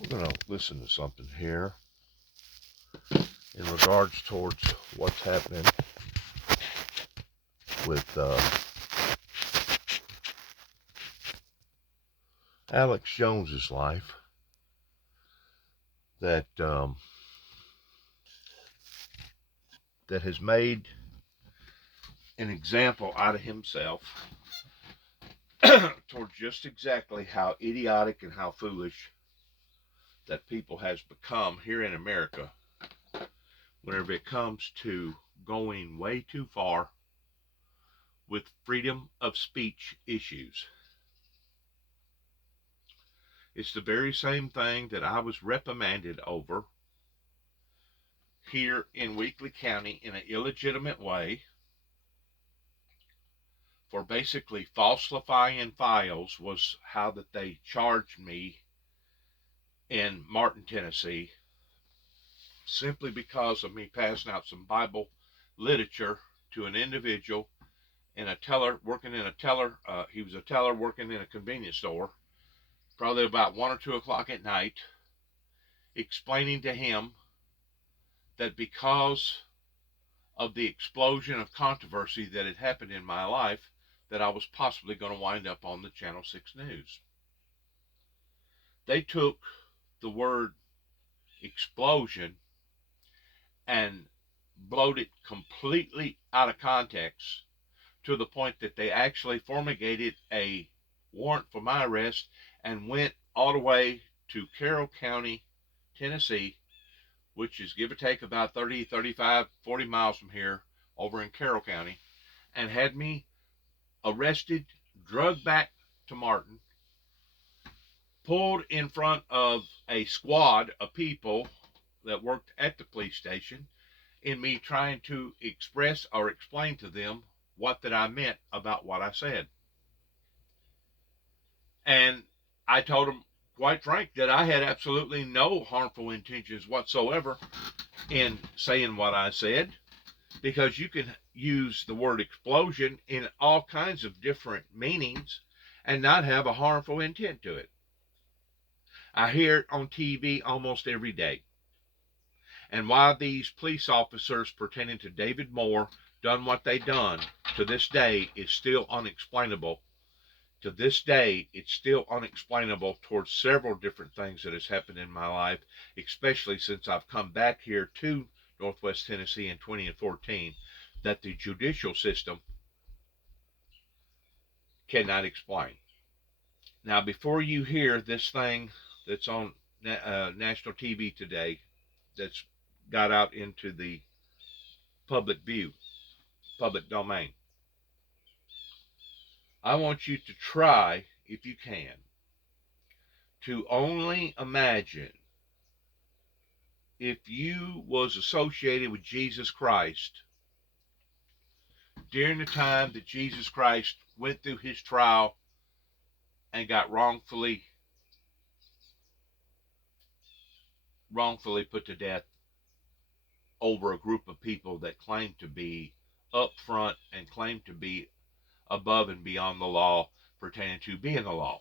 We're going to listen to something here in regards towards what's happening with Alex Jones's life that that has made an example out of himself towards just exactly how idiotic and how foolish that people has become here in America whenever it comes to going way too far with freedom of speech issues. It's the very same thing that I was reprimanded over here in Weakley County in an illegitimate way for basically falsifying files, was how that they charged me in Martin, Tennessee, simply because of me passing out some Bible literature to an individual in a teller, working in a teller. He was a teller working in a convenience store, probably about 1 or 2 o'clock at night, explaining to him that because of the explosion of controversy that had happened in my life, that I was possibly going to wind up on the Channel 6 News. They took the word explosion and blowed it completely out of context to the point that they actually promulgated a warrant for my arrest and went all the way to Carroll County, Tennessee, which is give or take about 30, 35, 40 miles from here, over in Carroll County, and had me arrested, drugged back to Martin, pulled in front of a squad of people that worked at the police station, in me trying to express or explain to them what that I meant about what I said. And I told them, quite frank, that I had absolutely no harmful intentions whatsoever in saying what I said, because you can use the word explosion in all kinds of different meanings and not have a harmful intent to it. I hear it on TV almost every day. And why these police officers pertaining to David Moore done what they done to this day is still unexplainable. To this day, it's still unexplainable towards several different things that has happened in my life, especially since I've come back here to Northwest Tennessee in 2014, that the judicial system cannot explain. Now, before you hear this thing that's on national TV today, that's got out into the public view, public domain, I want you to try, if you can, to only imagine if you was associated with Jesus Christ during the time that Jesus Christ went through his trial and got wrongfully put to death over a group of people that claimed to be up front and claimed to be above and beyond the law pertaining to being the law.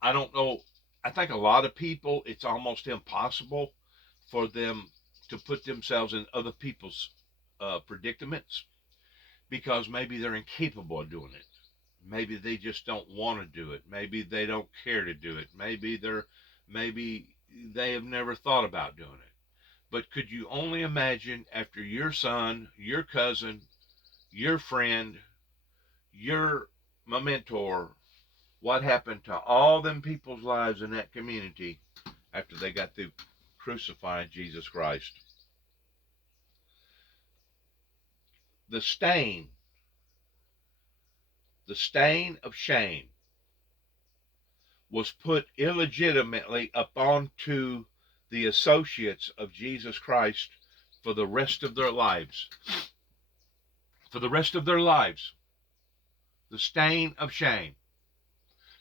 I don't know. I think a lot of people, it's almost impossible for them to put themselves in other people's predicaments, because maybe they're incapable of doing it. Maybe they just don't want to do it. Maybe they don't care to do it. Maybe they have never thought about doing it. But could you only imagine, after your son, your cousin, your friend, your mentor, what happened to all them people's lives in that community after they got through crucifying Jesus Christ? The stain of shame was put illegitimately upon to the associates of Jesus Christ for the rest of their lives. For the rest of their lives. The stain of shame.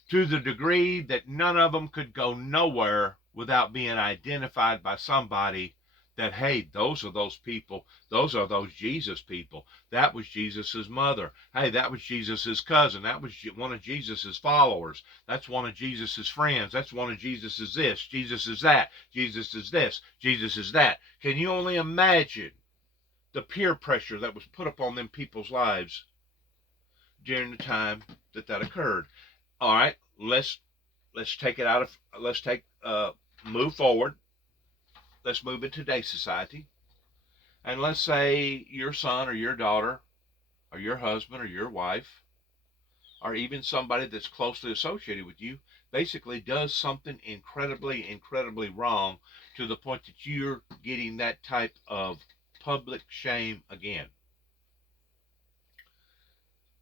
To the degree that none of them could go nowhere without being identified by somebody that, hey, those are those people, those are those Jesus people. That was Jesus's mother. Hey, that was Jesus's cousin. That was one of Jesus's followers. That's one of Jesus's friends. That's one of Jesus's this. Jesus is that. Jesus is this. Jesus is that. Can you only imagine the peer pressure that was put upon them people's lives during the time that that occurred? All right, let's take it out of let's take move forward. Let's move in today's society. And let's say your son or your daughter or your husband or your wife or even somebody that's closely associated with you basically does something incredibly, incredibly wrong to the point that you're getting that type of public shame again.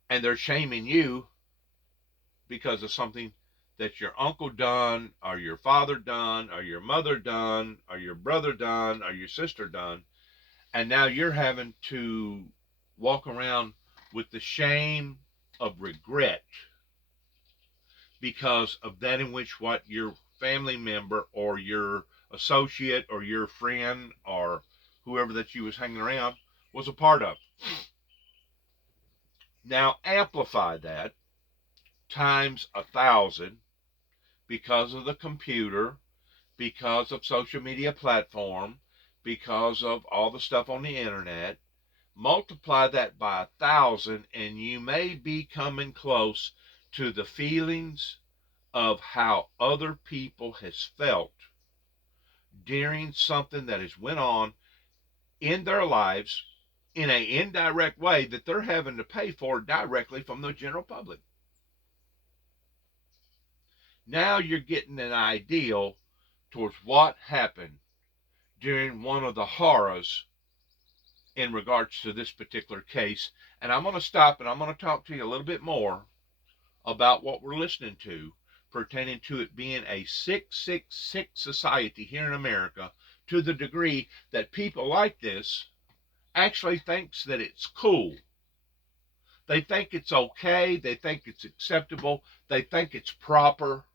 And they're shaming you because of something that your uncle done or your father done or your mother done or your brother done or your sister done. And now you're having to walk around with the shame of regret because of that in which what your family member or your associate or your friend or whoever that you was hanging around was a part of. Now amplify that times 1,000 because of the computer, because of social media platform, because of all the stuff on the internet. Multiply that by 1,000 and you may be coming close to the feelings of how other people has felt during something that has went on in their lives in an indirect way that they're having to pay for directly from the general public. Now you're getting an idea towards what happened during one of the horrors in regards to this particular case. And I'm going to stop and I'm going to talk to you a little bit more about what we're listening to pertaining to it being a 666 society here in America, to the degree that people like this actually thinks that it's cool. They think it's okay. They think it's acceptable. They think it's proper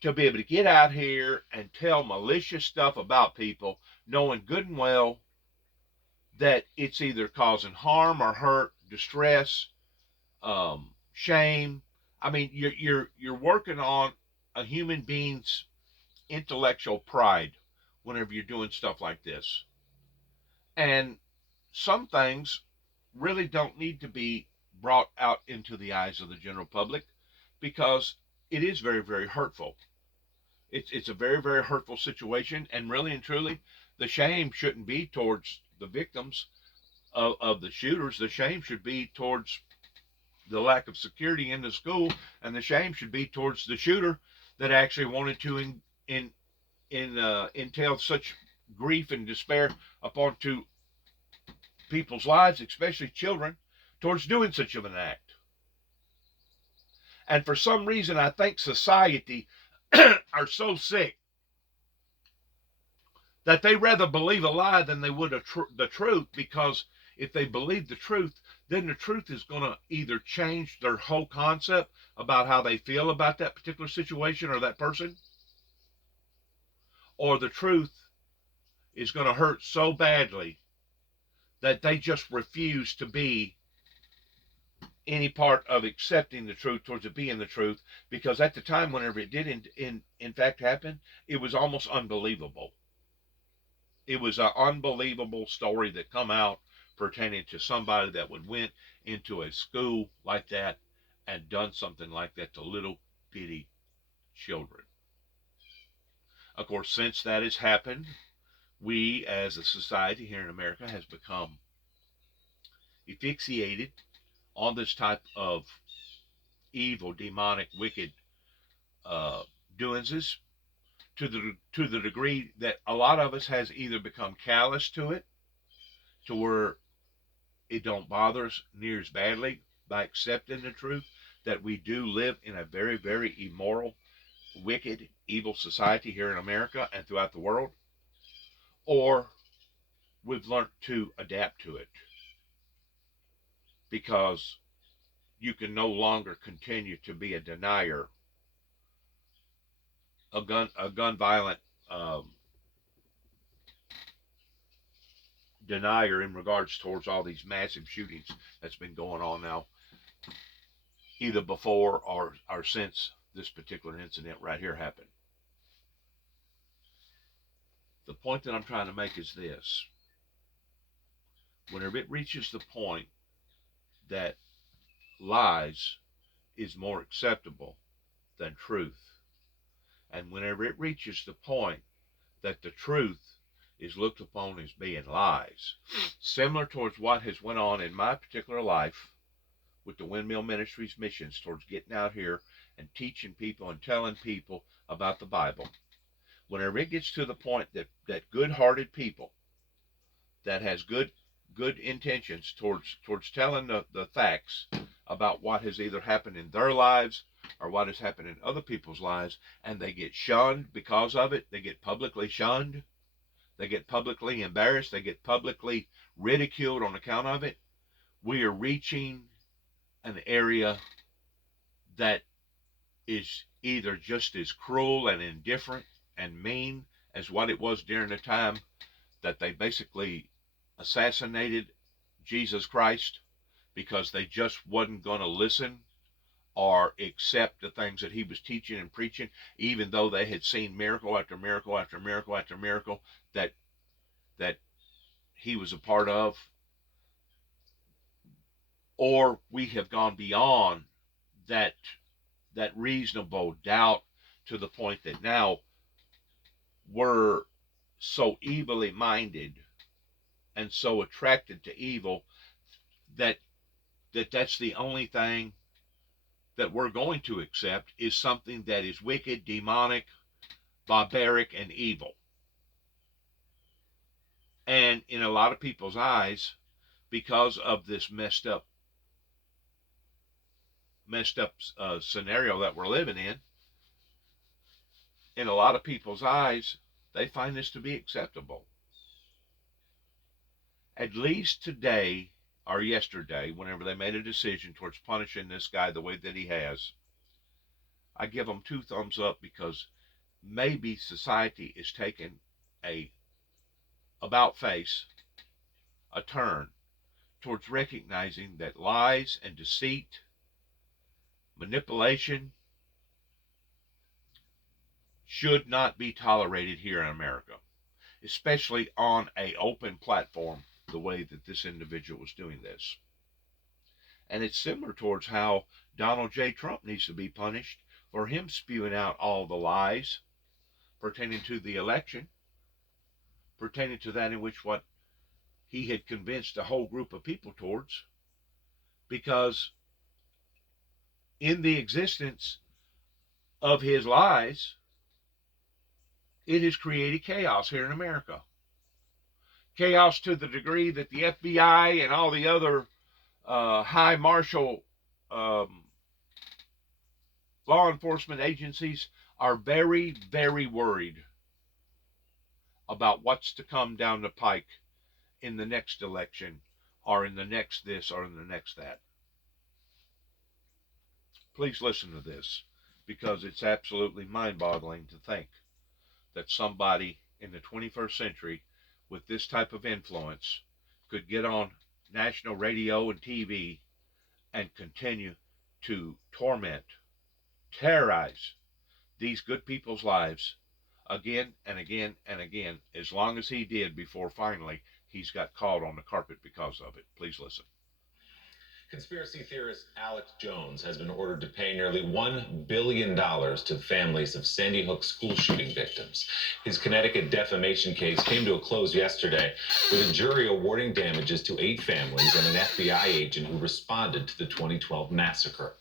to be able to get out here and tell malicious stuff about people, knowing good and well that it's either causing harm or hurt, distress, shame. I mean, you're working on a human being's intellectual pride whenever you're doing stuff like this. And some things really don't need to be brought out into the eyes of the general public because it is very, very hurtful. It's a very, very hurtful situation, and really and truly, the shame shouldn't be towards the victims of the shooters. The shame should be towards the lack of security in the school, and the shame should be towards the shooter that actually wanted to entail such grief and despair upon to people's lives, especially children, towards doing such of an act. And for some reason, I think society are so sick that they rather believe a lie than they would the truth, because if they believe the truth, then the truth is going to either change their whole concept about how they feel about that particular situation or that person, or the truth is going to hurt so badly that they just refuse to be any part of accepting the truth towards it being the truth, because at the time whenever it did in fact happen, it was almost unbelievable. It was an unbelievable story that come out pertaining to somebody that would went into a school like that and done something like that to little bitty children. Of course, since that has happened, we as a society here in America has become asphyxiated on this type of evil, demonic, wicked doings, to the degree that a lot of us has either become callous to it, to where it don't bother us near as badly, by accepting the truth that we do live in a very, very immoral, wicked, evil society here in America and throughout the world, or we've learned to adapt to it because you can no longer continue to be a denier, a gun violent, um, denier in regards towards all these massive shootings that's been going on now, either before or since this particular incident right here happened. The point that I'm trying to make is this. Whenever it reaches the point that lies is more acceptable than truth, and whenever it reaches the point that the truth is looked upon as being lies, similar towards what has went on in my particular life with the Windmill Ministries missions towards getting out here and teaching people and telling people about the Bible. Whenever it gets to the point that good-hearted people that has good intentions towards telling the facts about what has either happened in their lives or what has happened in other people's lives, and they get shunned because of it, they get publicly shunned, they get publicly embarrassed, they get publicly ridiculed on account of it, we are reaching an area that is either just as cruel and indifferent and mean as what it was during the time that they basically assassinated Jesus Christ because they just wasn't going to listen or accept the things that he was teaching and preaching, even though they had seen miracle after miracle after miracle after miracle that he was a part of. Or we have gone beyond that reasonable doubt to the point that now we're so evilly minded and so attracted to evil that that's the only thing that we're going to accept is something that is wicked, demonic, barbaric, and evil. And in a lot of people's eyes, because of this messed up scenario that we're living in a lot of people's eyes, they find this to be acceptable. At least today or yesterday, whenever they made a decision towards punishing this guy the way that he has, I give them 2 thumbs up, because maybe society is taking a about face, a turn towards recognizing that lies and deceit, manipulation should not be tolerated here in America, especially on an open platform the way that this individual was doing this. And it's similar towards how Donald J. Trump needs to be punished for him spewing out all the lies pertaining to the election, pertaining to that in which what he had convinced a whole group of people towards, because in the existence of his lies, it has created chaos here in America. Chaos to the degree that the FBI and all the other high marshal law enforcement agencies are very, very worried about what's to come down the pike in the next election, or in the next this, or in the next that. Please listen to this, because it's absolutely mind-boggling to think that somebody in the 21st century with this type of influence could get on national radio and TV and continue to torment, terrorize these good people's lives again and again and again, as long as he did before finally he's got called on the carpet because of it. Please listen. Conspiracy theorist Alex Jones has been ordered to pay nearly $1 billion to families of Sandy Hook school shooting victims. His Connecticut defamation case came to a close yesterday, with a jury awarding damages to 8 families and an FBI agent who responded to the 2012 massacre.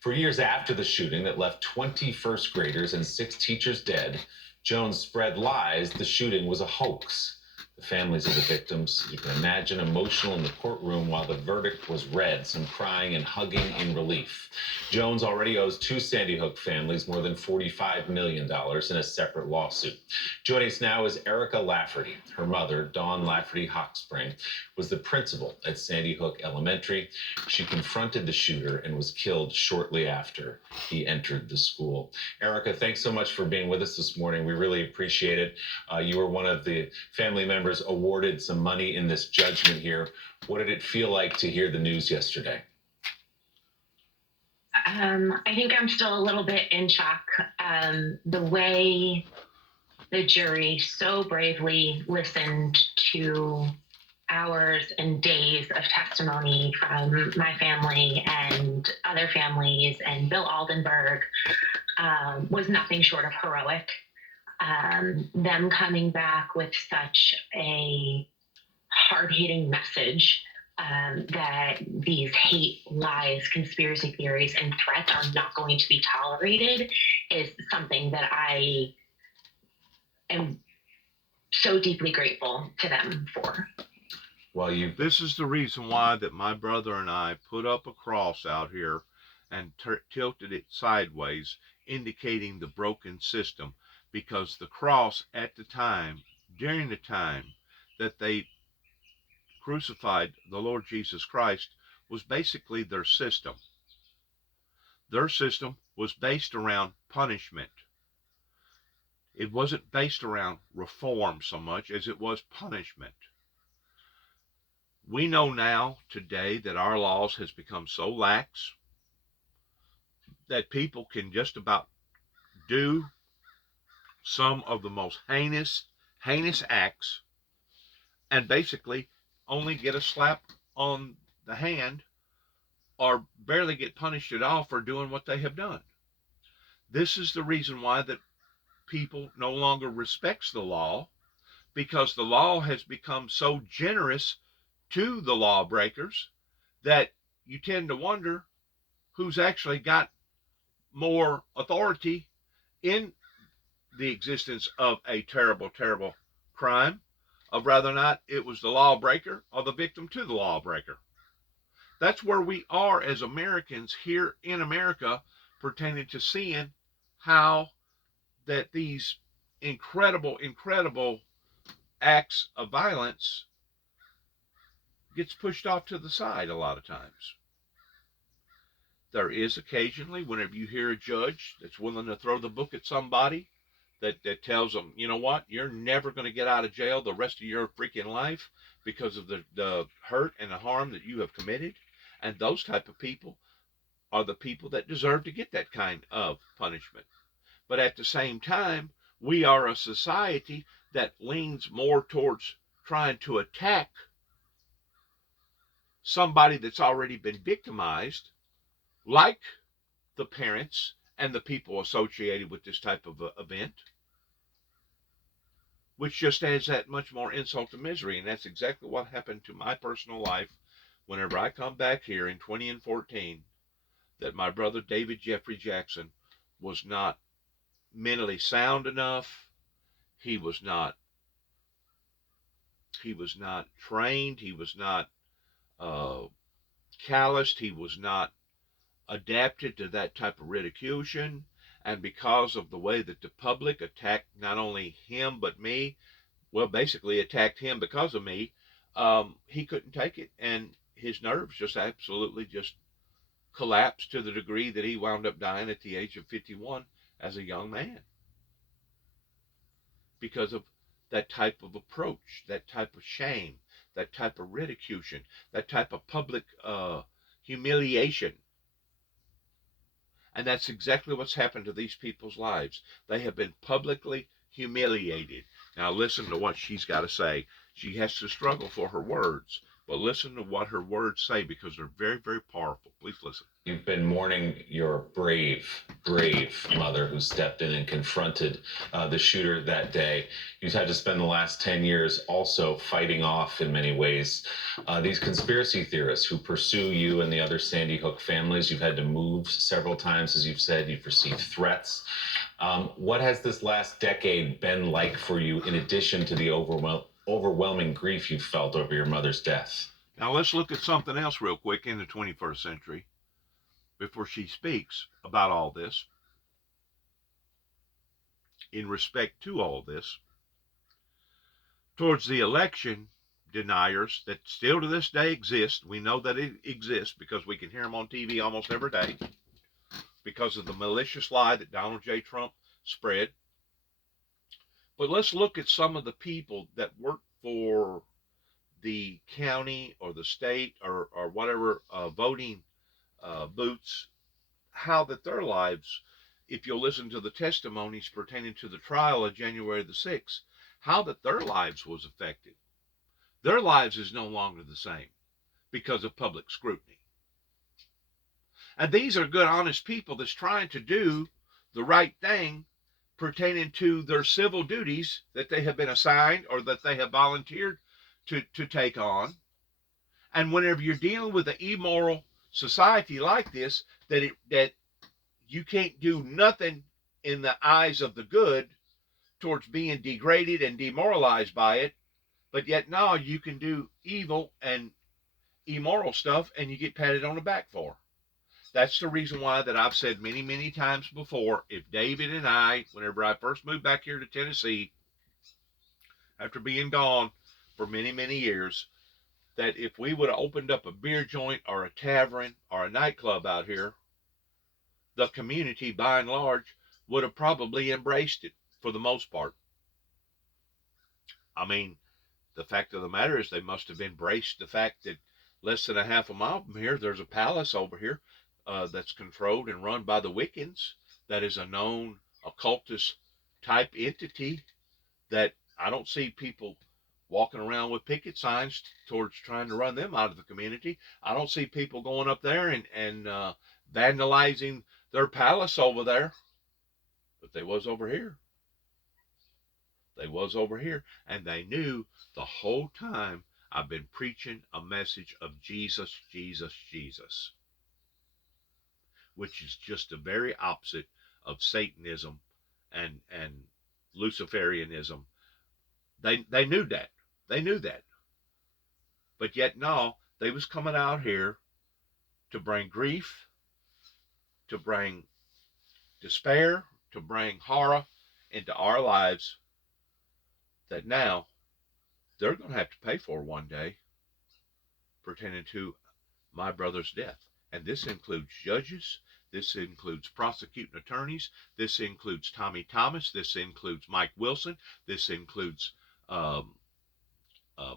For years after the shooting that left 20 first graders and 6 teachers dead, Jones spread lies the shooting was a hoax. The families of the victims, you can imagine, emotional in the courtroom while the verdict was read, some crying and hugging in relief. Jones already owes 2 Sandy Hook families more than $45 million in a separate lawsuit. Joining us now is Erica Lafferty. Her mother, Dawn Lafferty Hawkspring, was the principal at Sandy Hook Elementary. She confronted the shooter and was killed shortly after he entered the school. Erica, thanks so much for being with us this morning. We really appreciate it. You were one of the family members members awarded some money in this judgment here. What did it feel like to hear the news yesterday? I think I'm still a little bit in shock. The way the jury so bravely listened to hours and days of testimony from my family and other families and Bill Aldenberg was nothing short of heroic. Them coming back with such a hard-hitting message that these hate, lies, conspiracy theories, and threats are not going to be tolerated is something that I am so deeply grateful to them for. Well, this is the reason why that my brother and I put up a cross out here and tilted it sideways, indicating the broken system, because the cross at the time, during the time that they crucified the Lord Jesus Christ, was basically their system. Their system was based around punishment. It wasn't based around reform so much as it was punishment. We know now, today, that our laws has become so lax that people can just about do some of the most heinous acts and basically only get a slap on the hand or barely get punished at all for doing what they have done. This is the reason why that people no longer respects the law, because the law has become so generous to the lawbreakers that you tend to wonder who's actually got more authority in the existence of a terrible, terrible crime, of whether or not it was the lawbreaker or the victim to the lawbreaker. That's where we are as Americans here in America, pertaining to seeing how that these incredible, incredible acts of violence gets pushed off to the side a lot of times. There is occasionally, whenever you hear a judge that's willing to throw the book at somebody, that tells them, you know what, you're never going to get out of jail the rest of your freaking life because of the hurt and the harm that you have committed. And those type of people are the people that deserve to get that kind of punishment. But at the same time, we are a society that leans more towards trying to attack somebody that's already been victimized, like the parents and the people associated with this type of event, which just adds that much more insult to misery. And that's exactly what happened to my personal life whenever I come back here in 2014, that my brother David Jeffrey Jackson was not mentally sound enough. He was not trained. He was not calloused. He was not adapted to that type of ridicule. And because of the way that the public attacked not only him but me, well, basically attacked him because of me, he couldn't take it, and his nerves just absolutely just collapsed to the degree that he wound up dying at the age of 51 as a young man, because of that type of approach, that type of shame, that type of ridicule, that type of public humiliation. And that's exactly what's happened to these people's lives. They have been publicly humiliated. Now listen to what she's got to say. She has to struggle for her words, but listen to what her words say, because they're very, very powerful. Please listen. You've been mourning your brave mother who stepped in and confronted the shooter that day. You've had to spend the last 10 years also fighting off, in many ways, these conspiracy theorists who pursue you and the other Sandy Hook families. You've had to move several times, as you've said. You've received threats. What has this last decade been like for you, in addition to the overwhelming grief you felt over your mother's death? Now let's look at something else real quick in the 21st century before she speaks about all this. In respect to all this, towards the election deniers that still to this day exist, we know that it exists because we can hear them on TV almost every day, because of the malicious lie that Donald J. Trump spread. But let's look at some of the people that work for the county or the state or whatever voting booths, how that their lives, if you'll listen to the testimonies pertaining to the trial of January the 6th, how that their lives was affected. Their lives is no longer the same because of public scrutiny. And these are good, honest people that's trying to do the right thing pertaining to their civil duties that they have been assigned or that they have volunteered to take on. And whenever you're dealing with an immoral society like this, that you can't do nothing in the eyes of the good towards being degraded and demoralized by it, but yet now you can do evil and immoral stuff and you get patted on the back for. That's the reason why that I've said many, many times before, if David and I, whenever I first moved back here to Tennessee, after being gone for many, many years, that if we would have opened up a beer joint or a tavern or a nightclub out here, the community, by and large, would have probably embraced it for the most part. I mean, the fact of the matter is they must have embraced the fact that less than a half a mile from here, there's a palace over here that's controlled and run by the Wiccans. That is a known occultist type entity that I don't see people walking around with picket signs towards trying to run them out of the community. I don't see people going up there and vandalizing their palace over there. But they was over here. They was over here. And they knew the whole time I've been preaching a message of Jesus, Jesus, Jesus, which is just the very opposite of Satanism and Luciferianism. They knew that. They knew that. But yet no, they was coming out here to bring grief, to bring despair, to bring horror into our lives that now they're going to have to pay for one day pertaining to my brother's death. And this includes judges. This includes prosecuting attorneys. This includes Tommy Thomas. This includes Mike Wilson. This includes um, uh,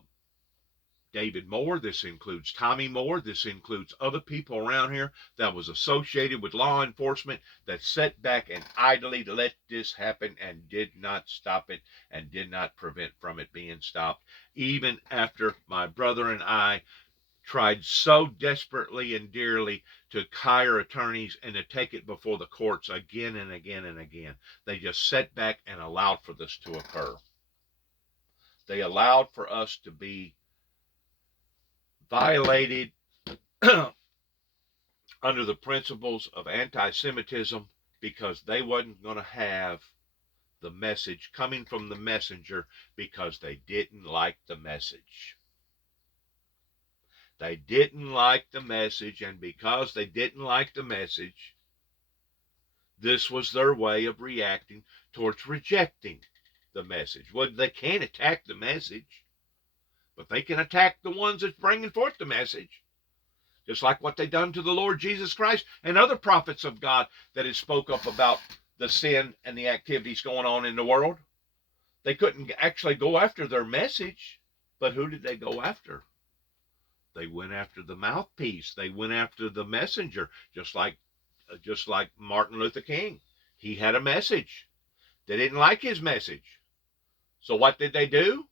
David Moore. This includes Tommy Moore. This includes other people around here that was associated with law enforcement that sat back and idly let this happen and did not stop it and did not prevent from it being stopped, even after my brother and I tried so desperately and dearly to hire attorneys and to take it before the courts again and again and again. They just sat back and allowed for this to occur. They allowed for us to be violated under the principles of anti-Semitism because they wasn't going to have the message coming from the messenger because they didn't like the message. They didn't like the message, and because they didn't like the message, this was their way of reacting towards rejecting the message. Well, they can't attack the message, but they can attack the ones that's bringing forth the message. Just like what they done to the Lord Jesus Christ and other prophets of God that had spoke up about the sin and the activities going on in the world. They couldn't actually go after their message, but who did they go after? They went after the mouthpiece. They went after the messenger, just like Martin Luther King. He had a message. They didn't like his message. So what did they do?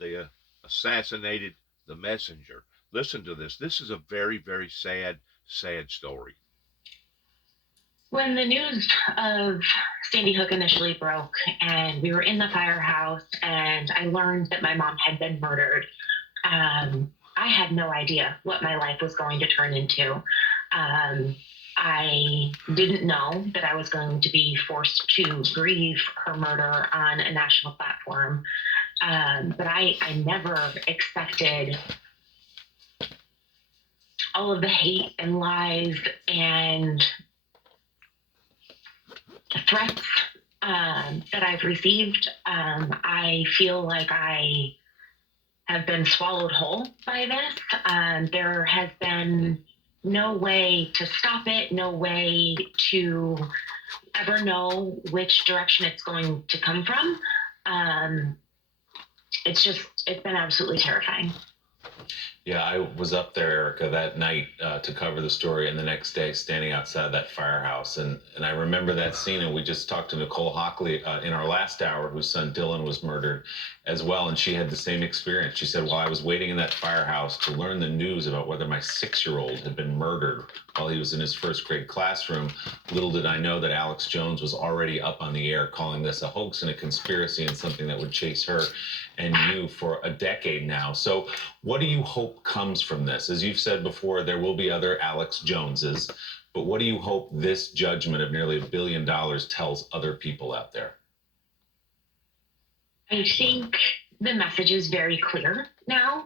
They assassinated the messenger. Listen to this. This is a very, very sad, sad story. When the news of Sandy Hook initially broke and we were in the firehouse and I learned that my mom had been murdered, I had no idea what my life was going to turn into. I didn't know that I was going to be forced to grieve her murder on a national platform. But I never expected all of the hate and lies and threats that I've received. I feel like I have been swallowed whole by this. There has been no way to stop it, no way to ever know which direction it's going to come from. It's just it's been absolutely terrifying. Yeah, I was up there, Erica, that night to cover the story, and the next day standing outside that firehouse. And I remember that scene, and we just talked to Nicole Hockley in our last hour, whose son Dylan was murdered as well, and she had the same experience. She said, while I was waiting in that firehouse to learn the news about whether my 6-year-old had been murdered while he was in his first grade classroom, little did I know that Alex Jones was already up on the air calling this a hoax and a conspiracy and something that would chase her and you for a decade now. So what do you hope comes from this? As you've said before, there will be other Alex Joneses, but what do you hope this judgment of nearly $1 billion tells other people out there? I think the message is very clear now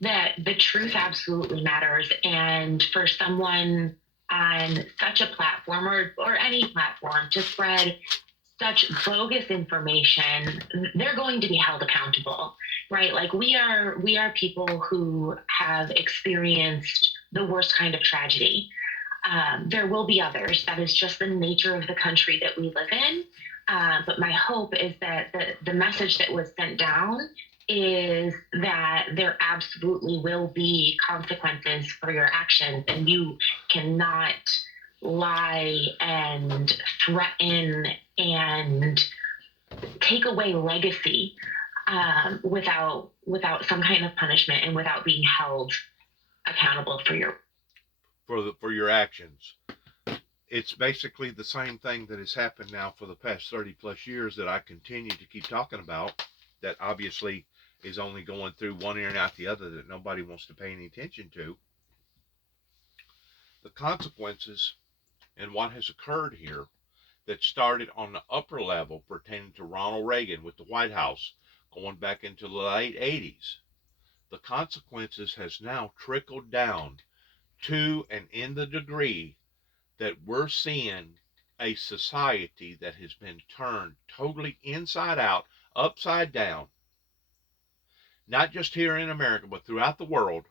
that the truth absolutely matters. And for someone on such a platform or any platform to spread such bogus information, they're going to be held accountable, right? Like we are people who have experienced the worst kind of tragedy. There will be others. That is just the nature of the country that we live in. But my hope is that the message that was sent down is that there absolutely will be consequences for your actions, and you cannot lie and threaten and take away legacy without some kind of punishment and without being held accountable for your actions. It's basically the same thing that has happened now for the past 30 plus years that I continue to keep talking about, that obviously is only going through one ear and out the other, that nobody wants to pay any attention to. The consequences and what has occurred here that started on the upper level pertaining to Ronald Reagan with the White House going back into the late 80s. The consequences has now trickled down to and in the degree that we're seeing a society that has been turned totally inside out, upside down, not just here in America, but throughout the world.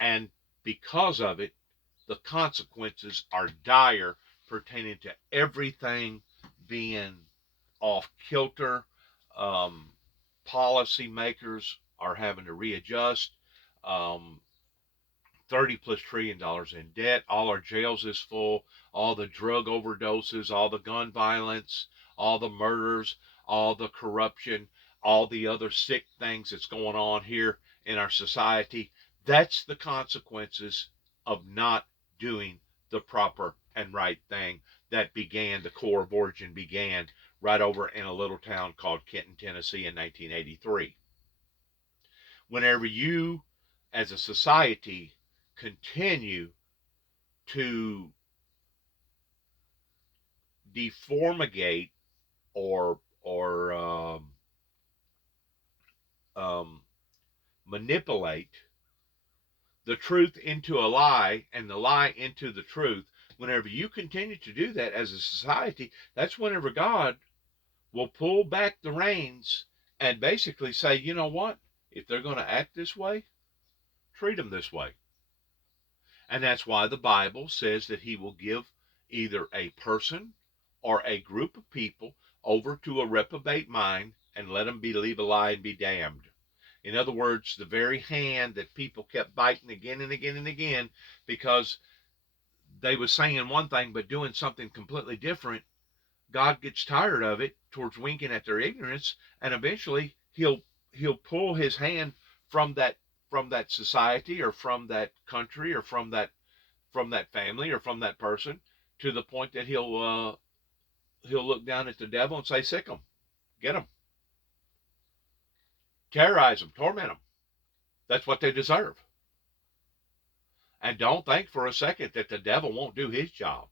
And because of it, the consequences are dire pertaining to everything being off kilter. Um, Policy makers are having to readjust. Um, 30 plus $1 trillion in debt. All our jails is full. All the drug overdoses, all the gun violence, all the murders, all the corruption, all the other sick things that's going on here in our society. That's the consequences of not doing the proper and right thing that began, the core of origin began right over in a little town called Kenton, Tennessee in 1983. Whenever you, as a society, continue to deformigate or um, manipulate the truth into a lie and the lie into the truth, whenever you continue to do that as a society, that's whenever God will pull back the reins and basically say, you know what? If they're going to act this way, treat them this way. And that's why the Bible says that he will give either a person or a group of people over to a reprobate mind and let them believe a lie and be damned. In other words, the very hand that people kept biting again and again and again because they was saying one thing but doing something completely different, God gets tired of it towards winking at their ignorance, and eventually he'll pull his hand from that society or from that country or from that family or from that person, to the point that he'll look down at the devil and say, sick them, get them, terrorize them, torment them. That's what they deserve. And don't think for a second that the devil won't do his job.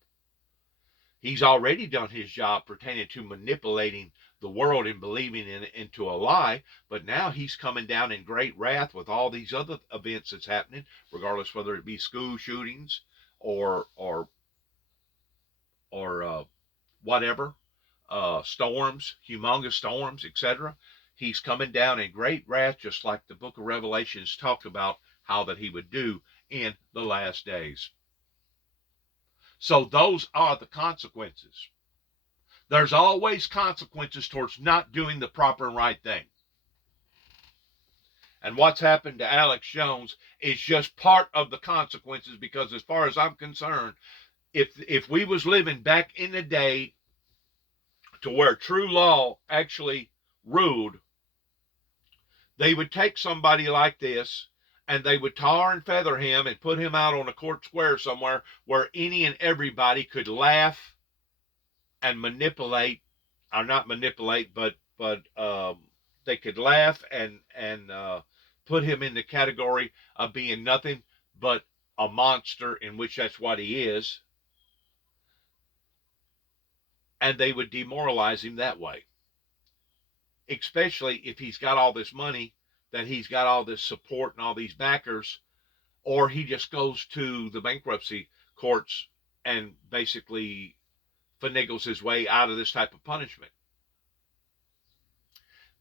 He's already done his job pertaining to manipulating the world and believing into a lie, but now he's coming down in great wrath with all these other events that's happening, regardless whether it be school shootings or whatever, storms, humongous storms, etc. He's coming down in great wrath, just like the book of Revelations talked about how that he would do in the last days. So those are the consequences. There's always consequences towards not doing the proper and right thing. And what's happened to Alex Jones is just part of the consequences, because as far as I'm concerned, if we was living back in the day to where true law actually ruled, they would take somebody like this and they would tar and feather him and put him out on a court square somewhere where any and everybody could laugh and manipulate, or not manipulate, but they could laugh and put him in the category of being nothing but a monster, in which that's what he is, and they would demoralize him that way. Especially if he's got all this money, that he's got all this support and all these backers, or he just goes to the bankruptcy courts and basically finagles his way out of this type of punishment.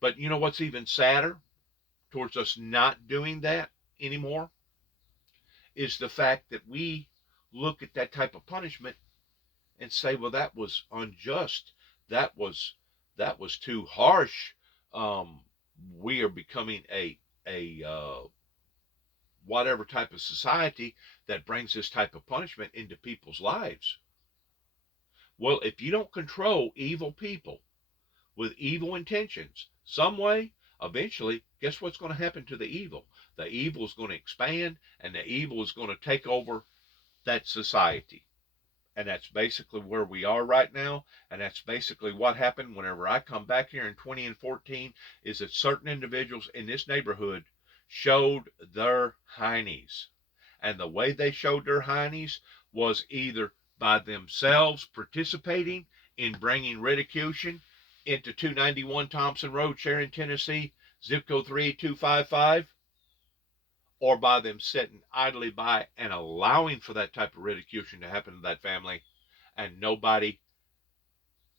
But you know what's even sadder towards us not doing that anymore is the fact that we look at that type of punishment and say, well, that was unjust. That was too harsh. Um, we are becoming a whatever type of society that brings this type of punishment into people's lives. Well, if you don't control evil people with evil intentions some way, eventually, guess what's going to happen to the evil? The evil is going to expand, and the evil is going to take over that society. And that's basically where we are right now. And that's basically what happened whenever I come back here in 2014, is that certain individuals in this neighborhood showed their heinies. And the way they showed their heinies was either by themselves participating in bringing ridicule into 291 Thompson Road, Sharon, Tennessee, zip code 38255, or by them sitting idly by and allowing for that type of ridicule to happen to that family, and nobody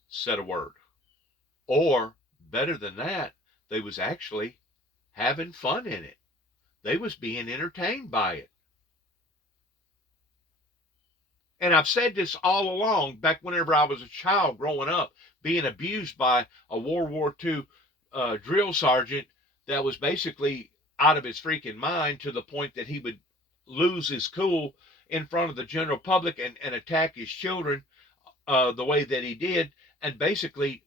said a word. Or, better than that, they was actually having fun in it. They was being entertained by it. And I've said this all along, back whenever I was a child growing up, being abused by a World War II drill sergeant that was basically out of his freaking mind, to the point that he would lose his cool in front of the general public and attack his children the way that he did, and basically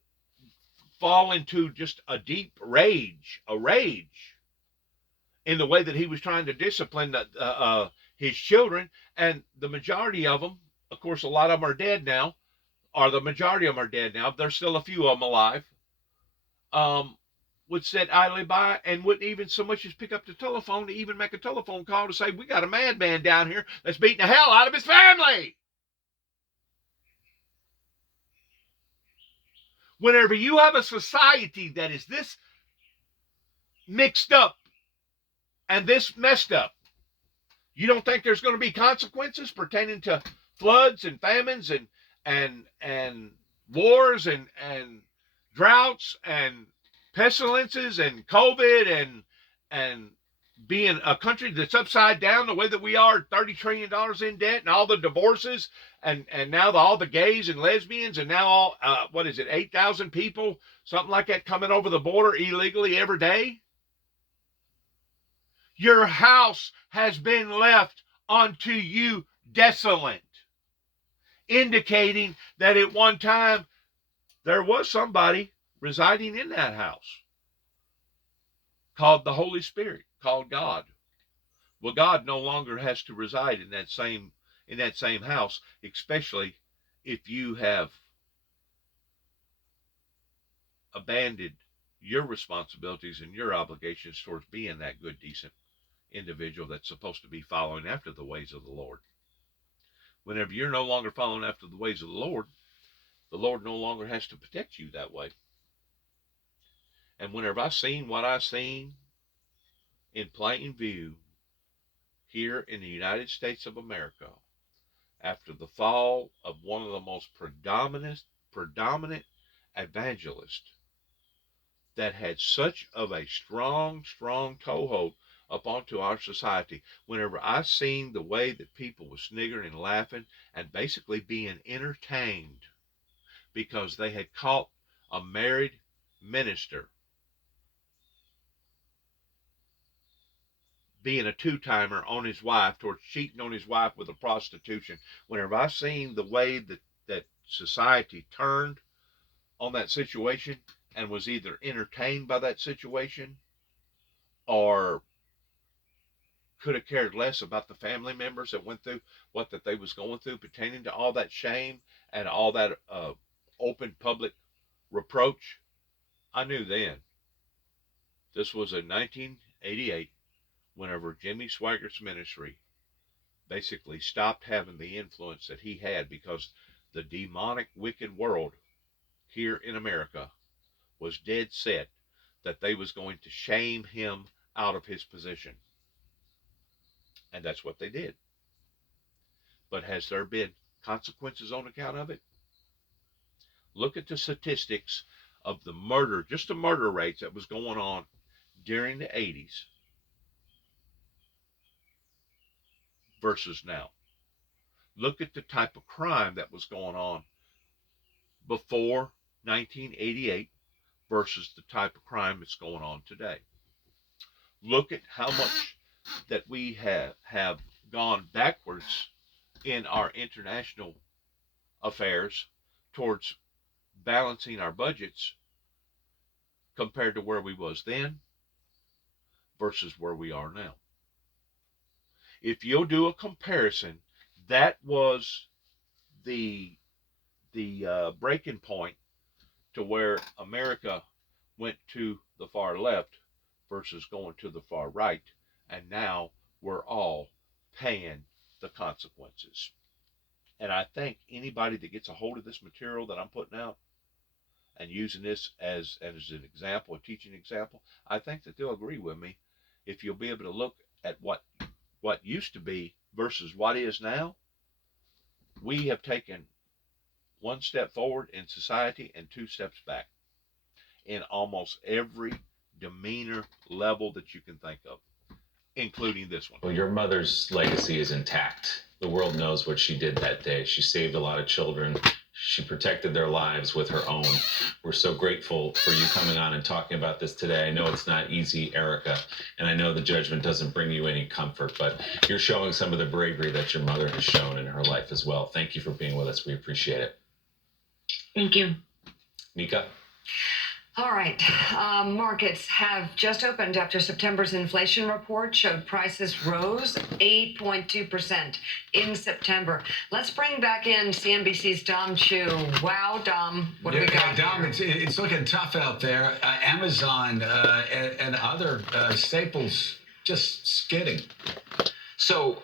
fall into just a deep rage, in the way that he was trying to discipline his children. And the majority of them, of course, a lot of them are dead now, or the majority of them are dead now. There's still a few of them alive. Would sit idly by and wouldn't even so much as pick up the telephone to even make a telephone call to say, we got a madman down here that's beating the hell out of his family. Whenever you have a society that is this mixed up and this messed up, you don't think there's going to be consequences pertaining to floods and famines and wars and droughts and pestilences and COVID and being a country that's upside down the way that we are, $30 trillion in debt, and all the divorces, and now all the gays and lesbians, and now all, 8,000 people, something like that, coming over the border illegally every day? Your house has been left unto you desolate, indicating that at one time there was somebody residing in that house called the Holy Spirit, called God. Well, God no longer has to reside in that same house, especially if you have abandoned your responsibilities and your obligations towards being that good, decent individual that's supposed to be following after the ways of the Lord. Whenever you're no longer following after the ways of the Lord no longer has to protect you that way. And whenever I seen what I seen in plain view here in the United States of America, after the fall of one of the most predominant evangelists that had such of a strong toehold up onto our society, whenever I seen the way that people were sniggering and laughing and basically being entertained because they had caught a married minister being a two-timer on his wife, towards cheating on his wife with a prostitution. Whenever I seen the way that society turned on that situation and was either entertained by that situation or could have cared less about the family members that went through what that they was going through pertaining to all that shame and all that open public reproach, I knew then. This was in 1988, whenever Jimmy Swaggart's ministry basically stopped having the influence that he had, because the demonic wicked world here in America was dead set that they was going to shame him out of his position. And that's what they did. But has there been consequences on account of it? Look at the statistics of the murder, just the murder rates that was going on during the 80s versus now. Look at the type of crime that was going on before 1988 versus the type of crime that's going on today. Look at how much that we have gone backwards in our international affairs towards balancing our budgets compared to where we was then versus where we are now. If you'll do a comparison, that was the breaking point to where America went to the far left versus going to the far right, and now we're all paying the consequences. And I think anybody that gets a hold of this material that I'm putting out and using this as an example, a teaching example, I think that they'll agree with me. If you'll be able to look at what used to be versus what is now, we have taken one step forward in society and two steps back in almost every demeanor level that you can think of, including this one. Well, your mother's legacy is intact. The world knows what she did that day. She saved a lot of children. She protected their lives with her own. We're so grateful for you coming on and talking about this today. I know it's not easy, Erica, and I know the judgment doesn't bring you any comfort, but you're showing some of the bravery that your mother has shown in her life as well. Thank you for being with us. We appreciate it. Thank you. Mika? All right. Markets have just opened after September's inflation report showed prices rose 8.2% in September. Let's bring back in CNBC's Dom Chu. Wow, Dom, what do we got? Dom, it's looking tough out there. Amazon and other staples just skidding. So,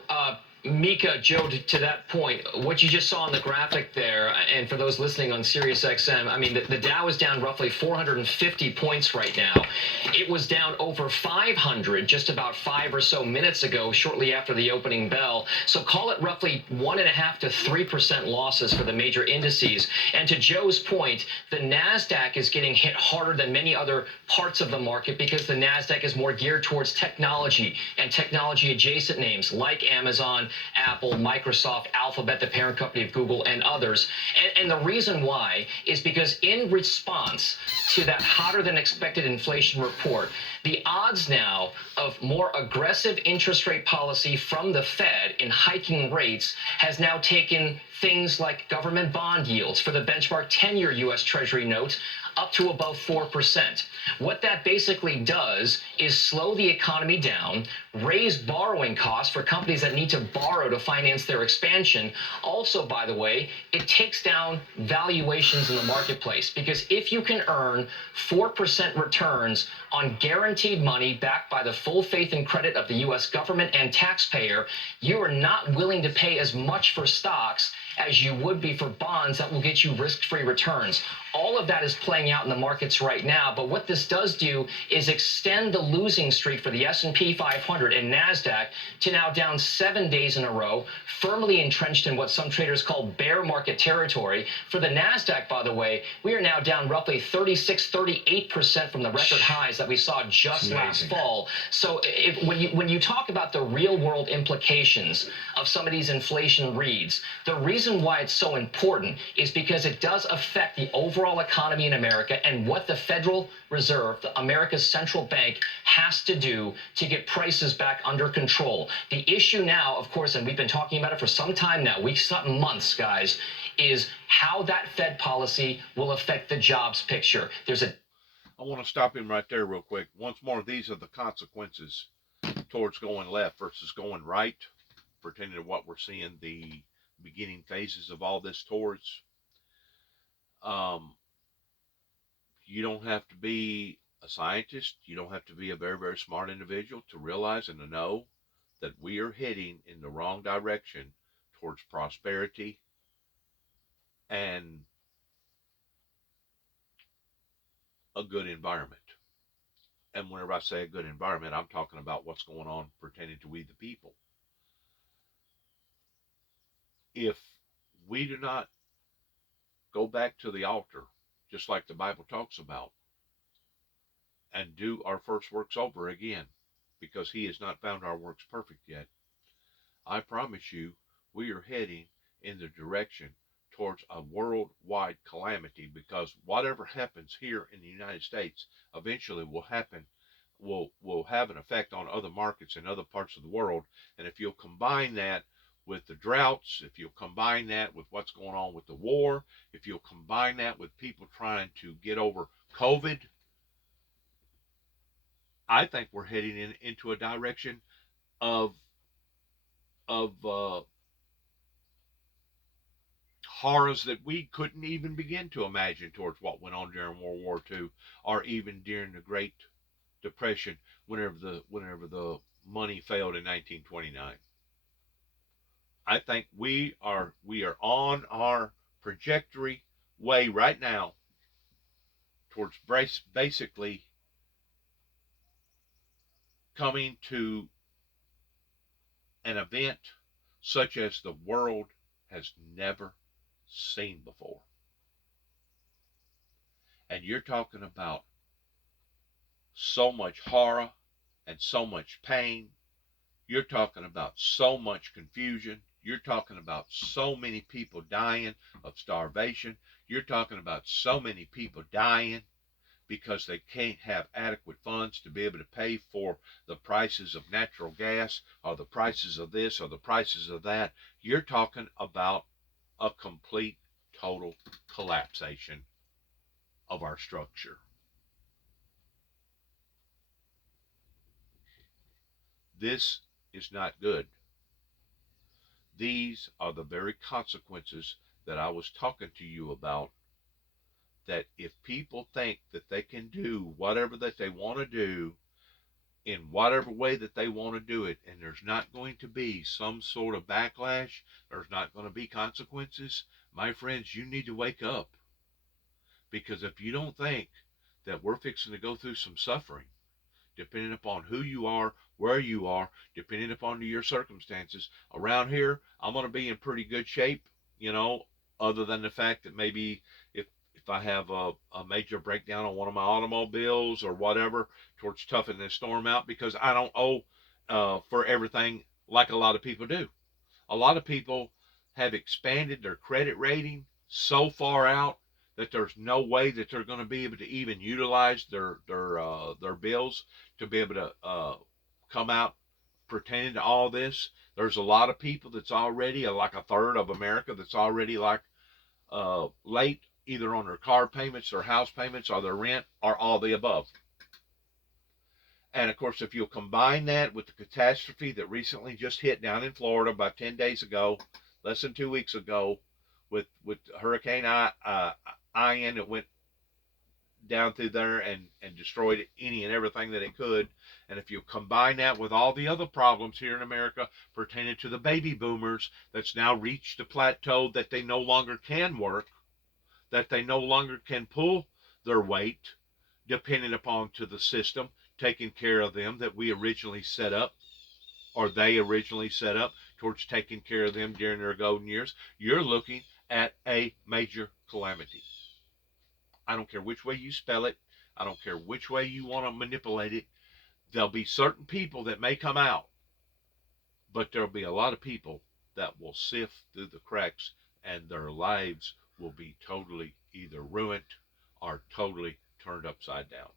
Mika, Joe, to that point, what you just saw on the graphic there, and for those listening on Sirius XM, I mean, the Dow is down roughly 450 points right now. It was down over 500 just about 5 or so minutes ago, shortly after the opening bell. So call it roughly 1.5% to 3% losses for the major indices. And to Joe's point, the NASDAQ is getting hit harder than many other parts of the market because the NASDAQ is more geared towards technology and technology adjacent names like Amazon, Apple, Microsoft, Alphabet, the parent company of Google, and others. And the reason why is because in response to that hotter than expected inflation report, the odds now of more aggressive interest rate policy from the Fed in hiking rates has now taken things like government bond yields for the benchmark 10-year U.S. Treasury note up to above 4%. What that basically does is slow the economy down, raise borrowing costs for companies that need to borrow to finance their expansion. Also, by the way, it takes down valuations in the marketplace, because if you can earn 4% returns on guaranteed money backed by the full faith and credit of the U.S. government and taxpayer, you are not willing to pay as much for stocks as you would be for bonds that will get you risk-free returns. All of that is playing out in the markets right now, but what this does do is extend the losing streak for the S&P 500 and NASDAQ to now down 7 days in a row, firmly entrenched in what some traders call bear market territory. For the NASDAQ, by the way, we are now down roughly 38% from the record highs that we saw just last fall. So when you talk about the real-world implications of some of these inflation reads, the reason why it's so important is because it does affect the overall economy in America and what the Federal Reserve, America's central bank, has to do to get prices back under control. The issue now, of course, and we've been talking about it for some time now, weeks, months, guys, is how that Fed policy will affect the jobs picture. I want to stop him right there real quick. Once more, these are the consequences towards going left versus going right, pertaining to what we're seeing the beginning phases of all this towards. You don't have to be a scientist. You don't have to be a very, very smart individual to realize and to know that we are heading in the wrong direction towards prosperity and a good environment. And whenever I say a good environment, I'm talking about what's going on pertaining to we the people. If we do not go back to the altar, just like the Bible talks about, and do our first works over again, because he has not found our works perfect yet, I promise you, we are heading in the direction towards a worldwide calamity, because whatever happens here in the United States eventually will have an effect on other markets in other parts of the world. And if you'll combine that with the droughts, if you'll combine that with what's going on with the war, if you'll combine that with people trying to get over COVID, I think we're heading into a direction of horrors that we couldn't even begin to imagine towards what went on during World War II, or even during the Great Depression, whenever the money failed in 1929. I think we are on our trajectory way right now towards basically coming to an event such as the world has never seen before. And you're talking about so much horror and so much pain. You're talking about so much confusion. You're talking about so many people dying of starvation. You're talking about so many people dying because they can't have adequate funds to be able to pay for the prices of natural gas, or the prices of this, or the prices of that. You're talking about a complete, total collapsation of our structure. This is not good. These are the very consequences that I was talking to you about, that if people think that they can do whatever that they want to do in whatever way that they want to do it, and there's not going to be some sort of backlash, there's not going to be consequences, my friends, you need to wake up. Because if you don't think that we're fixing to go through some suffering, depending upon who you are, where you are, depending upon your circumstances. Around here, I'm going to be in pretty good shape, other than the fact that maybe if I have a major breakdown on one of my automobiles or whatever, towards toughing this storm out, because I don't owe for everything like a lot of people do. A lot of people have expanded their credit rating so far out that there's no way that they're going to be able to even utilize their bills to be able to come out pertaining to all this. There's a lot of people that's already, like a third of America, that's already like late either on their car payments, their house payments, or their rent, or all the above. And of course, if you'll combine that with the catastrophe that recently just hit down in Florida about 10 days ago, less than 2 weeks ago, with Hurricane Ian, that went down through there and destroyed any and everything that it could. And if you combine that with all the other problems here in America pertaining to the baby boomers that's now reached a plateau that they no longer can work, that they no longer can pull their weight, depending upon to the system taking care of them that we originally set up, or they originally set up towards taking care of them during their golden years, you're looking at a major calamity. I don't care which way you spell it. I don't care which way you want to manipulate it. There'll be certain people that may come out, but there'll be a lot of people that will sift through the cracks, and their lives will be totally either ruined totally turned upside down.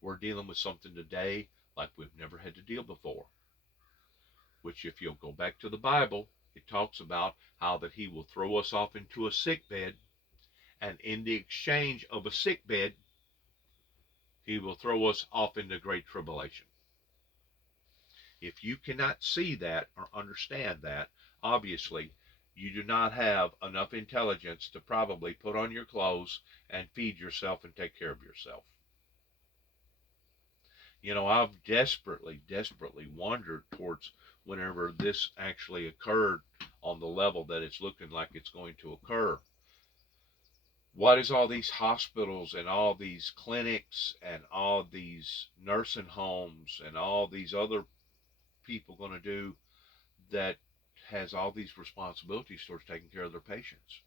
We're dealing with something today like we've never had to deal before, which if you'll go back to the Bible, it talks about how that he will throw us off into a sick bed, and in the exchange of a sick bed, he will throw us off into great tribulation. If you cannot see that or understand that, obviously you do not have enough intelligence to probably put on your clothes and feed yourself and take care of yourself. You know, I've desperately wondered towards whenever this actually occurred on the level that it's looking like it's going to occur. What is all these hospitals and all these clinics and all these nursing homes and all these other people going to do that has all these responsibilities towards taking care of their patients?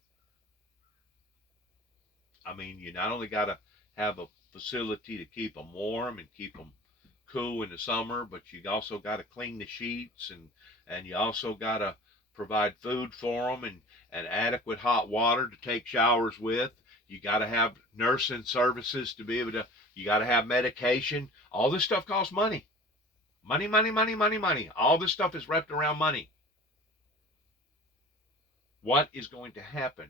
I mean, you not only got to have a facility to keep them warm and keep them cool in the summer, but you also got to clean the sheets, and you also got to provide food for them, and adequate hot water to take showers with. You got to have nursing services to be able to, you got to have medication. All this stuff costs money. Money, money, money, money, money. All this stuff is wrapped around money. What is going to happen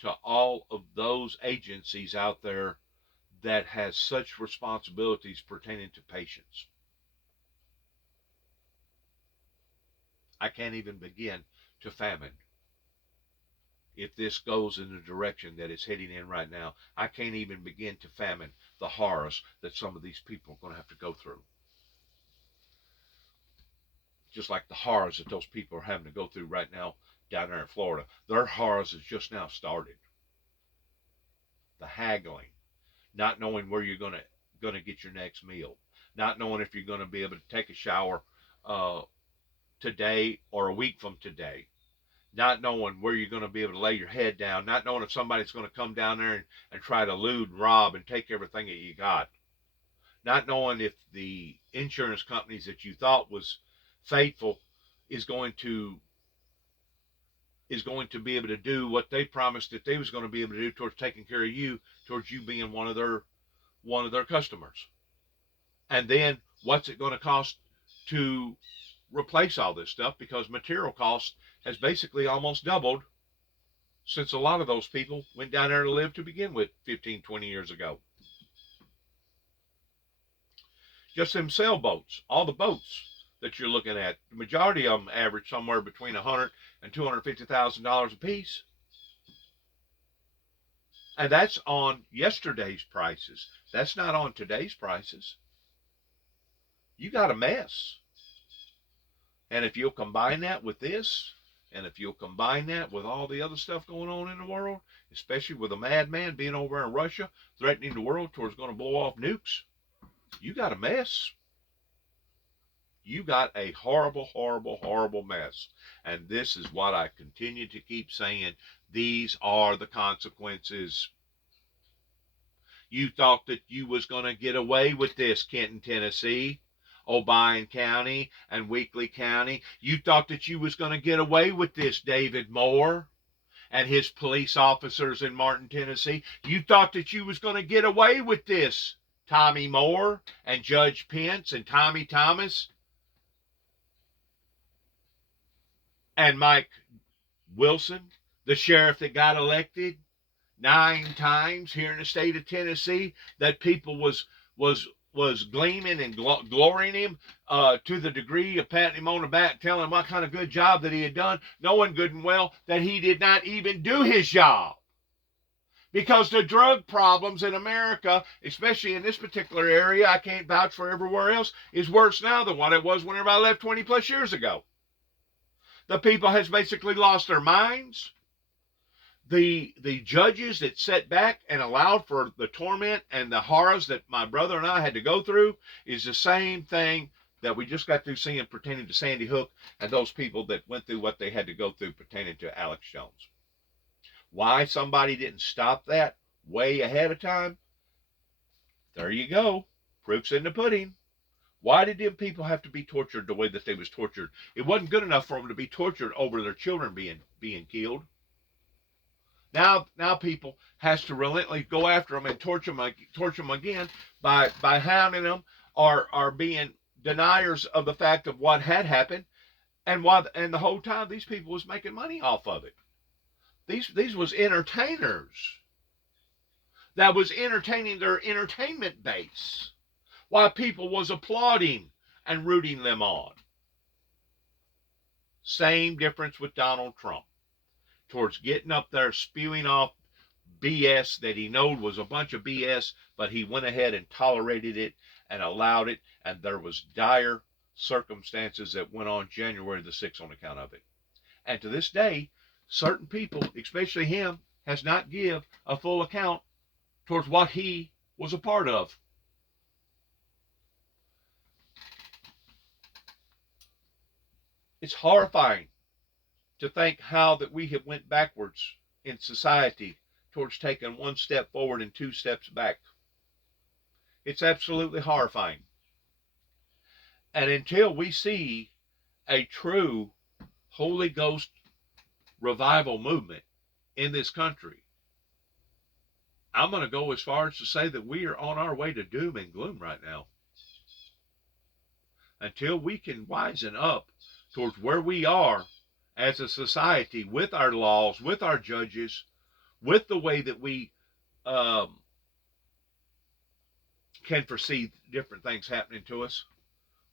to all of those agencies out there that has such responsibilities pertaining to patients? I can't even begin to fathom. If this goes in the direction that it's heading in right now, I can't even begin to fathom the horrors that some of these people are going to have to go through. Just like the horrors that those people are having to go through right now down there in Florida. Their horrors has just now started. The haggling, not knowing where you're going to get your next meal, not knowing if you're going to be able to take a shower today or a week from today, not knowing where you're going to be able to lay your head down, not knowing if somebody's going to come down there and try to loot and rob and take everything that you got, not knowing if the insurance companies that you thought was faithful is going to be able to do what they promised that they was going to be able to do towards taking care of you, towards you being one of their customers. And then what's it going to cost to replace all this stuff, because material cost has basically almost doubled since a lot of those people went down there to live to begin with 15, 20 years ago. Just them sailboats, all the boats that you're looking at, the majority of them average somewhere between $100,000 and $250,000 a piece. And that's on yesterday's prices. That's not on today's prices. You got a mess. And if you'll combine that with this, and if you'll combine that with all the other stuff going on in the world, especially with a madman being over in Russia, threatening the world towards going to blow off nukes, you got a mess. You got a horrible, horrible, horrible mess. And this is what I continue to keep saying. These are the consequences. You thought that you was going to get away with this, Kenton, Tennessee, Obion County and Weakley County. You thought that you was going to get away with this, David Moore and his police officers in Martin, Tennessee. You thought that you was going to get away with this, Tommy Moore and Judge Pence and Tommy Thomas and Mike Wilson, the sheriff that got elected 9 times here in the state of Tennessee, that people was gleaming and glorying him to the degree of patting him on the back, telling him what kind of good job that he had done, knowing good and well that he did not even do his job. Because the drug problems in America, especially in this particular area, I can't vouch for everywhere else, is worse now than what it was whenever I left 20 plus years ago. The people has basically lost their minds. The judges that sat back and allowed for the torment and the horrors that my brother and I had to go through is the same thing that we just got through seeing pertaining to Sandy Hook and those people that went through what they had to go through pertaining to Alex Jones. Why somebody didn't stop that way ahead of time? There you go. Proof's in the pudding. Why did them people have to be tortured the way that they was tortured? It wasn't good enough for them to be tortured over their children being killed. Now people has to relentlessly go after them and torture them again by hounding them or being deniers of the fact of what had happened, and the whole time these people was making money off of it. These was entertainers that was entertaining their entertainment base while people was applauding and rooting them on. Same difference with Donald Trump towards getting up there spewing off BS that he knowed was a bunch of BS, but he went ahead and tolerated it and allowed it, and there was dire circumstances that went on January the 6th on account of it. And to this day, certain people, especially him, has not give a full account towards what he was a part of. It's horrifying to think how that we have went backwards in society towards taking one step forward and two steps back. It's absolutely horrifying. And until we see a true Holy Ghost revival movement in this country, I'm going to go as far as to say that we are on our way to doom and gloom right now. Until we can wisen up towards where we are as a society with our laws, with our judges, with the way that we can foresee different things happening to us,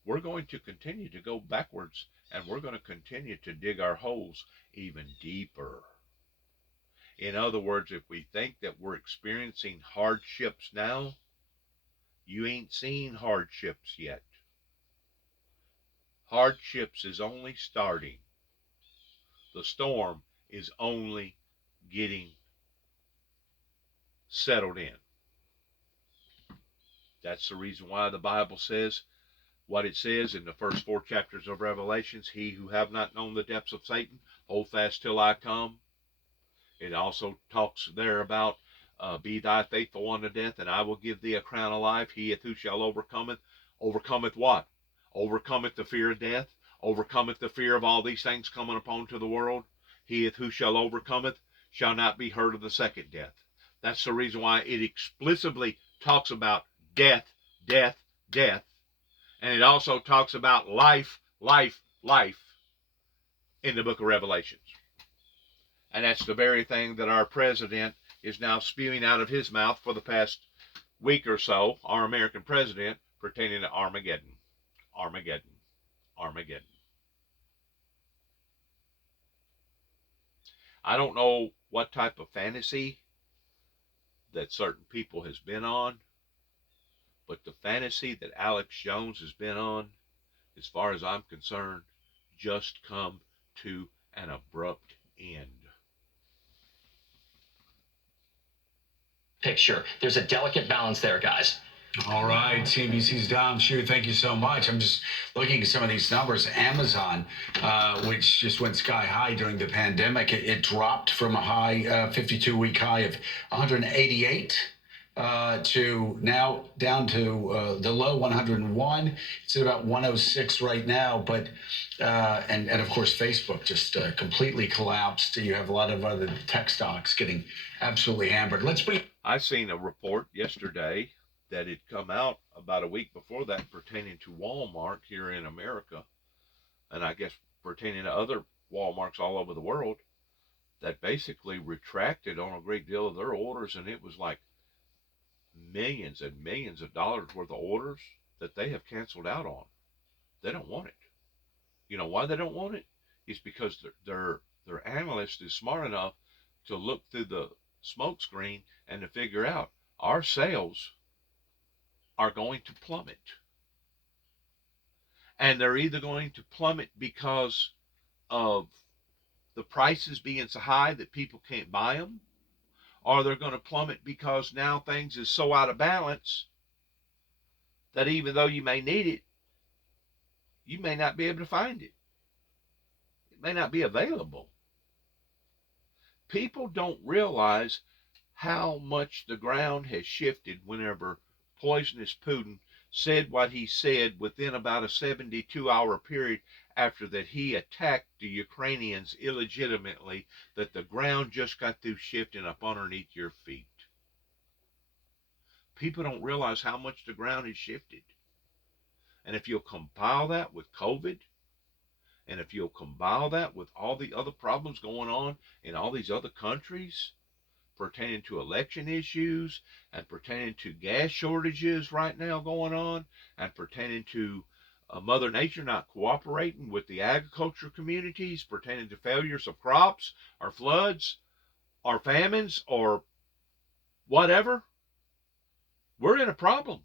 we're going to continue to go backwards, and we're going to continue to dig our holes even deeper. In other words, if we think that we're experiencing hardships now, you ain't seen hardships yet. Hardships is only starting. The storm is only getting settled in. That's the reason why the Bible says what it says in the first 4 chapters of Revelations. He who have not known the depths of Satan, hold fast till I come. It also talks there about be thy faithful unto death, and I will give thee a crown of life. He who shall overcometh what? Overcometh the fear of death, overcometh the fear of all these things coming upon to the world. He who shall overcometh shall not be hurt of the second death. That's the reason why it explicitly talks about death, death, death. And it also talks about life, life, life in the book of Revelations. And that's the very thing that our president is now spewing out of his mouth for the past week or so, our American president, pertaining to Armageddon. Armageddon. Armageddon. I don't know what type of fantasy that certain people has been on, but the fantasy that Alex Jones has been on, as far as I'm concerned, just come to an abrupt end. Picture. There's a delicate balance there, guys. All right, CNBC's Dom Shear, thank you so much. I'm just looking at some of these numbers. Amazon, which just went sky high during the pandemic, it dropped from a high, 52-week high of 188 to now down to the low 101. It's at about 106 right now, but and of course Facebook just completely collapsed. You have a lot of other tech stocks getting absolutely hammered. I seen a report yesterday that had come out about a week before that pertaining to Walmart here in America, and I guess pertaining to other Walmarts all over the world, that basically retracted on a great deal of their orders, and it was like millions and millions of dollars worth of orders that they have canceled out on. They don't want it. You know why they don't want it? It's because their analyst is smart enough to look through the smoke screen and to figure out our sales are going to plummet. And they're either going to plummet because of the prices being so high that people can't buy them, or they're going to plummet because now things is so out of balance that even though you may need it, you may not be able to find it. It may not be available. People don't realize how much the ground has shifted whenever Poisonous Putin said what he said within about a 72-hour period after that he attacked the Ukrainians illegitimately, that the ground just got through shifting up underneath your feet. People don't realize how much the ground has shifted. And if you'll compile that with COVID, and if you'll compile that with all the other problems going on in all these other countries pertaining to election issues and pertaining to gas shortages right now going on and pertaining to Mother Nature not cooperating with the agriculture communities, pertaining to failures of crops or floods or famines or whatever, we're in a problem.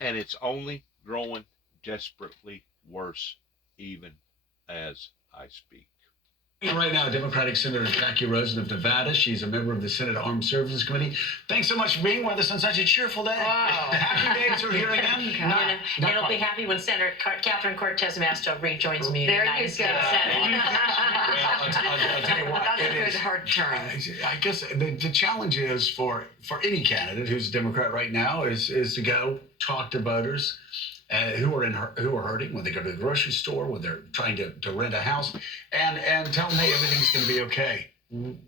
And it's only growing desperately worse even as I speak. Right now, Democratic Senator Jackie Rosen of Nevada. She's a member of the Senate Armed Services Committee. Thanks so much for being with us on such a cheerful day. Wow. Happy days are here again. And it'll be happy when Senator Catherine Cortez Masto rejoins me. There in the you United go. States Senate. I'll tell you what, That's a it good is- hard turn. I guess the challenge is for any candidate who's a Democrat right now is to go talk to voters who are hurting when they go to the grocery store, when they're trying to rent a house, and tell them, hey, everything's going to be okay.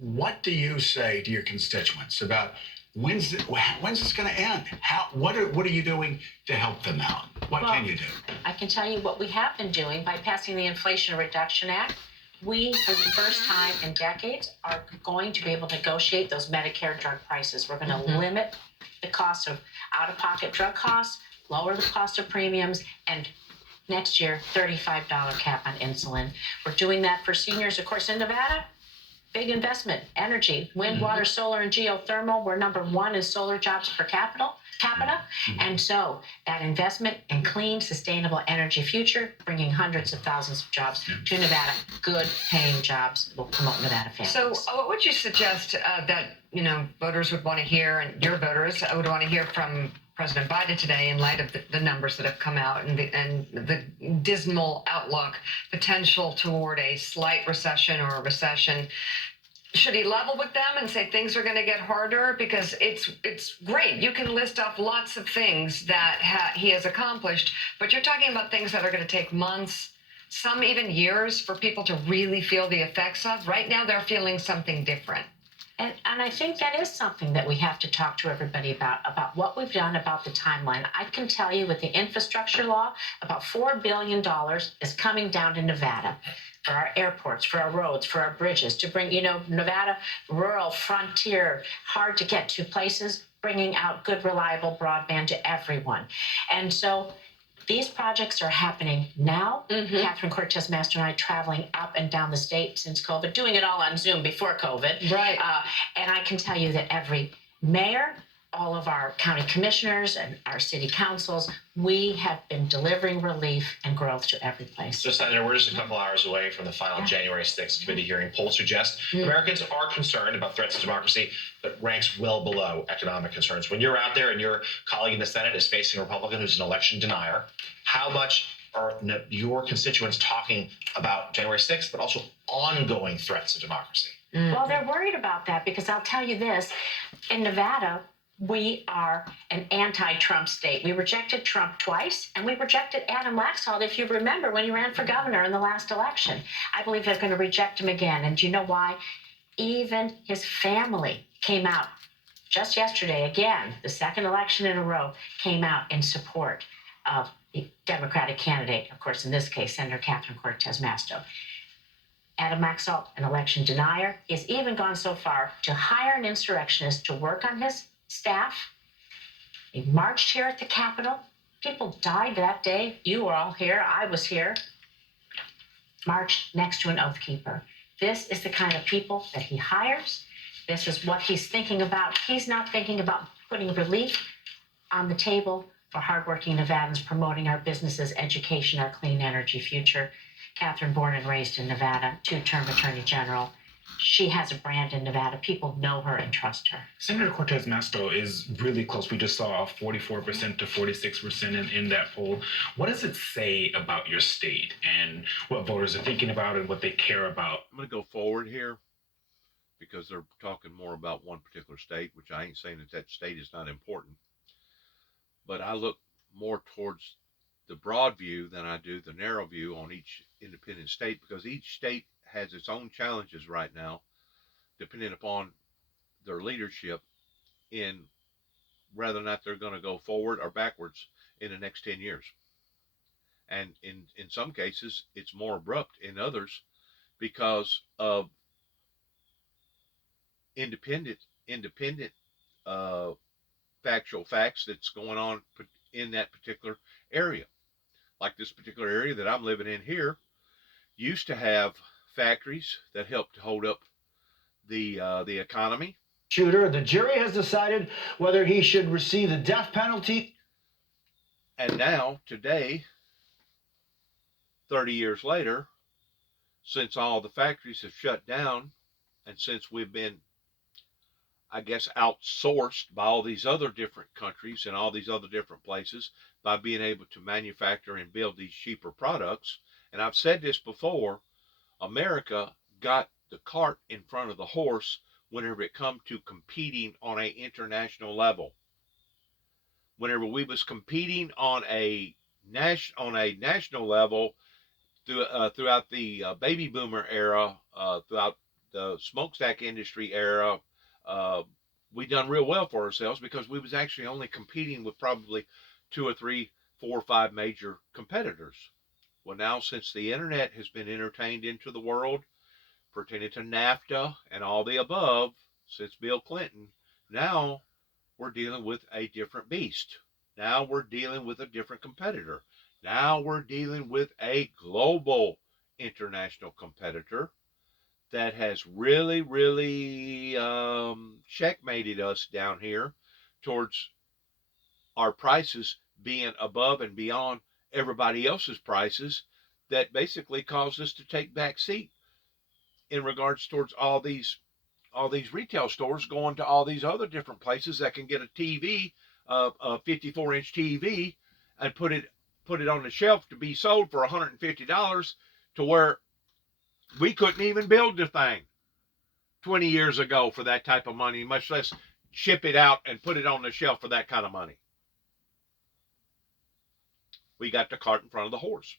What do you say to your constituents about when's this going to end? What are you doing to help them out? What can you do? I can tell you what we have been doing by passing the Inflation Reduction Act. We, for the first time in decades, are going to be able to negotiate those Medicare drug prices. We're going to limit the cost of out-of-pocket drug costs, lower the cost of premiums, and next year, $35 cap on insulin. We're doing that for seniors, of course, in Nevada. Big investment, energy, wind, water, solar, and geothermal. We're #1 in solar jobs per capita. And so that investment in clean, sustainable energy future, bringing hundreds of thousands of jobs to Nevada, good paying jobs will promote Nevada families. So what would you suggest that, voters would want to hear, and your voters would want to hear from President Biden today in light of the numbers that have come out and the dismal outlook, potential toward a slight recession or a recession? Should he level with them and say things are going to get harder? Because it's great. You can list off lots of things that he has accomplished, but you're talking about things that are going to take months, some even years for people to really feel the effects of. Right now, they're feeling something different. And I think that is something that we have to talk to everybody about what we've done, about the timeline. I can tell you with the infrastructure law, about $4 billion is coming down to Nevada for our airports, for our roads, for our bridges, to bring, Nevada, rural, frontier, hard to get to places, bringing out good, reliable broadband to everyone. And so these projects are happening now. Catherine Cortez Masto and I traveling up and down the state since COVID, doing it all on Zoom before COVID. Right. And I can tell you that every mayor, all of our county commissioners and our city councils, we have been delivering relief and growth to every place. So, Senator, we're just a couple hours away from the final January 6th committee hearing. Polls suggest Americans are concerned about threats to democracy, but ranks well below economic concerns. When you're out there and your colleague in the Senate is facing a Republican who's an election denier, how much are your constituents talking about January 6th, but also ongoing threats to democracy? Well, they're worried about that because I'll tell you this, in Nevada, we are an anti-Trump state. We rejected Trump twice, and we rejected Adam Laxalt, if you remember, when he ran for governor in the last election. I believe they're going to reject him again. And do you know why? Even his family came out just yesterday, again, the second election in a row, came out in support of the Democratic candidate, of course, in this case, Senator Catherine Cortez Masto. Adam Laxalt, an election denier, has even gone so far to hire an insurrectionist to work on his staff. He marched here at the Capitol. People died that day. You were all here. I was here. Marched next to an oath keeper. This is the kind of people that he hires. This is what he's thinking about. He's not thinking about putting relief on the table for hardworking Nevadans, promoting our businesses, education, our clean energy future. Catherine, born and raised in Nevada, 2-term attorney general. She has a brand in Nevada. People know her and trust her. Senator Cortez Masto is really close. We just saw 44% to 46% in that poll. What does it say about your state and what voters are thinking about and what they care about? I'm going to go forward here because they're talking more about one particular state, which I ain't saying that state is not important. but I look more towards the broad view than I do the narrow view on each independent state, because each state has its own challenges right now, depending upon their leadership in whether or not they're going to go forward or backwards in the next 10 years. And in some cases, it's more abrupt in others because of independent uh, factual facts that's going on in that particular area. Like this particular area that I'm living in here used to have factories that helped hold up the economy. Shooter, the jury has decided whether he should receive the death penalty. And now, today, 30 years later, since all the factories have shut down, and since we've been, I guess, outsourced by all these other different countries and all these other different places by being able to manufacture and build these cheaper products. And I've said this before, America got the cart in front of the horse whenever it come to competing on an international level. Whenever we was competing on a national level throughout the baby boomer era, throughout the smokestack industry era, we done real well for ourselves because we was actually only competing with probably 2 or 3, 4 or 5 major competitors. Well, now since the internet has been entertained into the world, pertaining to NAFTA and all the above, since Bill Clinton, now we're dealing with a different beast. Now we're dealing with a different competitor. Now we're dealing with a global international competitor that has really, really checkmated us down here towards our prices being above and beyond everybody else's prices, that basically caused us to take back seat in regards towards all these retail stores going to all these other different places that can get a TV, a 54-inch TV, and put it on the shelf to be sold for $150, to where we couldn't even build the thing 20 years ago for that type of money, much less ship it out and put it on the shelf for that kind of money. We got the cart in front of the horse.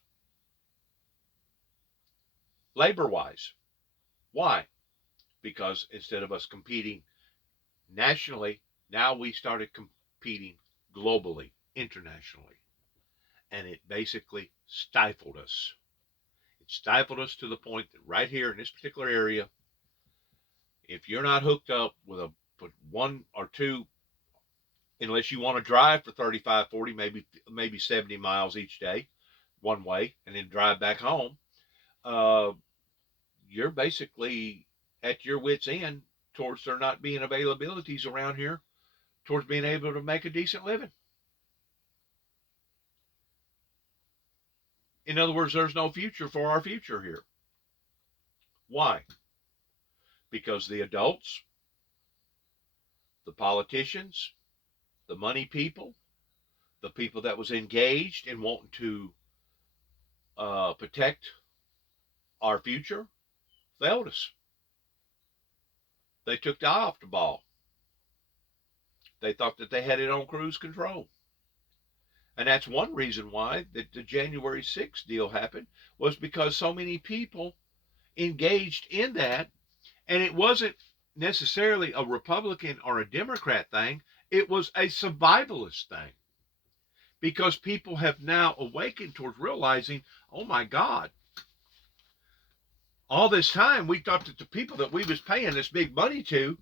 Labor-wise. Why? Because instead of us competing nationally, now we started competing globally, internationally. And it basically stifled us. It stifled us to the point that right here in this particular area, if you're not hooked up with one or two, unless you want to drive for 35, 40, maybe 70 miles each day, one way, and then drive back home, you're basically at your wit's end towards there not being availabilities around here towards being able to make a decent living. In other words, there's no future for our future here. Why? Because the adults, the politicians, the money people, the people that was engaged in wanting to protect our future, failed us. They took the eye off the ball. They thought that they had it on cruise control. And that's one reason why the January 6th deal happened, was because so many people engaged in that. And it wasn't necessarily a Republican or a Democrat thing. It was a survivalist thing. Because people have now awakened towards realizing, oh my God, all this time we thought that the people that we was paying this big money to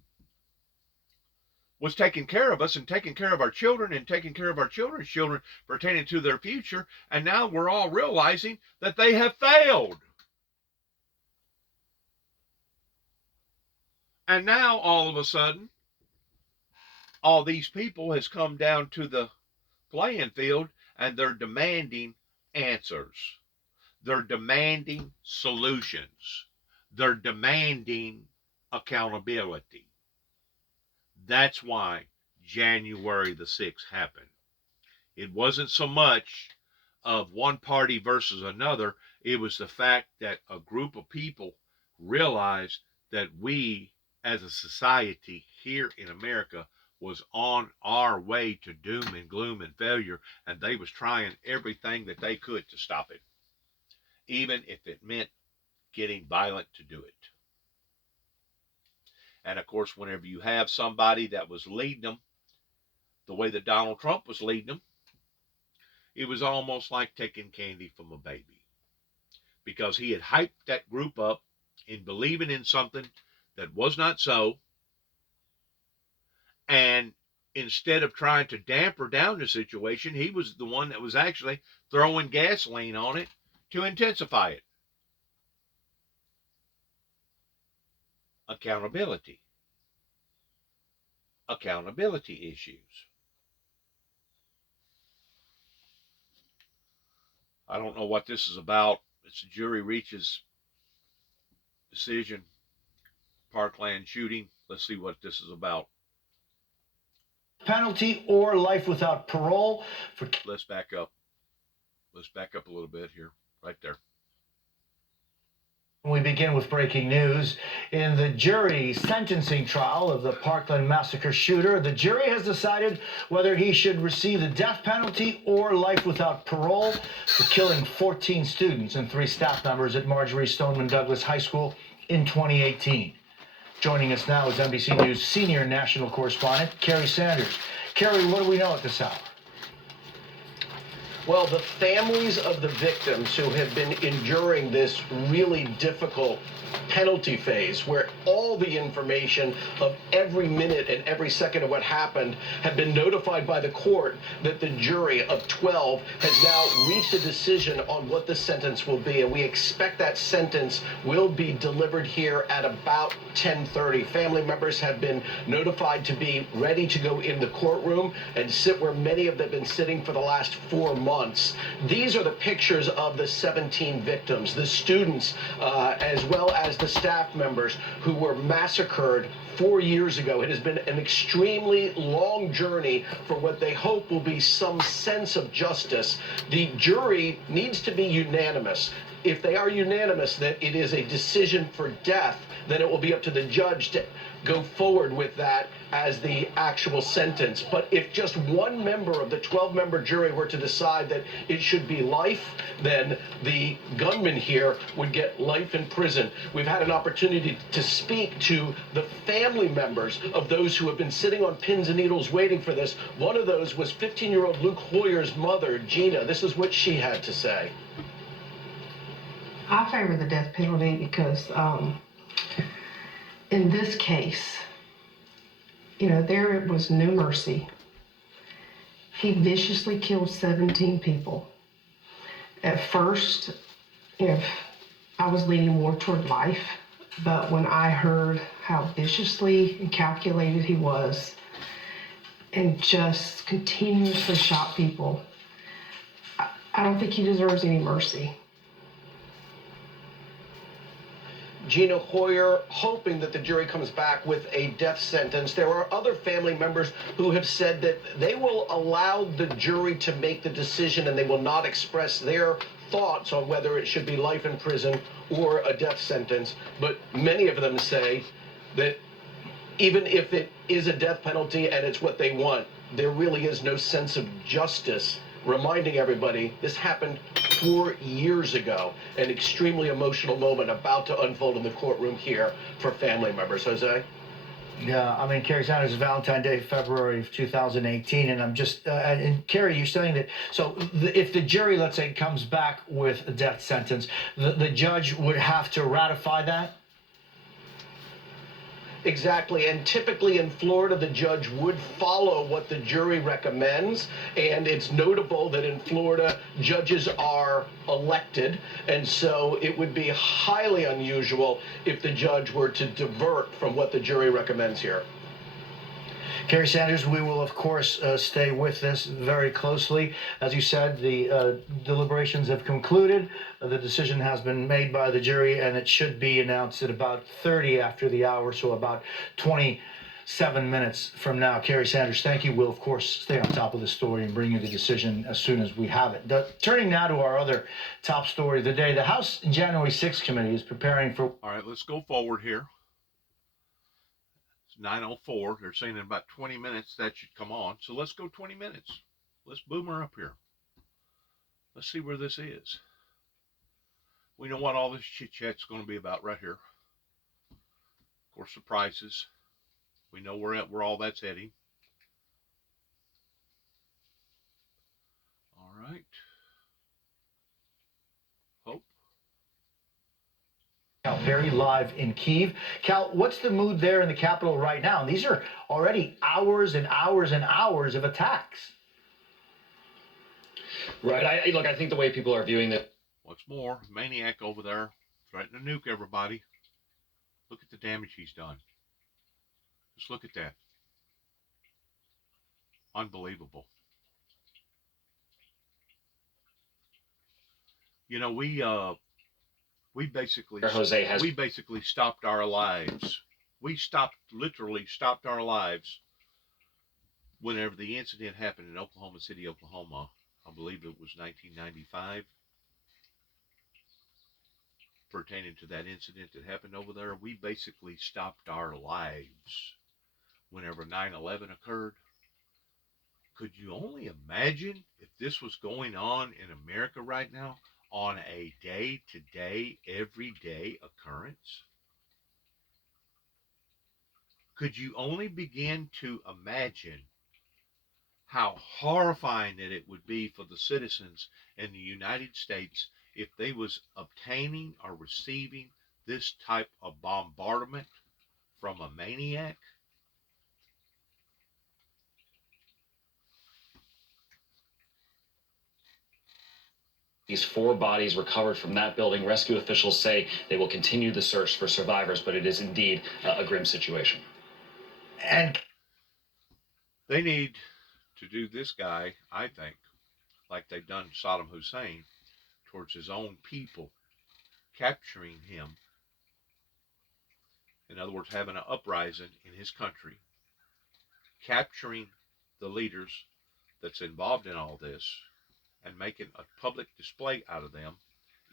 was taking care of us and taking care of our children and taking care of our children's children pertaining to their future. And now we're all realizing that they have failed. And now all of a sudden, all these people has come down to the playing field and they're demanding answers. They're demanding solutions. They're demanding accountability. That's why January the 6th happened. It wasn't so much of one party versus another. It was the fact that a group of people realized that we, as a society here in America, was on our way to doom and gloom and failure, and they was trying everything that they could to stop it, even if it meant getting violent to do it. And of course, whenever you have somebody that was leading them the way that Donald Trump was leading them, it was almost like taking candy from a baby, because he had hyped that group up in believing in something that was not so. And instead of trying to damper down the situation, he was the one that was actually throwing gasoline on it to intensify it. Accountability. Accountability issues. I don't know what this is about. It's a jury reaches decision, Parkland shooting. Let's see what this is about. Penalty or life without parole for. Let's back up. Let's back up a little bit here. Right there. We begin with breaking news. In the jury sentencing trial of the Parkland massacre shooter, the jury has decided whether he should receive the death penalty or life without parole for killing 14 students and 3 staff members at Marjorie Stoneman Douglas High School in 2018. Joining us now is NBC News senior national correspondent Kerry Sanders. Kerry, what do we know at this hour? Well, the families of the victims who have been enduring this really difficult penalty phase, where all the information of every minute and every second of what happened have been notified by the court, that the jury of 12 has now reached a decision on what the sentence will be. And we expect that sentence will be delivered here at about 10:30. Family members have been notified to be ready to go in the courtroom and sit where many of them have been sitting for the last 4 months. These are the pictures of the 17 victims, the students, as well as the staff members who were massacred 4 years ago. It has been an extremely long journey for what they hope will be some sense of justice. The jury needs to be unanimous. If they are unanimous that it is a decision for death, then it will be up to the judge to go forward with that as the actual sentence. But if just one member of the 12-member jury were to decide that it should be life, then the gunman here would get life in prison. We've had an opportunity to speak to the family members of those who have been sitting on pins and needles waiting for this. One of those was 15-year-old Luke Hoyer's mother, Gina. This is what she had to say. I favor the death penalty because in this case, there was no mercy. He viciously killed 17 people. At first, I was leaning more toward life, but when I heard how viciously and calculated he was and just continuously shot people, I don't think he deserves any mercy. Gina Hoyer hoping that the jury comes back with a death sentence. There are other family members who have said that they will allow the jury to make the decision and they will not express their thoughts on whether it should be life in prison or a death sentence. But many of them say that even if it is a death penalty and it's what they want, there really is no sense of justice. Reminding everybody, this happened 4 years ago. An extremely emotional moment about to unfold in the courtroom here for family members. Jose? Yeah, Kerry Sanders, is Valentine's Day, February of 2018, and I'm just, and Kerry, you're saying that, so if the jury, let's say, comes back with a death sentence, the judge would have to ratify that? Exactly, and typically in Florida, the judge would follow what the jury recommends, and it's notable that in Florida, judges are elected, and so it would be highly unusual if the judge were to divert from what the jury recommends here. Kerry Sanders, we will, of course, stay with this very closely. As you said, the deliberations have concluded. The decision has been made by the jury, and it should be announced at about 30 after the hour, so about 27 minutes from now. Kerry Sanders, thank you. We'll, of course, stay on top of the story and bring you the decision as soon as we have it. Turning now to our other top story of the day, the House January 6th Committee is preparing for... All right, let's go forward here. It's 9:04. They're saying in about 20 minutes that should come on. So let's go 20 minutes. Let's boom her up here. Let's see where this is. We know what all this chit-chat's going to be about right here. Of course, the prices. We know where all that's heading. All right. Hope. Cal Perry live in Kyiv. Cal, what's the mood there in the capital right now? And these are already hours and hours and hours of attacks. Right. I think the way people are viewing this. What's more, maniac over there threatening to nuke everybody. Look at the damage he's done. Just look at that. Unbelievable. You know, we basically stopped our lives. We literally stopped our lives whenever the incident happened in Oklahoma City, Oklahoma. I believe it was 1995. Pertaining to that incident that happened over there, we basically stopped our lives whenever 9/11 occurred. Could you only imagine if this was going on in America right now on a day-to-day, everyday occurrence? Could you only begin to imagine how horrifying that it would be for the citizens in the United States if they was obtaining or receiving this type of bombardment from a maniac? These 4 bodies recovered from that building. Rescue officials say they will continue the search for survivors, but it is indeed a grim situation. And they need to do this guy, I think, like they've done Saddam Hussein, towards his own people, capturing him. In other words, having an uprising in his country, capturing the leaders that's involved in all this, and making a public display out of them,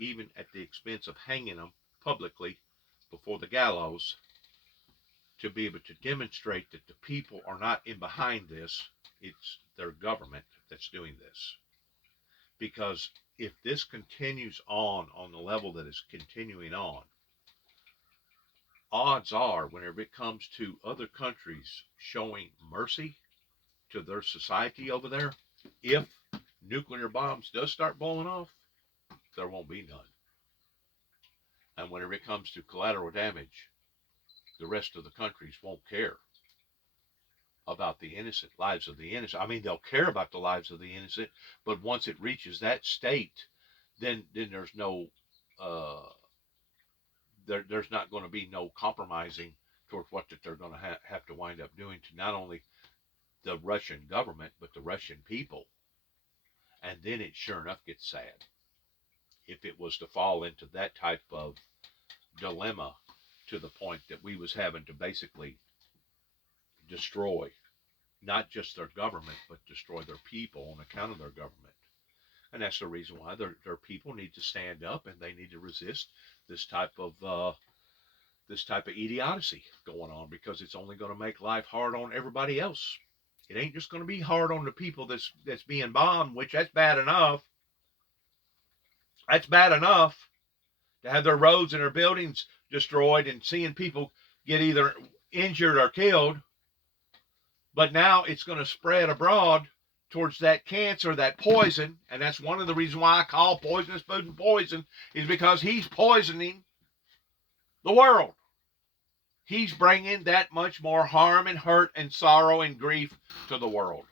even at the expense of hanging them publicly before the gallows, to be able to demonstrate that the people are not in behind this. It's their government that's doing this. Because if this continues on the level that is continuing on, odds are, whenever it comes to other countries showing mercy to their society over there, if nuclear bombs does start blowing off, there won't be none. And whenever it comes to collateral damage, the rest of the countries won't care about the innocent, lives of the innocent. I mean, they'll care about the lives of the innocent, but once it reaches that state, then there's no, there's not going to be no compromising towards what that they're going to have to wind up doing to not only the Russian government, but the Russian people. And then it sure enough gets sad if it was to fall into that type of dilemma, to the point that we was having to basically destroy not just their government, but destroy their people on account of their government. And that's the reason why their people need to stand up, and they need to resist this type of idiocy going on, because it's only going to make life hard on everybody else. It ain't just going to be hard on the people that's being bombed, which that's bad enough. That's bad enough to have their roads and their buildings destroyed and seeing people get either injured or killed. But now it's going to spread abroad towards that cancer, that poison. And that's one of the reasons why I call poisonous food poison, is because he's poisoning the world. He's bringing that much more harm and hurt and sorrow and grief to the world.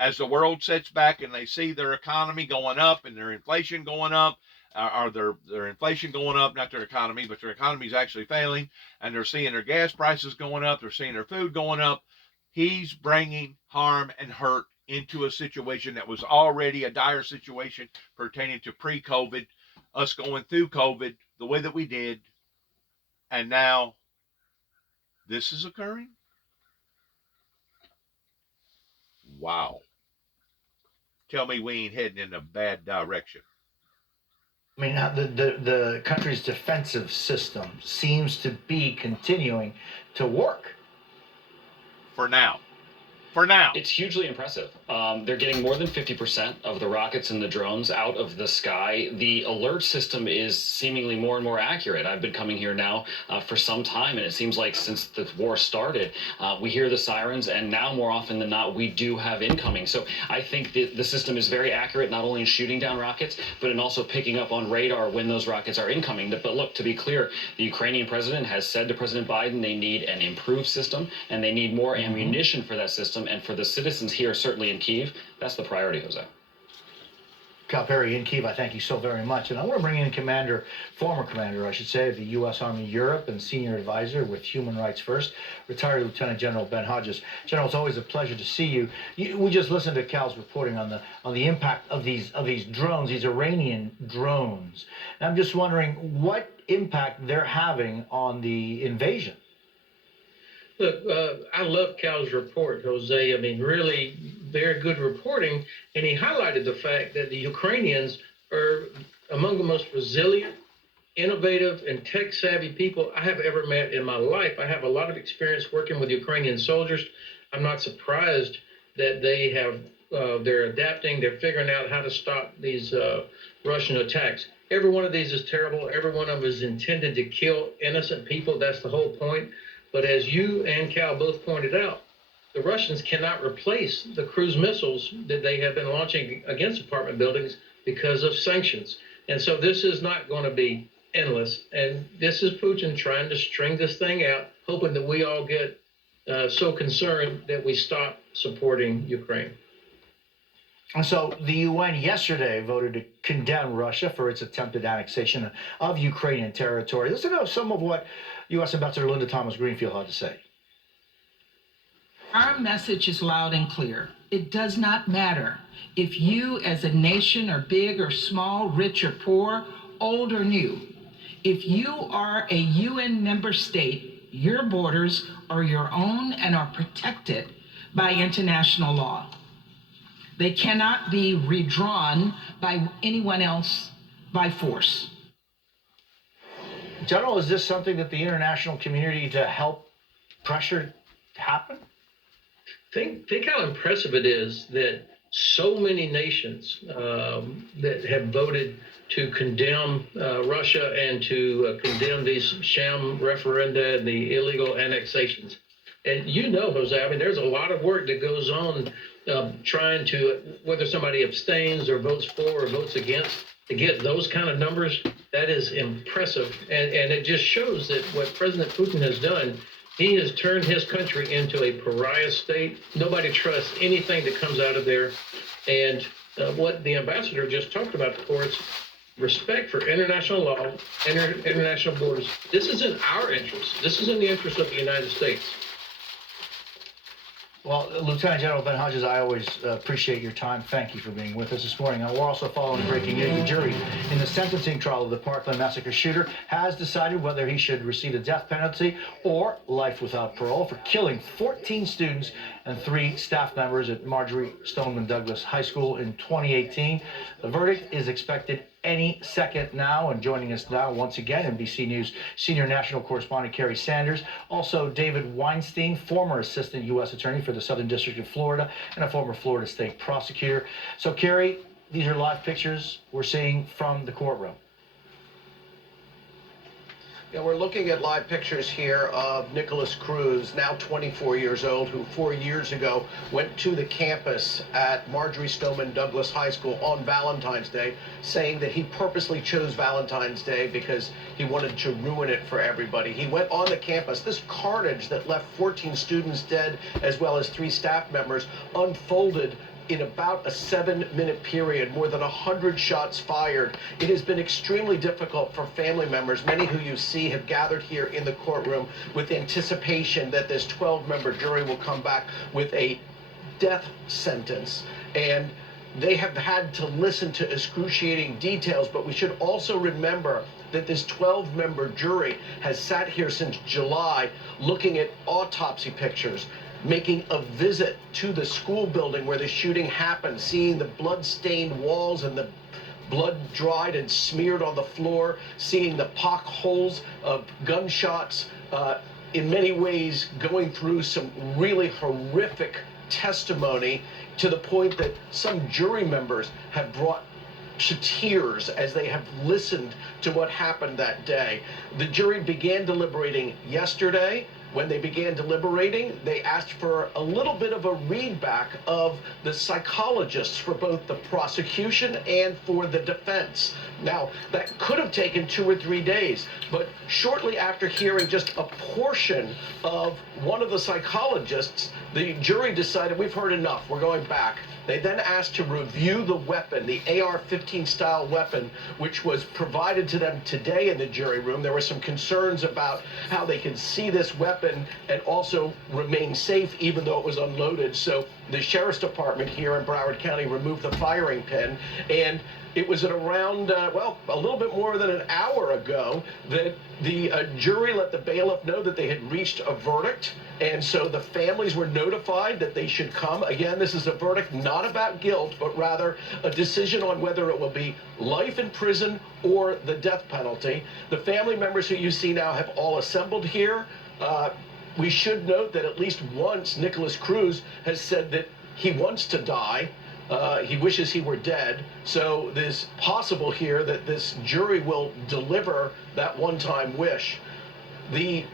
As the world sits back and they see their economy going up and their inflation going up, or their inflation going up, not their economy, but their economy is actually failing, and they're seeing their gas prices going up, they're seeing their food going up, he's bringing harm and hurt into a situation that was already a dire situation pertaining to pre-COVID, us going through COVID the way that we did, and now this is occurring? Wow. Tell me we ain't heading in a bad direction. I mean, the country's defensive system seems to be continuing to work. for now. For now. It's hugely impressive. They're getting more than 50% of the rockets and the drones out of the sky. The alert system is seemingly more and more accurate. I've been coming here now for some time, and it seems like since the war started, we hear the sirens, and now more often than not, we do have incoming. So I think the system is very accurate, not only in shooting down rockets, but in also picking up on radar when those rockets are incoming. But look, to be clear, the Ukrainian president has said to President Biden they need an improved system, and they need more ammunition for that system. And for the citizens here, certainly in Kyiv, that's the priority, Jose. Cal Perry in Kyiv, I thank you so very much. And I want to bring in former commander, I should say, of the U.S. Army Europe and senior advisor with Human Rights First, retired Lieutenant General Ben Hodges. General, it's always a pleasure to see you. We just listened to Cal's reporting on the impact of these drones, these Iranian drones. And I'm just wondering what impact they're having on the invasion. Look, I love Cal's report, Jose. I mean, really very good reporting. And he highlighted the fact that the Ukrainians are among the most resilient, innovative, and tech-savvy people I have ever met in my life. I have a lot of experience working with Ukrainian soldiers. I'm not surprised that they have, they're adapting, they're figuring out how to stop these Russian attacks. Every one of these is terrible. Every one of them is intended to kill innocent people. That's the whole point. But as you and Cal both pointed out, the Russians cannot replace the cruise missiles that they have been launching against apartment buildings because of sanctions. And so this is not going to be endless. And this is Putin trying to string this thing out, hoping that we all get so concerned that we stop supporting Ukraine. And so the UN yesterday voted to condemn Russia for its attempted annexation of Ukrainian territory. Listen to some of what U.S. Ambassador Linda Thomas-Greenfield had to say. Our message is loud and clear. It does not matter if you as a nation are big or small, rich or poor, old or new. If you are a UN member state, your borders are your own and are protected by international law. They cannot be redrawn by anyone else by force. General, is this something that the international community to help pressure happen? Think how impressive it is that so many nations that have voted to condemn Russia and to condemn these sham referenda and the illegal annexations. And you know, Jose, I mean, there's a lot of work that goes on trying to, whether somebody abstains or votes for or votes against, to get those kind of numbers. That is impressive. And it just shows that what President Putin has done, he has turned his country into a pariah state. Nobody trusts anything that comes out of there. And what the ambassador just talked about, of course, respect for international law, international borders. This is in our interest. This is in the interest of the United States. Well, Lieutenant General Ben Hodges, I always appreciate your time. Thank you for being with us this morning. And we're also following breaking news. The jury in the sentencing trial of the Parkland massacre shooter has decided whether he should receive the death penalty or life without parole for killing 14 students and 3 staff members at Marjorie Stoneman Douglas High School in 2018. The verdict is expected any second now. And joining us now once again, NBC News senior national correspondent Kerry Sanders, also David Weinstein, former assistant U.S. attorney for the Southern District of Florida and a former Florida state prosecutor. So Kerry, these are live pictures we're seeing from the courtroom. Yeah, we're looking at live pictures here of Nicholas Cruz, now 24 years old, who 4 years ago went to the campus at Marjorie Stoneman Douglas High School on Valentine's Day, saying that he purposely chose Valentine's Day because he wanted to ruin it for everybody. He went on the campus. This carnage that left 14 students dead, as well as 3 staff members, unfolded in about a 7-minute period, more than 100 shots fired. It has been extremely difficult for family members. Many who you see have gathered here in the courtroom with anticipation that this 12-member jury will come back with a death sentence. And they have had to listen to excruciating details, but we should also remember that this 12-member jury has sat here since July looking at autopsy pictures, making a visit to the school building where the shooting happened, seeing the blood-stained walls and the blood dried and smeared on the floor, seeing the pock holes of gunshots, in many ways going through some really horrific testimony to the point that some jury members have brought to tears as they have listened to what happened that day. The jury began deliberating yesterday. When they began deliberating, they asked for a little bit of a readback of the psychologists for both the prosecution and for the defense. Now, that could have taken 2 or 3 days, but shortly after hearing just a portion of one of the psychologists, the jury decided, we've heard enough, we're going back. They then asked to review the weapon, the AR-15 style weapon, which was provided to them today in the jury room. There were some concerns about how they could see this weapon and also remain safe even though it was unloaded. So the sheriff's department here in Broward County removed the firing pin, and it was at around, a little bit more than an hour ago that the jury let the bailiff know that they had reached a verdict. And so the families were notified that they should come. Again, this is a verdict not about guilt, but rather a decision on whether it will be life in prison or the death penalty. The family members who you see now have all assembled here. We should note that at least once Nicholas Cruz has said that he wants to die. He wishes he were dead. So it is possible here that this jury will deliver that one-time wish. The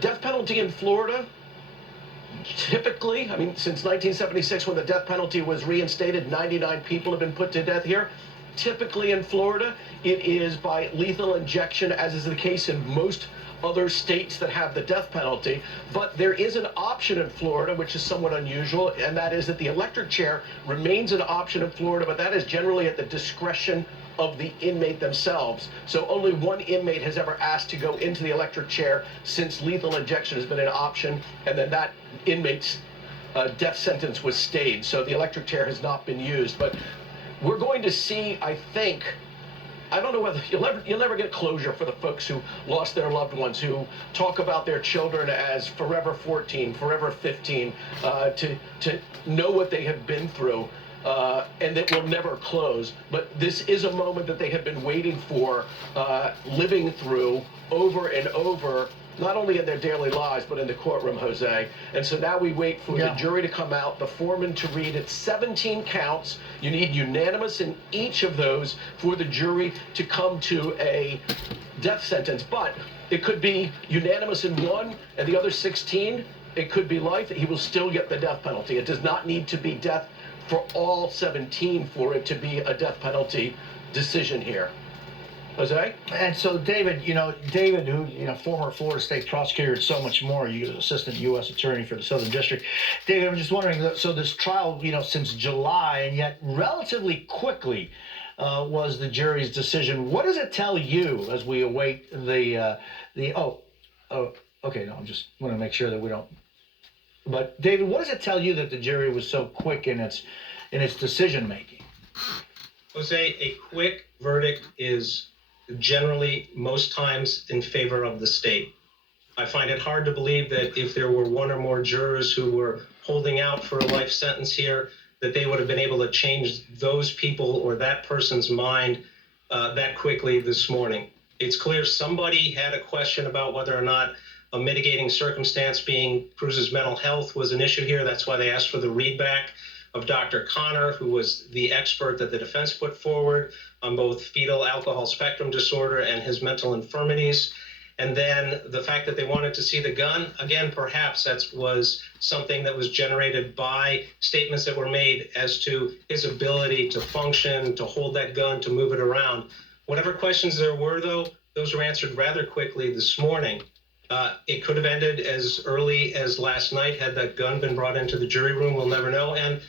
death penalty in Florida, typically, I mean, since 1976, when the death penalty was reinstated, 99 people have been put to death here. Typically in Florida, it is by lethal injection, as is the case in most other states that have the death penalty. But there is an option in Florida, which is somewhat unusual, and that is that the electric chair remains an option in Florida, but that is generally at the discretion of the inmate themselves. So only one inmate has ever asked to go into the electric chair since lethal injection has been an option, and then that inmate's death sentence was stayed. So the electric chair has not been used. But we're going to see, I think, I don't know whether you'll never get closure for the folks who lost their loved ones, who talk about their children as forever 14, forever 15, to know what they have been through, and that will never close. But this is a moment that they have been waiting for, living through over and over, not only in their daily lives, but in the courtroom, Jose. And so now we wait for the jury to come out, the foreman to read it. 17 counts. You need unanimous in each of those for the jury to come to a death sentence. But it could be unanimous in one, and the other 16, it could be life. He will still get the death penalty. It does not need to be death for all 17 for it to be a death penalty decision here. Jose? And so, David, who, former Florida State prosecutor and so much more, assistant U.S. attorney for the Southern District. David, I'm just wondering, so this trial, since July, and yet relatively quickly was the jury's decision. What does it tell you as we await okay, no, I'm just want to make sure that we don't. But, David, what does it tell you that the jury was so quick in its decision making? Jose, a quick verdict is generally most times in favor of the state. I find it hard to believe that if there were one or more jurors who were holding out for a life sentence here, that they would have been able to change those people or that person's mind that quickly this morning. It's clear somebody had a question about whether or not a mitigating circumstance being Cruz's mental health was an issue here. That's why they asked for the readback of Dr. Connor, who was the expert that the defense put forward on both fetal alcohol spectrum disorder and his mental infirmities. And then the fact that they wanted to see the gun, again, perhaps that was something that was generated by statements that were made as to his ability to function, to hold that gun, to move it around. Whatever questions there were, though, those were answered rather quickly this morning. It could have ended as early as last night had that gun been brought into the jury room. We'll never know. And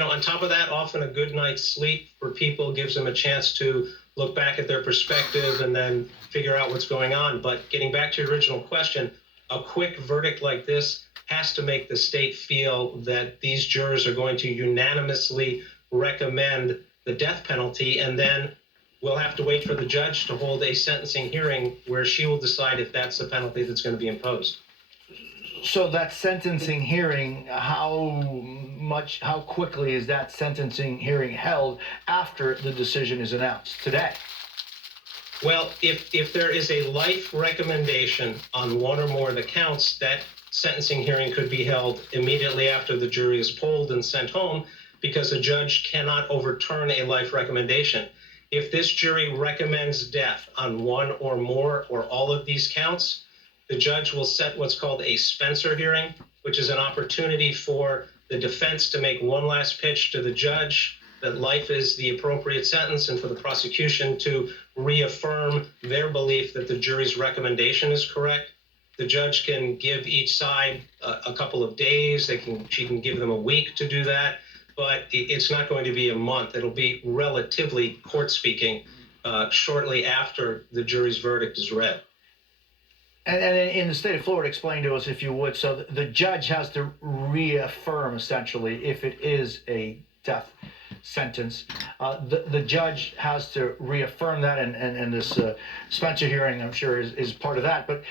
on top of that, often a good night's sleep for people gives them a chance to look back at their perspective and then figure out what's going on. But getting back to your original question, a quick verdict like this has to make the state feel that these jurors are going to unanimously recommend the death penalty, and then we'll have to wait for the judge to hold a sentencing hearing where she will decide if that's the penalty that's going to be imposed. So that sentencing hearing, how quickly is that sentencing hearing held after the decision is announced? Today? Well, if there is a life recommendation on one or more of the counts, that sentencing hearing could be held immediately after the jury is polled and sent home, because a judge cannot overturn a life recommendation. If this jury recommends death on one or more or all of these counts, the judge will set what's called a Spencer hearing, which is an opportunity for the defense to make one last pitch to the judge that life is the appropriate sentence, and for the prosecution to reaffirm their belief that the jury's recommendation is correct. The judge can give each side a couple of days. She can give them a week to do that, but it's not going to be a month. It'll be relatively court speaking shortly after the jury's verdict is read. And in the state of Florida, explain to us, if you would, so the judge has to reaffirm, essentially, if it is a death sentence. The judge has to reaffirm that, and this Spencer hearing, I'm sure, is part of that. But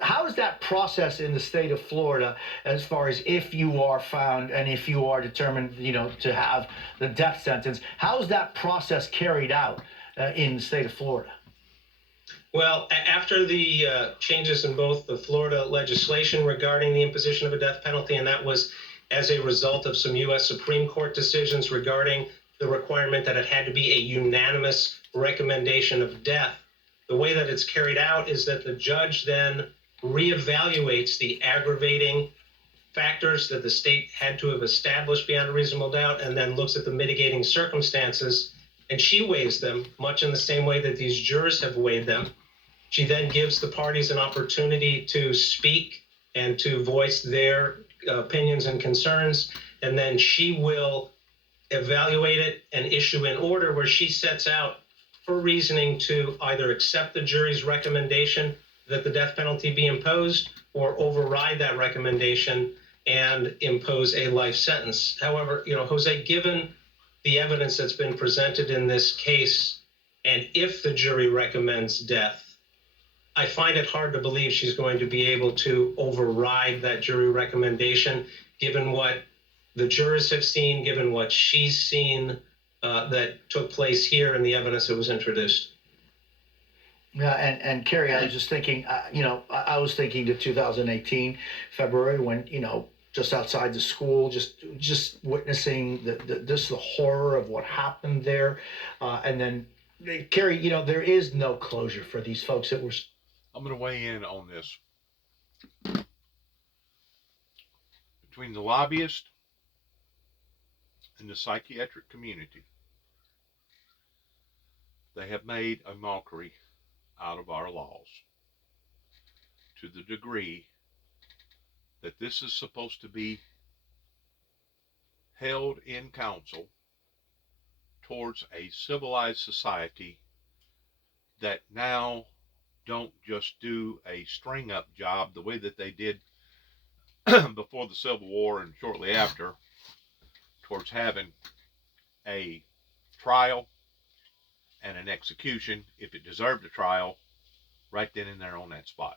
how is that process in the state of Florida, as far as if you are found and if you are determined, to have the death sentence? How is that process carried out in the state of Florida? Well, after the changes in both the Florida legislation regarding the imposition of a death penalty, and that was as a result of some U.S. Supreme Court decisions regarding the requirement that it had to be a unanimous recommendation of death, the way that it's carried out is that the judge then reevaluates the aggravating factors that the state had to have established beyond a reasonable doubt, and then looks at the mitigating circumstances, and she weighs them much in the same way that these jurors have weighed them. She then gives the parties an opportunity to speak and to voice their opinions and concerns, and then she will evaluate it and issue an order where she sets out her reasoning to either accept the jury's recommendation that the death penalty be imposed or override that recommendation and impose a life sentence. However, Jose, given the evidence that's been presented in this case, and if the jury recommends death, I find it hard to believe she's going to be able to override that jury recommendation, given what the jurors have seen, given what she's seen that took place here and the evidence that was introduced. Yeah, and Kerry, I was just thinking, I was thinking to 2018, February, when, just outside the school, just witnessing the horror of what happened there. And then, Kerry, there is no closure for these folks that were... I'm going to weigh in on this. Between the lobbyists and the psychiatric community, they have made a mockery out of our laws to the degree that this is supposed to be held in counsel towards a civilized society that now don't just do a string up job the way that they did before the Civil War and shortly after, towards having a trial and an execution, if it deserved a trial, right then and there on that spot.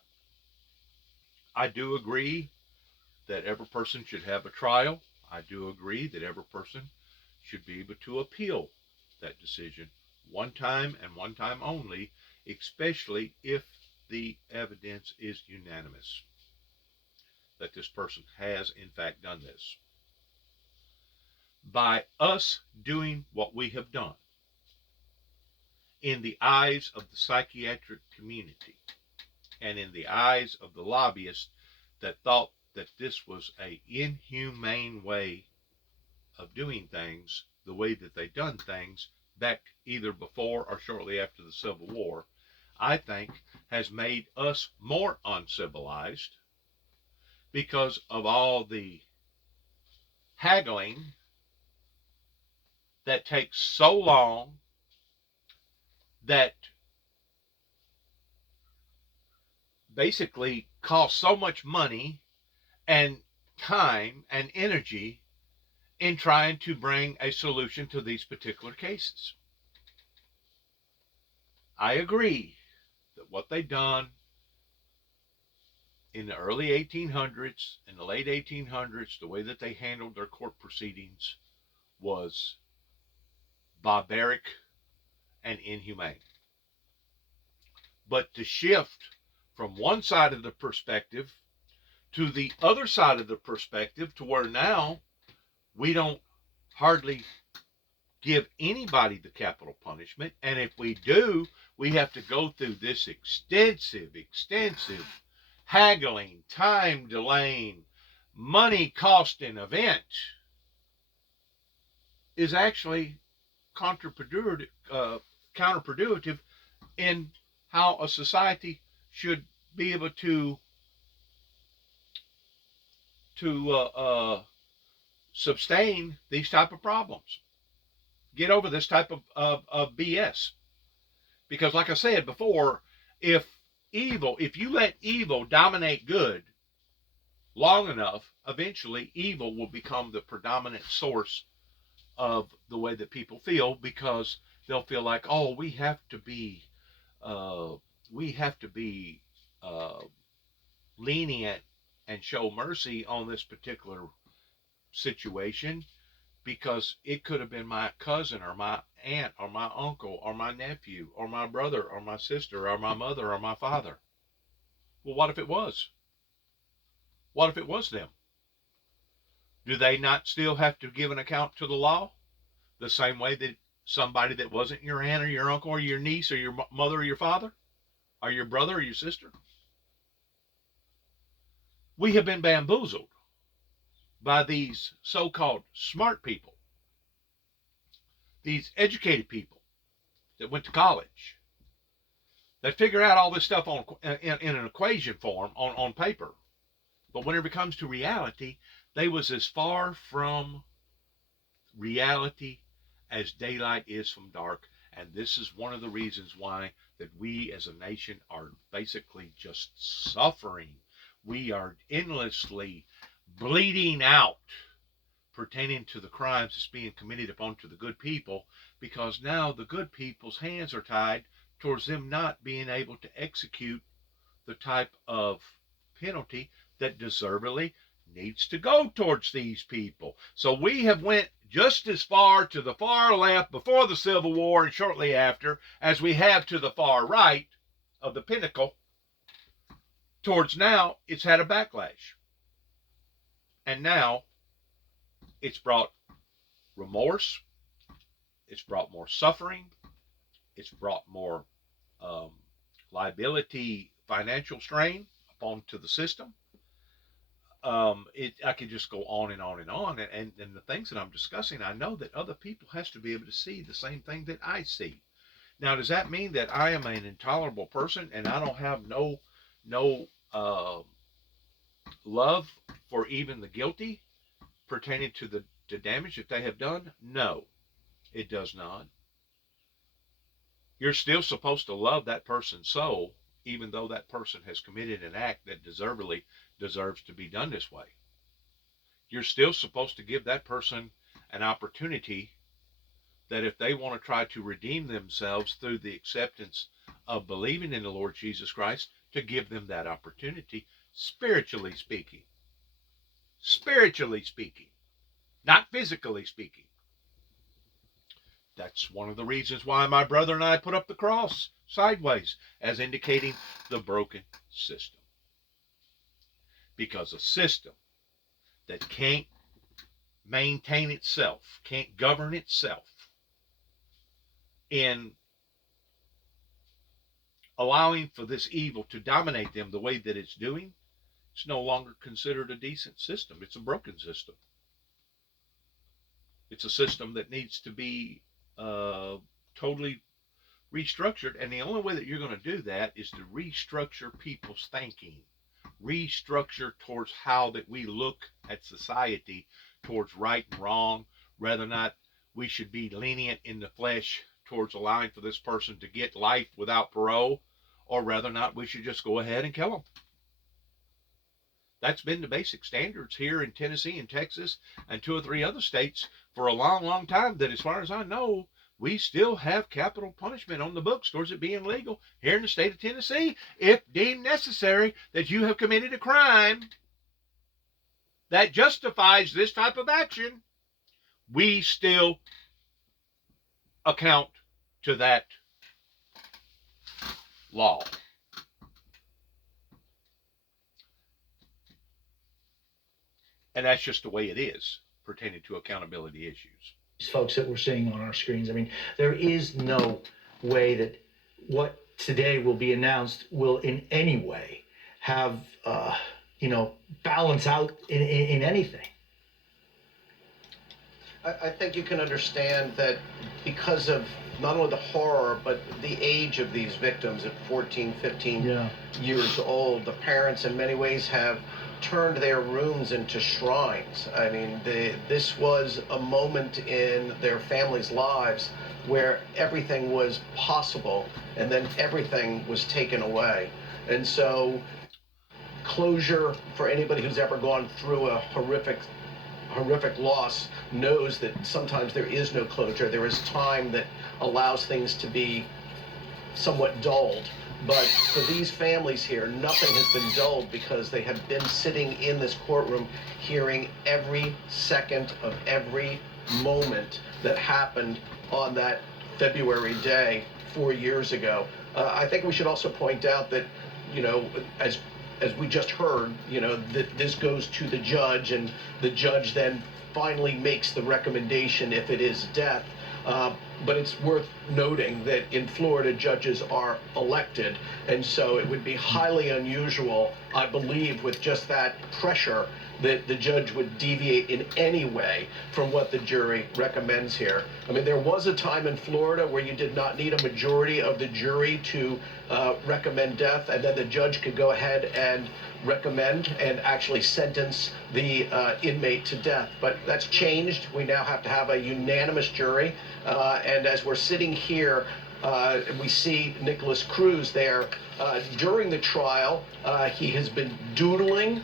I do agree that every person should have a trial. I do agree that every person should be able to appeal that decision one time and one time only, especially if the evidence is unanimous that this person has in fact done this. By us doing what we have done, in the eyes of the psychiatric community and in the eyes of the lobbyists that thought that this was an inhumane way of doing things, the way that they done things back either before or shortly after the Civil War, I think has made us more uncivilized because of all the haggling that takes so long, that basically costs so much money and time and energy in trying to bring a solution to these particular cases. I agree that what they done in the early 1800s and the late 1800s, the way that they handled their court proceedings, was barbaric and inhumane. but to shift from one side of the perspective to the other side of the perspective, to where now we don't hardly give anybody the capital punishment. And if we do, we have to go through this extensive haggling, time delaying, money costing event, is actually counterproductive in how a society should be able to sustain these type of problems, get over this type of BS. Because like I said before, if you let evil dominate good long enough, eventually evil will become the predominant source of the way that people feel, because they'll feel like, oh, we have to be lenient and show mercy on this particular situation, because it could have been my cousin or my aunt or my uncle or my nephew or my brother or my sister or my mother or my father. Well, what if it was? What if it was them? Do they not still have to give an account to the law? The same way that somebody that wasn't your aunt or your uncle or your niece or your mother or your father or your brother or your sister? We have been bamboozled by these so-called smart people, these educated people that went to college, that figure out all this stuff in an equation form on paper. But whenever it comes to reality, they was as far from reality as daylight is from dark. And this is one of the reasons why that we as a nation are basically just suffering. We are endlessly bleeding out pertaining to the crimes that's being committed upon to the good people, because now the good people's hands are tied towards them not being able to execute the type of penalty that deservedly needs to go towards these people. So we have went just as far to the far left before the Civil War and shortly after as we have to the far right of the pinnacle. Towards now, it's had a backlash. And now it's brought remorse, it's brought more suffering, it's brought more liability, financial strain upon to the system. I could just go on and on and on. And the things that I'm discussing, I know that other people has to be able to see the same thing that I see. Now, does that mean that I am an intolerable person and I don't have no love for even the guilty pertaining to the damage that they have done? No, it does not. You're still supposed to love that person's soul, even though that person has committed an act that deservedly deserves to be done this way. You're still supposed to give that person an opportunity that if they want to try to redeem themselves through the acceptance of believing in the Lord Jesus Christ, to give them that opportunity, spiritually speaking. Spiritually speaking, not physically speaking. That's one of the reasons why my brother and I put up the cross sideways, as indicating the broken system. Because a system that can't maintain itself, can't govern itself in allowing for this evil to dominate them the way that it's doing, it's no longer considered a decent system. It's a broken system. It's a system that needs to be totally restructured. And the only way that you're going to do that is to restructure people's thinking, restructure towards how that we look at society, towards right and wrong, whether or not we should be lenient in the flesh towards allowing for this person to get life without parole, or whether or not we should just go ahead and kill them. That's been the basic standards here in Tennessee and Texas and 2 or 3 other states for a long, long time, that as far as I know, we still have capital punishment on the books towards it being legal here in the state of Tennessee, if deemed necessary that you have committed a crime that justifies this type of action. We still account to that law. And that's just the way it is pertaining to accountability issues. These folks that we're seeing on our screens, I mean, there is no way that what today will be announced will in any way have, balance out in anything. I think you can understand that because of not only the horror, but the age of these victims at 14, 15 years old, the parents in many ways have turned their rooms into shrines. I mean, this was a moment in their families' lives where everything was possible and then everything was taken away. And so closure for anybody who's ever gone through a horrific loss knows that sometimes there is no closure. There is time that allows things to be somewhat dulled. But for these families here, nothing has been dulled because they have been sitting in this courtroom hearing every second of every moment that happened on that February day 4 years ago. I think we should also point out that, as we just heard, that this goes to the judge, and the judge then finally makes the recommendation if it is death. But it's worth noting that in Florida, judges are elected, and so it would be highly unusual, I believe, with just that pressure, that the judge would deviate in any way from what the jury recommends here. I mean, there was a time in Florida where you did not need a majority of the jury to recommend death, and then the judge could go ahead and recommend and actually sentence the inmate to death. But that's changed. We now have to have a unanimous jury. And as we're sitting here, we see Nicholas Cruz there. During the trial, he has been doodling.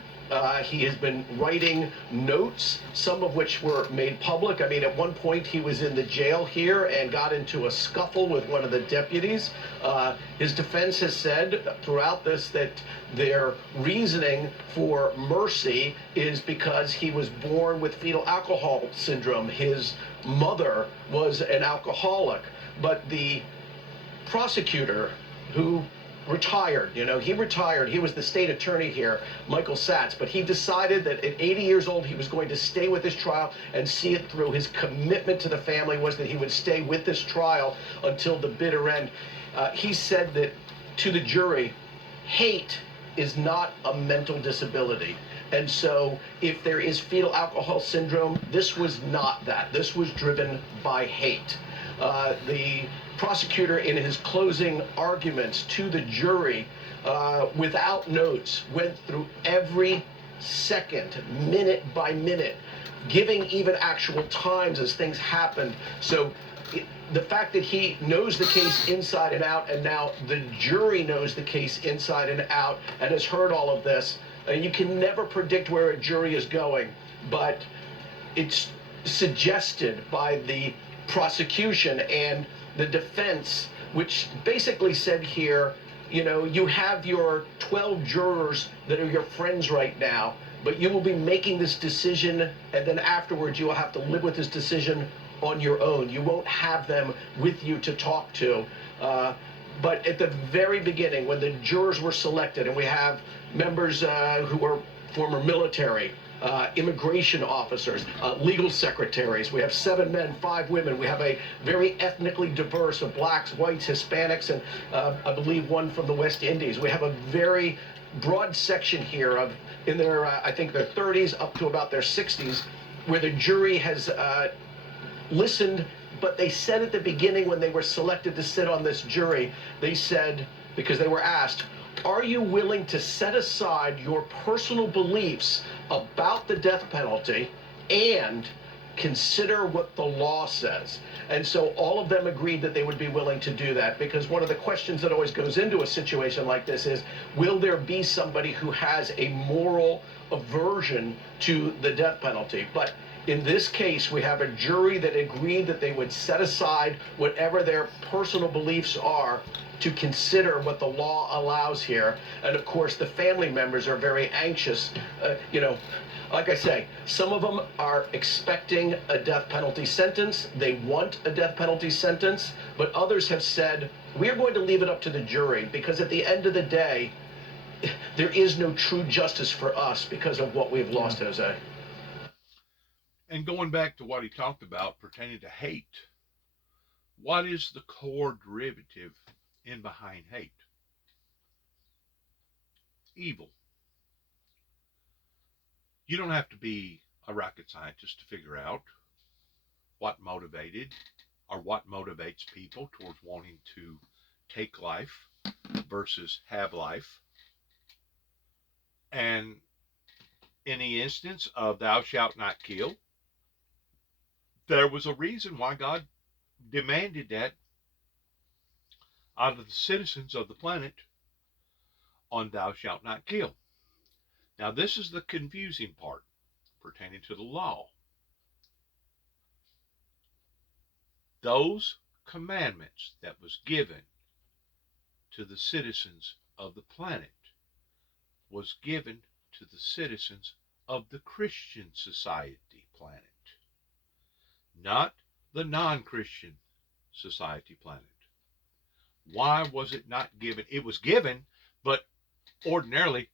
He has been writing notes, some of which were made public. I mean, at one point he was in the jail here and got into a scuffle with one of the deputies. His defense has said throughout this that their reasoning for mercy is because he was born with fetal alcohol syndrome. His mother was an alcoholic. But the prosecutor, who retired, he retired. He was the state attorney here, Michael Satz, but he decided that at 80 years old, he was going to stay with this trial and see it through. His commitment to the family was that he would stay with this trial until the bitter end. He said that to the jury, hate is not a mental disability. And so if there is fetal alcohol syndrome, this was not that. This was driven by hate. The prosecutor, in his closing arguments to the jury, without notes, went through every second, minute by minute, giving even actual times as things happened. So the fact that he knows the case inside and out, and now the jury knows the case inside and out and has heard all of this, you can never predict where a jury is going, but it's suggested by the prosecution and the defense, which basically said here, you have your 12 jurors that are your friends right now, but you will be making this decision, and then afterwards you will have to live with this decision on your own. You won't have them with you to talk to. But at the very beginning, when the jurors were selected, and we have members who were former military, immigration officers, legal secretaries. We have 7 men, 5 women. We have a very ethnically diverse of blacks, whites, Hispanics, and I believe one from the West Indies. We have a very broad section here of in their, I think their 30s up to about their 60s, where the jury has listened. But they said at the beginning, when they were selected to sit on this jury, they said, because they were asked, are you willing to set aside your personal beliefs about the death penalty and consider what the law says? And so all of them agreed that they would be willing to do that, because one of the questions that always goes into a situation like this is, will there be somebody who has a moral aversion to the death penalty? But In this case, we have a jury that agreed that they would set aside whatever their personal beliefs are to consider what the law allows here. And of course, the family members are very anxious. Like I say, some of them are expecting a death penalty sentence. They want a death penalty sentence, but others have said, we're going to leave it up to the jury because at the end of the day, there is no true justice for us because of what we've lost, Jose. And going back to what he talked about pertaining to hate, what is the core derivative in behind hate? Evil. You don't have to be a rocket scientist to figure out what motivated or what motivates people towards wanting to take life versus have life. And in the instance of thou shalt not kill, there was a reason why God demanded that out of the citizens of the planet on thou shalt not kill. Now, this is the confusing part pertaining to the law. Those commandments that was given to the citizens of the planet was given to the citizens of the Christian society planet, not the non-Christian society planet. Why was it not given? It was given, but ordinarily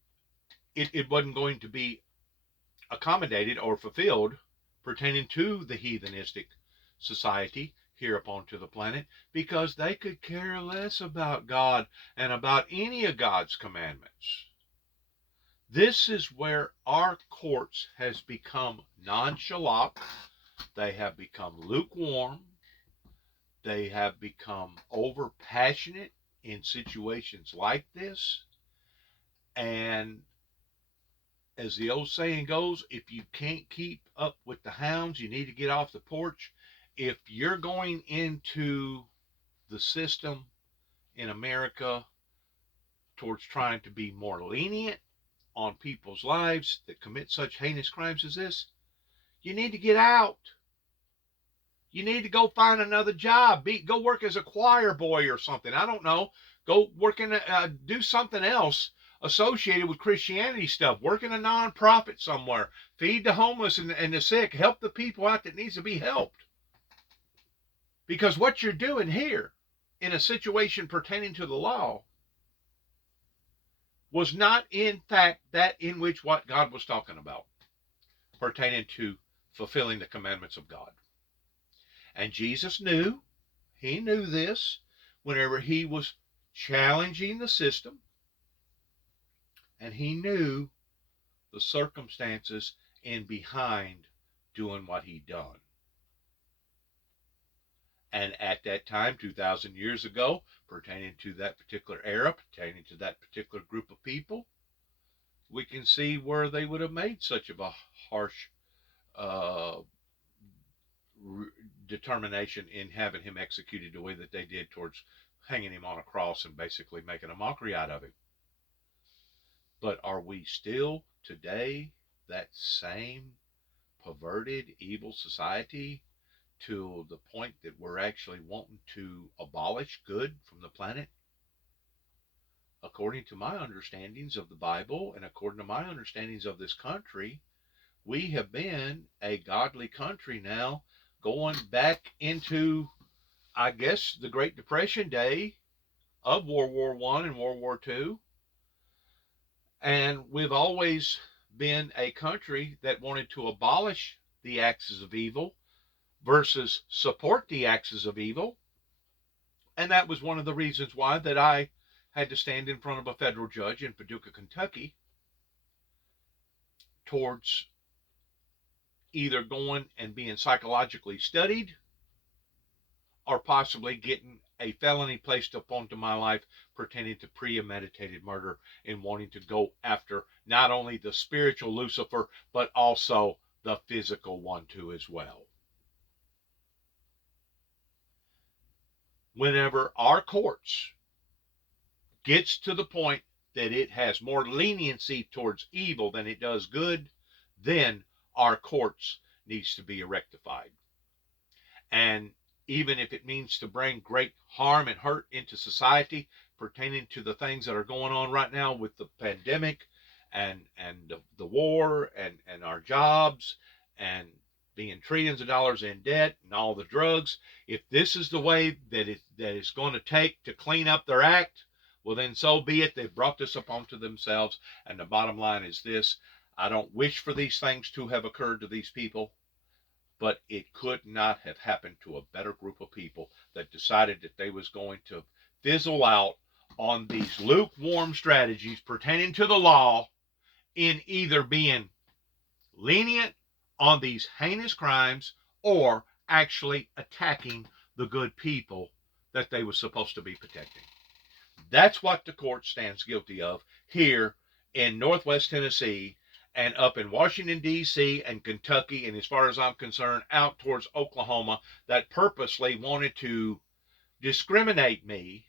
it wasn't going to be accommodated or fulfilled pertaining to the heathenistic society here upon to the planet, because they could care less about God and about any of God's commandments. This is where our courts has become nonchalant. They have become lukewarm. They have become over passionate in situations like this. And as the old saying goes, if you can't keep up with the hounds, you need to get off the porch. If you're going into the system in America towards trying to be more lenient on people's lives that commit such heinous crimes as this, you need to get out. You need to go find another job. Go work as a choir boy or something. I don't know. Go work in do something else associated with Christianity stuff. Work in a nonprofit somewhere. Feed the homeless and the sick. Help the people out that needs to be helped. Because what you're doing here in a situation pertaining to the law was not in fact that in which what God was talking about pertaining to fulfilling the commandments of God. And Jesus knew, he knew this whenever he was challenging the system, and he knew the circumstances in behind doing what he done. And at that time, 2,000 years ago, pertaining to that particular era, pertaining to that particular group of people, we can see where they would have made such of a harsh determination in having him executed the way that they did towards hanging him on a cross and basically making a mockery out of him. But are we still today that same perverted, evil society to the point that we're actually wanting to abolish good from the planet? According to my understandings of the Bible and according to my understandings of this country, we have been a godly country now going back into, I guess, the Great Depression day of World War I and World War II. And we've always been a country that wanted to abolish the axis of evil versus support the axis of evil. And that was one of the reasons why that I had to stand in front of a federal judge in Paducah, Kentucky, towards either going and being psychologically studied or possibly getting a felony placed upon to my life pertaining to premeditated murder and wanting to go after not only the spiritual Lucifer, but also the physical one too as well. Whenever our courts gets to the point that it has more leniency towards evil than it does good, then our courts needs to be rectified. And even if it means to bring great harm and hurt into society pertaining to the things that are going on right now with the pandemic and the war and our jobs and being trillions of dollars in debt and all the drugs, if this is the way that it's going to take to clean up their act, well, then so be it. They've brought this upon to themselves. And the bottom line is this: I don't wish for these things to have occurred to these people, but it could not have happened to a better group of people that decided that they was going to fizzle out on these lukewarm strategies pertaining to the law in either being lenient on these heinous crimes or actually attacking the good people that they were supposed to be protecting. That's what the court stands guilty of here in Northwest Tennessee and up in Washington, D.C. and Kentucky, and as far as I'm concerned, out towards Oklahoma, that purposely wanted to discriminate me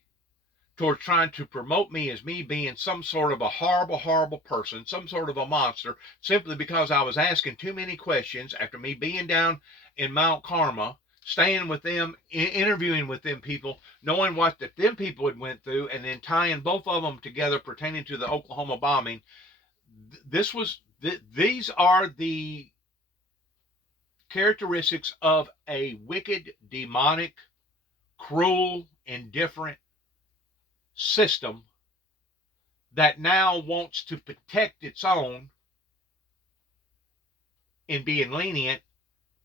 toward trying to promote me as me being some sort of a horrible, horrible person, some sort of a monster, simply because I was asking too many questions after me being down in Mount Carmel, staying with them, interviewing with them people, knowing what that them people had went through, and then tying both of them together pertaining to the Oklahoma bombing. These are the characteristics of a wicked, demonic, cruel, indifferent system that now wants to protect its own in being lenient,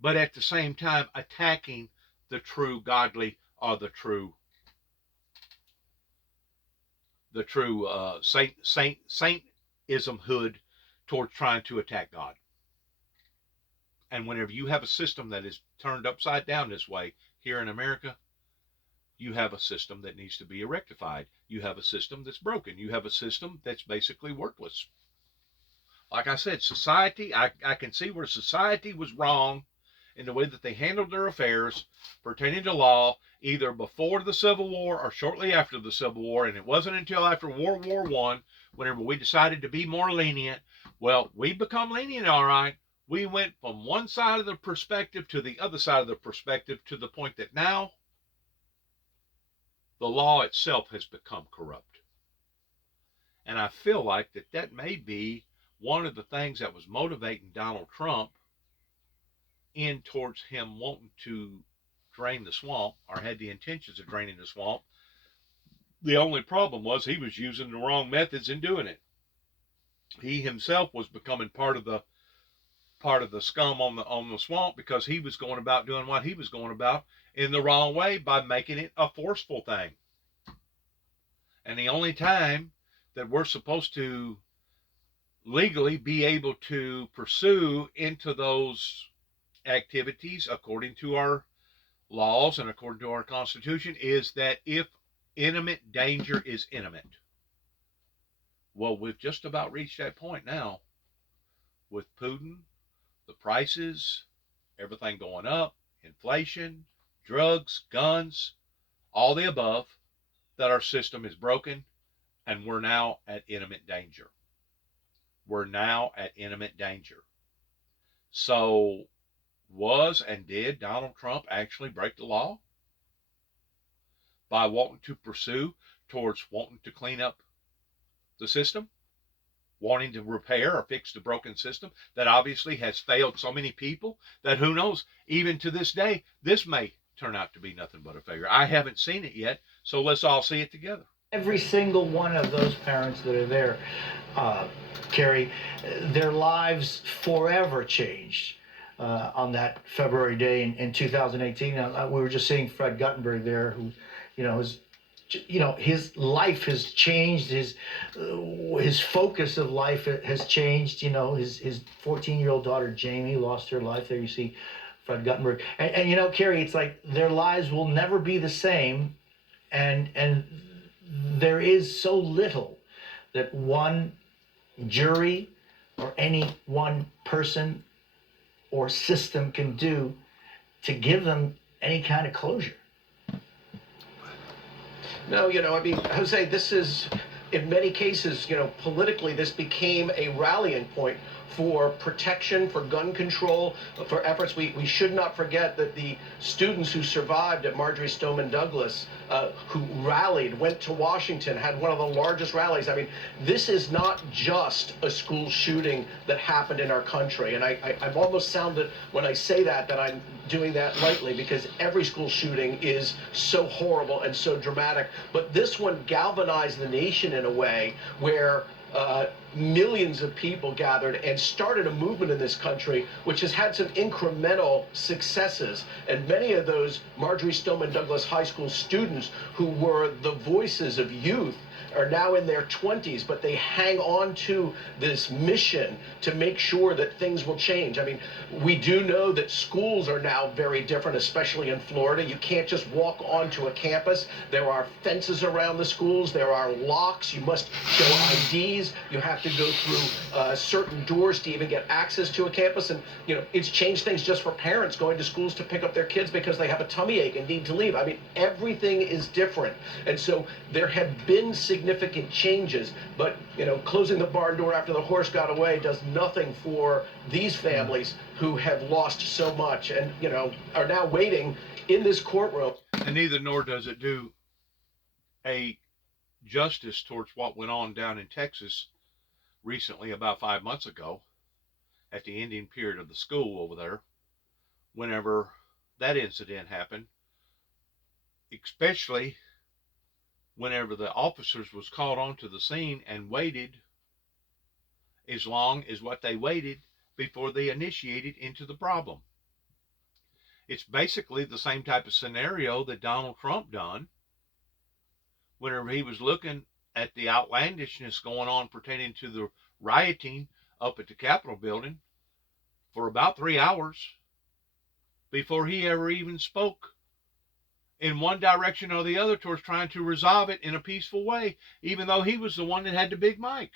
but at the same time attacking the true godly or the true saintismhood towards trying to attack God. And whenever you have a system that is turned upside down this way here in America, you have a system that needs to be rectified. You have a system that's broken. You have a system that's basically worthless. Like I said, society, I can see where society was wrong in the way that they handled their affairs pertaining to law, either before the Civil War or shortly after the Civil War. And it wasn't until after World War I, whenever we decided to be more lenient. Well, we become lenient, all right. We went from one side of the perspective to the other side of the perspective, to the point that now the law itself has become corrupt. And I feel like that may be one of the things that was motivating Donald Trump in towards him wanting to drain the swamp, or had the intentions of draining the swamp. The only problem was he was using the wrong methods in doing it. He himself was becoming part of the scum on the swamp, because he was going about doing what he was going about in the wrong way by making it a forceful thing. And the only time that we're supposed to legally be able to pursue into those activities according to our laws and according to our Constitution is that if imminent danger is imminent. Well, we've just about reached that point now with Putin, the prices, everything going up, inflation, drugs, guns, all the above, that our system is broken, and we're now at imminent danger. We're now at imminent danger. So, was and did Donald Trump actually break the law by wanting to pursue towards wanting to clean up the system, wanting to repair or fix the broken system that obviously has failed so many people that who knows, even to this day, this may turn out to be nothing but a failure. I haven't seen it yet, so let's all see it together. Every single one of those parents that are there, Carrie, their lives forever changed on that February day in 2018. We were just seeing Fred Guttenberg there, who, his life has changed. His focus of life has changed. His 14-year-old daughter Jamie lost her life. There you see Fred Guttenberg, and Carrie, it's like their lives will never be the same, and there is so little that one jury or any one person or system can do to give them any kind of closure. No, Jose, this is, in many cases, politically, this became a rallying point for protection, for gun control, for efforts. We should not forget that the students who survived at Marjory Stoneman Douglas, who rallied, went to Washington, had one of the largest rallies. I mean, this is not just a school shooting that happened in our country. And I've almost sounded, when I say that I'm doing that lightly, because every school shooting is so horrible and so dramatic. But this one galvanized the nation in a way where millions of people gathered and started a movement in this country which has had some incremental successes. And many of those Marjory Stoneman Douglas High School students who were the voices of youth are now in their 20s, but they hang on to this mission to make sure that things will change. I mean, we do know that schools are now very different, especially in Florida. You can't just walk onto a campus. There are fences around the schools. There are locks. You must show IDs. You have to go through certain doors to even get access to a campus. And, you know, it's changed things just for parents going to schools to pick up their kids because they have a tummy ache and need to leave. I mean, everything is different. And so there have been significant changes, but, you know, closing the barn door after the horse got away does nothing for these families who have lost so much and, you know, are now waiting in this courtroom. And neither nor does it do a justice towards what went on down in Texas recently, about 5 months ago, at the ending period of the school over there, whenever that incident happened, especially whenever the officers was called onto the scene and waited as long as what they waited before they initiated into the problem. It's basically the same type of scenario that Donald Trump done whenever he was looking at the outlandishness going on pertaining to the rioting up at the Capitol building for about 3 hours before he ever even spoke in one direction or the other towards trying to resolve it in a peaceful way, even though he was the one that had the big mic.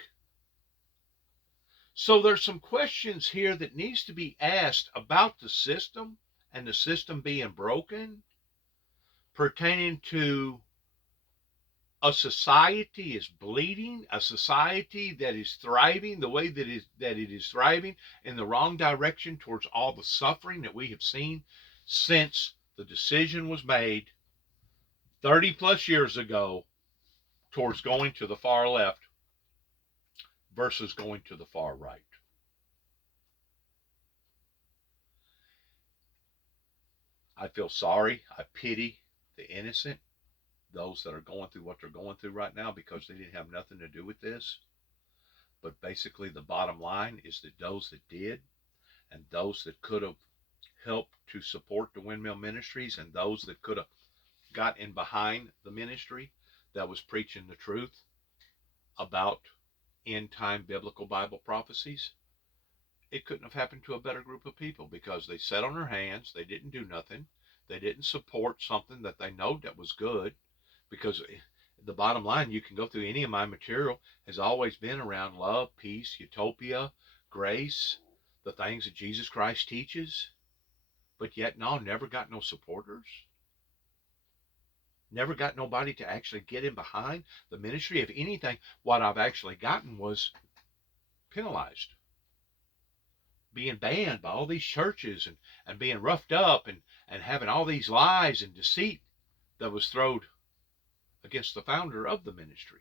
So there's some questions here that needs to be asked about the system and the system being broken, pertaining to a society is bleeding, a society that is thriving the way that it is thriving in the wrong direction towards all the suffering that we have seen since the decision was made 30 plus years ago towards going to the far left versus going to the far right. I feel sorry. I pity the innocent, those that are going through what they're going through right now because they didn't have nothing to do with this. But basically the bottom line is that those that did and those that could have helped to support the Windmill Ministries and those that could have got in behind the ministry that was preaching the truth about end-time biblical Bible prophecies, it couldn't have happened to a better group of people because they sat on their hands, they didn't do nothing, they didn't support something that they know that was good, because the bottom line, you can go through any of my material, has always been around love, peace, utopia, grace, the things that Jesus Christ teaches, but yet no, never got no supporters. Never got nobody to actually get in behind the ministry. If anything, what I've actually gotten was penalized. Being banned by all these churches and being roughed up and having all these lies and deceit that was thrown against the founder of the ministry.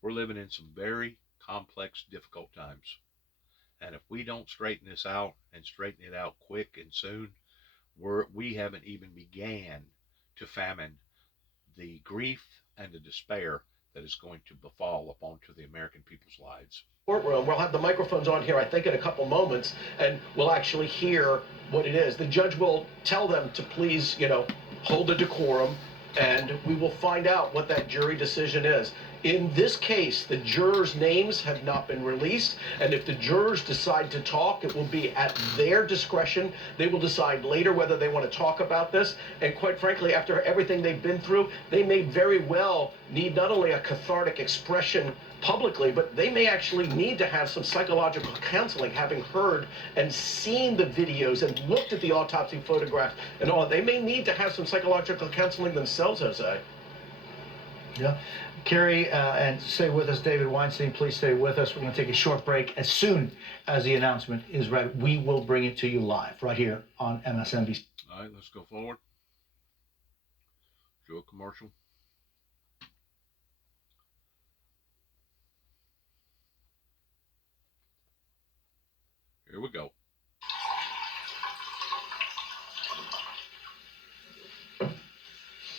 We're living in some very complex, difficult times. And if we don't straighten this out and straighten it out quick and soon, we haven't even began to famine the grief and the despair that is going to befall upon to the American people's lives. Courtroom. We'll have the microphones on here, I think, in a couple moments, and we'll actually hear what it is. The judge will tell them to please, you know, hold a decorum, and we will find out what that jury decision is. In this case, the jurors' names have not been released, and if the jurors decide to talk, it will be at their discretion. They will decide later whether they want to talk about this, and quite frankly, after everything they've been through, they may very well need not only a cathartic expression publicly, but they may actually need to have some psychological counseling, having heard and seen the videos and looked at the autopsy photographs and all. They may need to have some psychological counseling themselves, Jose. Yeah. Carrie, and stay with us. David Weinstein, please stay with us. We're going to take a short break. As soon as the announcement is ready, we will bring it to you live right here on MSNBC. All right, let's go forward. Show a commercial. Here we go.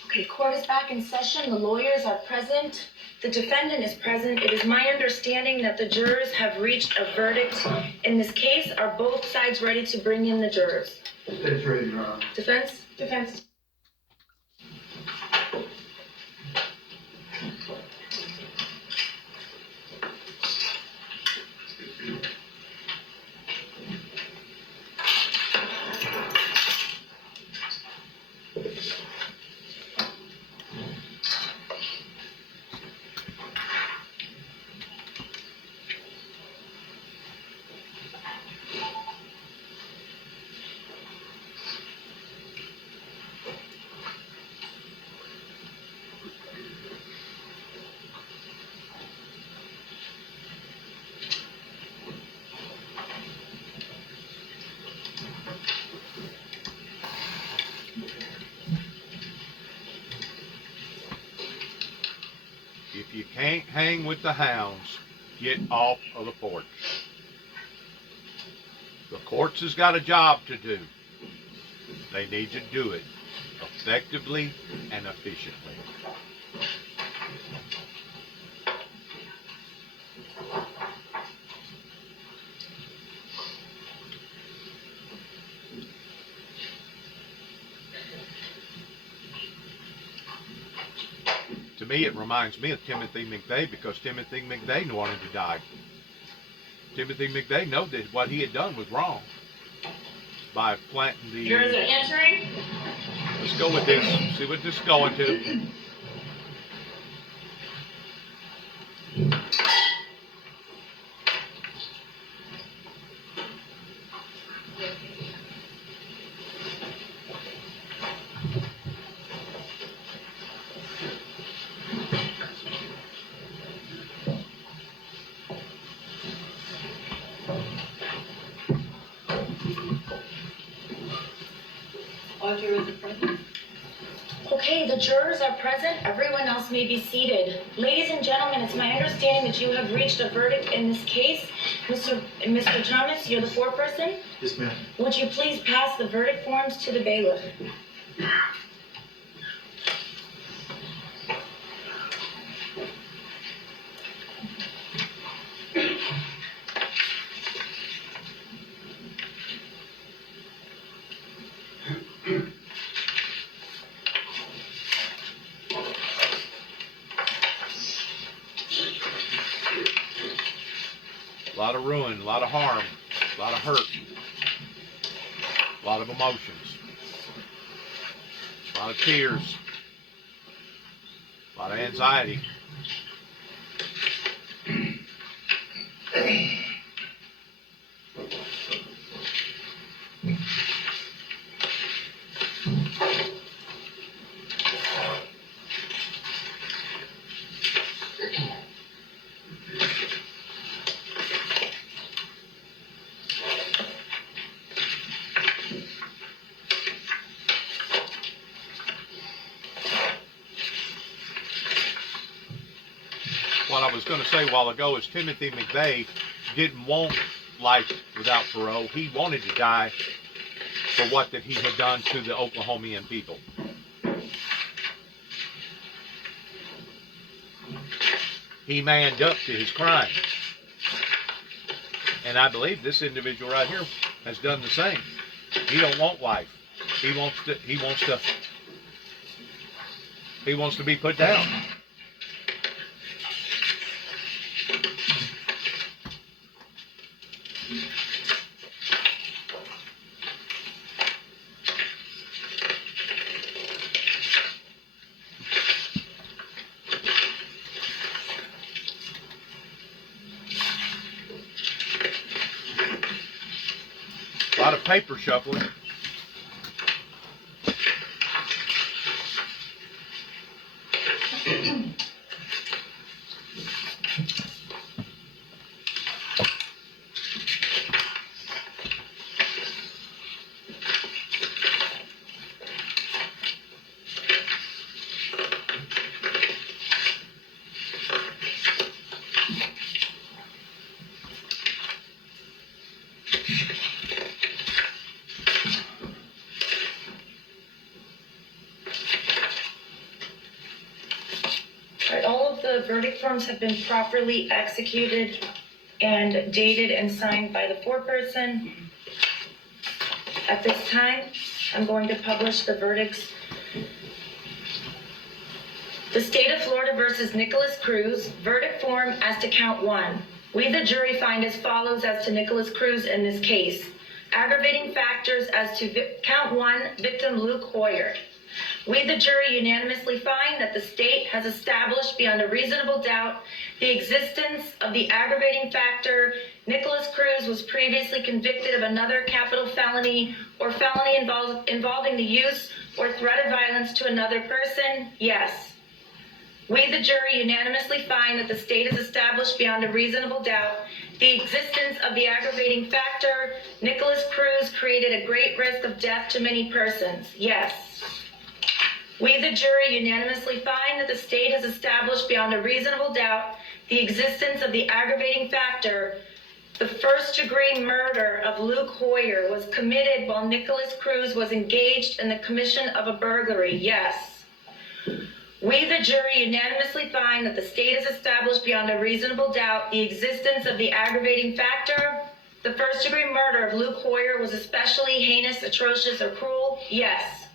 Okay, court is back in session. The lawyers are present. The defendant is present. It is my understanding that the jurors have reached a verdict in this case. Are both sides ready to bring in the jurors? It's ready, Your Honor. Defense? Defense. If you can't hang with the hounds, get off of the porch. The courts has got a job to do. They need to do it effectively and efficiently. To me, it reminds me of Timothy McVeigh, because Timothy McVeigh wanted to die. Timothy McVeigh knew that what he had done was wrong by planting the... Jurors are answering. Let's go with this. See what this is going to. All jurors are present. Okay, the jurors are present. Everyone else may be seated. Ladies and gentlemen, it's my understanding that you have reached a verdict in this case. Mr. Thomas, you're the foreperson. Yes, ma'am. Would you please pass the verdict forms to the bailiff? A lot of ruin, a lot of harm, a lot of hurt, a lot of emotions, a lot of tears, a lot of anxiety. What I was going to say a while ago is Timothy McVeigh didn't want life without parole. He wanted to die for what that he had done to the Oklahomian people. He manned up to his crime. And I believe this individual right here has done the same. He don't want life. He wants to be put down. A lot of paper shuffling. verdict forms have been properly executed and dated and signed by the foreperson. At this time, I'm going to publish the verdicts. The State of Florida versus Nicholas Cruz, verdict form as to count 1. We, the jury, find as follows as to Nicholas Cruz in this case. Aggravating factors as to count 1, victim Luke Hoyer. We, the jury, unanimously find that the state has established beyond a reasonable doubt the existence of the aggravating factor Nicholas Cruz was previously convicted of another capital felony or felony involving the use or threat of violence to another person. Yes. We, the jury, unanimously find that the state has established beyond a reasonable doubt the existence of the aggravating factor Nicholas Cruz created a great risk of death to many persons. Yes. We, the jury, unanimously find that the state has established beyond a reasonable doubt the existence of the aggravating factor the first-degree murder of Luke Hoyer was committed while Nicholas Cruz was engaged in the commission of a burglary. Yes. We, the jury, unanimously find that the state has established beyond a reasonable doubt the existence of the aggravating factor the first-degree murder of Luke Hoyer was especially heinous, atrocious, or cruel. Yes.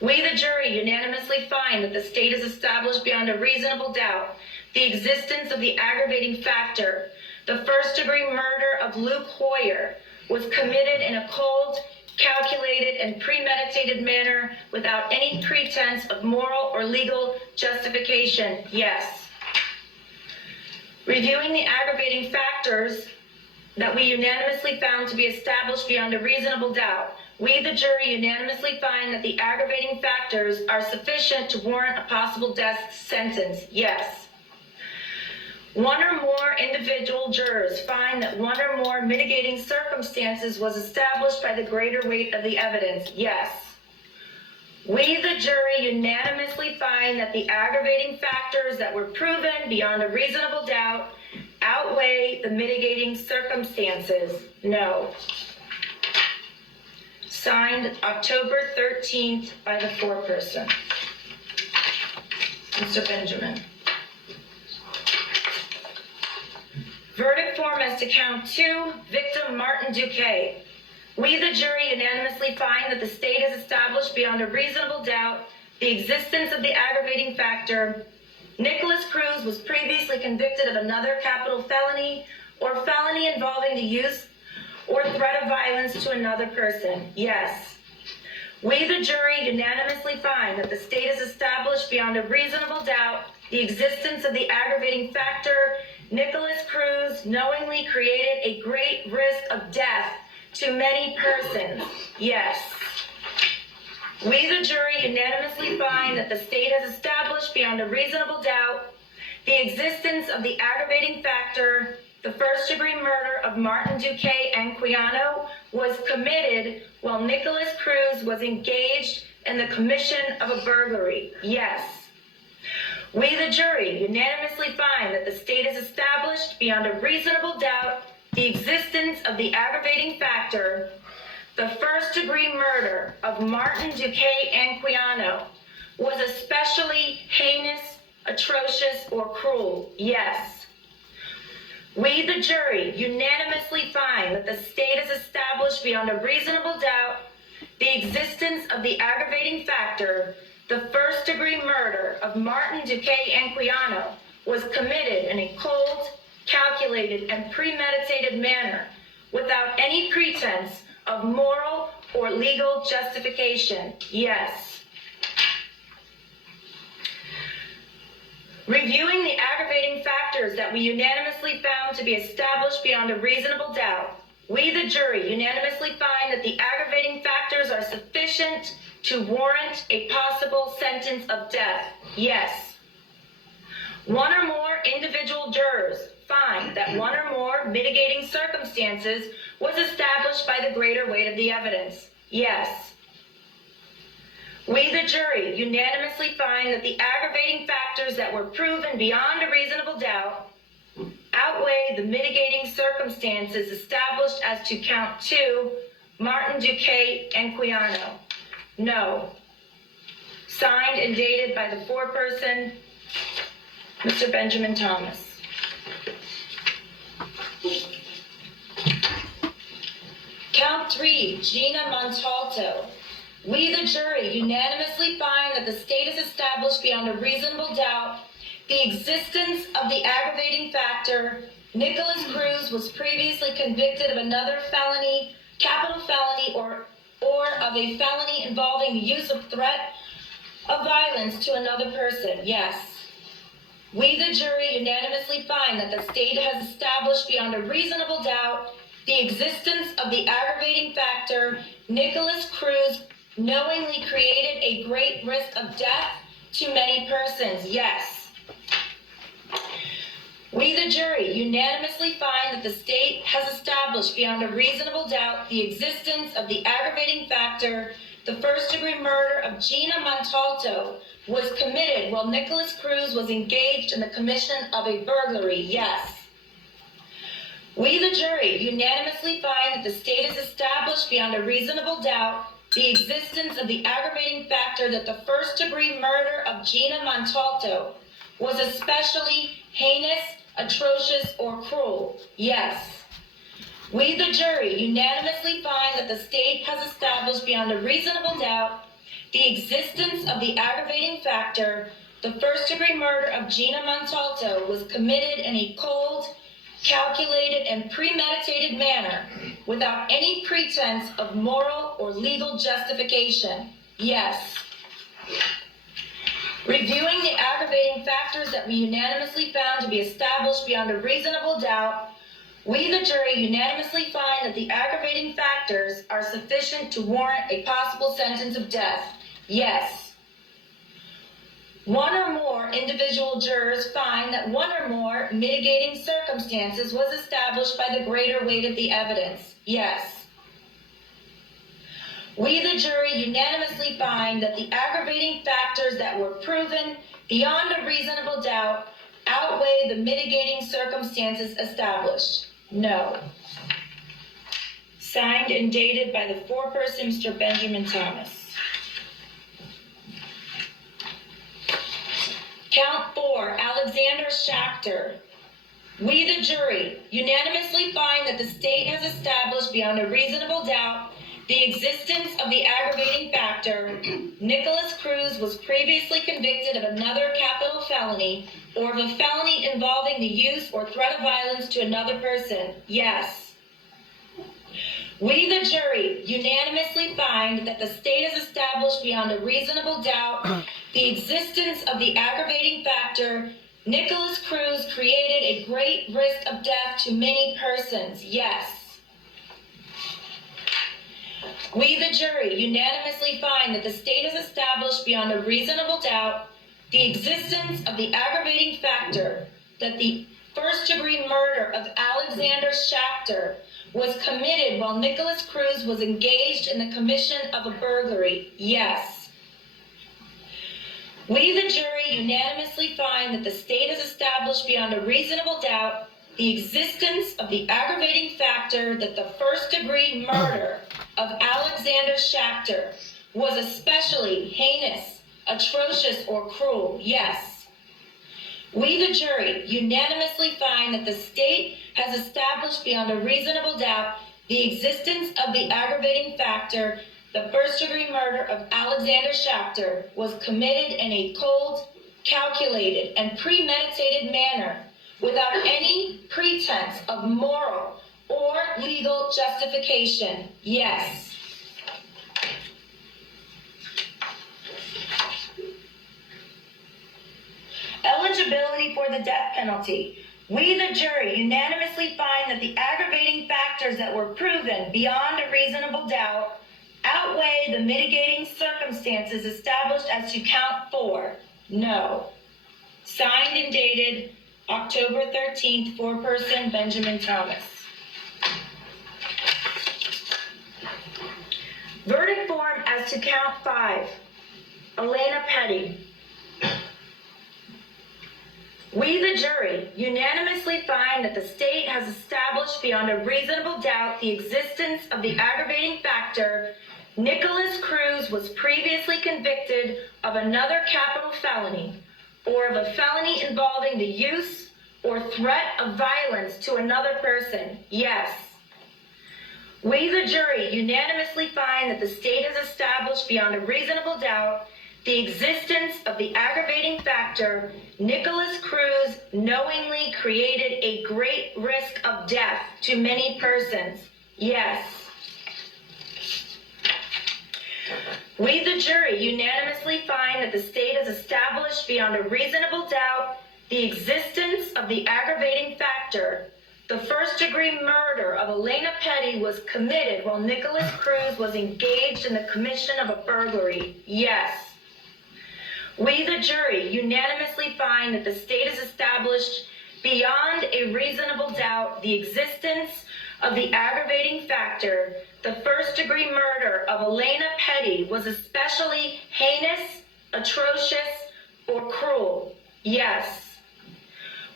We, the jury, unanimously find that the state has established beyond a reasonable doubt the existence of the aggravating factor the first-degree murder of Luke Hoyer was committed in a cold, calculated, and premeditated manner without any pretense of moral or legal justification. Yes. Reviewing the aggravating factors that we unanimously found to be established beyond a reasonable doubt, we, the jury, unanimously find that the aggravating factors are sufficient to warrant a possible death sentence. Yes. One or more individual jurors find that one or more mitigating circumstances was established by the greater weight of the evidence. Yes. We, the jury, unanimously find that the aggravating factors that were proven beyond a reasonable doubt outweigh the mitigating circumstances. No. Signed October 13th by the foreperson. Mr. Benjamin. Verdict form as to count 2, victim Martin Duque. We, the jury, unanimously find that the state has established beyond a reasonable doubt the existence of the aggravating factor Nicholas Cruz was previously convicted of another capital felony or felony involving the use or threat of violence to another person. Yes. We, the jury, unanimously find that the state has established beyond a reasonable doubt the existence of the aggravating factor Nicholas Cruz knowingly created a great risk of death to many persons. Yes. We, the jury, unanimously find that the state has established beyond a reasonable doubt the existence of the aggravating factor the first-degree murder of Martin Duque Anquiano was committed while Nicholas Cruz was engaged in the commission of a burglary. Yes. We, the jury, unanimously find that the state has established beyond a reasonable doubt the existence of the aggravating factor the first-degree murder of Martin Duque Anquiano was especially heinous, atrocious, or cruel. Yes. We, the jury, unanimously find that the state has established beyond a reasonable doubt the existence of the aggravating factor the first-degree murder of Martin Duque Anquiano was committed in a cold, calculated, and premeditated manner without any pretense of moral or legal justification. Yes. Reviewing the aggravating factors that we unanimously found to be established beyond a reasonable doubt, we, the jury, unanimously find that the aggravating factors are sufficient to warrant a possible sentence of death. Yes. One or more individual jurors find that one or more mitigating circumstances was established by the greater weight of the evidence. Yes. We, the jury, unanimously find that the aggravating factors that were proven beyond a reasonable doubt outweigh the mitigating circumstances established as to count 2, Martin Duque Anquiano. No. Signed and dated by the foreperson, Mr. Benjamin Thomas. Count 3, Gina Montalto. We, the jury, unanimously find that the state has established beyond a reasonable doubt the existence of the aggravating factor. Nicholas Cruz was previously convicted of another felony, capital felony, or of a felony involving the use of threat of violence to another person. Yes. We, the jury, unanimously find that the state has established beyond a reasonable doubt the existence of the aggravating factor. Nicholas Cruz knowingly created a great risk of death to many persons. Yes. We, the jury, unanimously find that the state has established beyond a reasonable doubt the existence of the aggravating factor. The first-degree murder of Gina Montalto was committed while Nicholas Cruz was engaged in the commission of a burglary. Yes. We, the jury, unanimously find that the state has established beyond a reasonable doubt the existence of the aggravating factor that the first-degree murder of Gina Montalto was especially heinous, atrocious, or cruel. Yes. We, the jury, unanimously find that the state has established beyond a reasonable doubt the existence of the aggravating factor. The first-degree murder of Gina Montalto was committed in a cold, calculated, and premeditated manner without any pretense of moral or legal justification. Yes. Reviewing the aggravating factors that we unanimously found to be established beyond a reasonable doubt, we, the jury, unanimously find that the aggravating factors are sufficient to warrant a possible sentence of death. Yes. One or more individual jurors find that one or more mitigating circumstances was established by the greater weight of the evidence. Yes. We, the jury, unanimously find that the aggravating factors that were proven beyond a reasonable doubt outweigh the mitigating circumstances established. No. Signed and dated by the foreperson, Mr. Benjamin Thomas. Count 4, Alexander Schachter. We, the jury, unanimously find that the state has established beyond a reasonable doubt the existence of the aggravating factor. Nicholas Cruz was previously convicted of another capital felony or of a felony involving the use or threat of violence to another person. Yes. We, the jury, unanimously find that the state has established beyond a reasonable doubt the existence of the aggravating factor. Nicholas Cruz created a great risk of death to many persons. Yes. We, the jury, unanimously find that the state has established beyond a reasonable doubt the existence of the aggravating factor that the first-degree murder of Alexander Schachter was committed while Nicholas Cruz was engaged in the commission of a burglary. Yes. We, the jury, unanimously find that the state has established beyond a reasonable doubt the existence of the aggravating factor that the first-degree murder of Alexander Schachter was especially heinous, atrocious, or cruel. Yes. We, the jury, unanimously find that the state has established beyond a reasonable doubt the existence of the aggravating factor the first-degree murder of Alexander Schachter was committed in a cold, calculated, and premeditated manner without any pretense of moral or legal justification. Yes. Eligibility for the death penalty. We, the jury, unanimously find that the aggravating factors that were proven beyond a reasonable doubt outweigh the mitigating circumstances established as to count 4. No. Signed and dated October 13th, foreperson, Benjamin Thomas. Verdict form as to count 5. Elena Petty. We, the jury, unanimously find that the state has established beyond a reasonable doubt the existence of the aggravating factor. Nicholas Cruz was previously convicted of another capital felony or of a felony involving the use or threat of violence to another person? Yes. We, the jury, unanimously find that the state has established beyond a reasonable doubt the existence of the aggravating factor Nicholas Cruz knowingly created a great risk of death to many persons. Yes. We, the jury, unanimously find that the state has established beyond a reasonable doubt the existence of the aggravating factor. The first-degree murder of Elena Petty was committed while Nicholas Cruz was engaged in the commission of a burglary. Yes. We, the jury, unanimously find that the state has established beyond a reasonable doubt the existence of the aggravating factor. The first-degree murder of Elena Petty was especially heinous, atrocious, or cruel. Yes.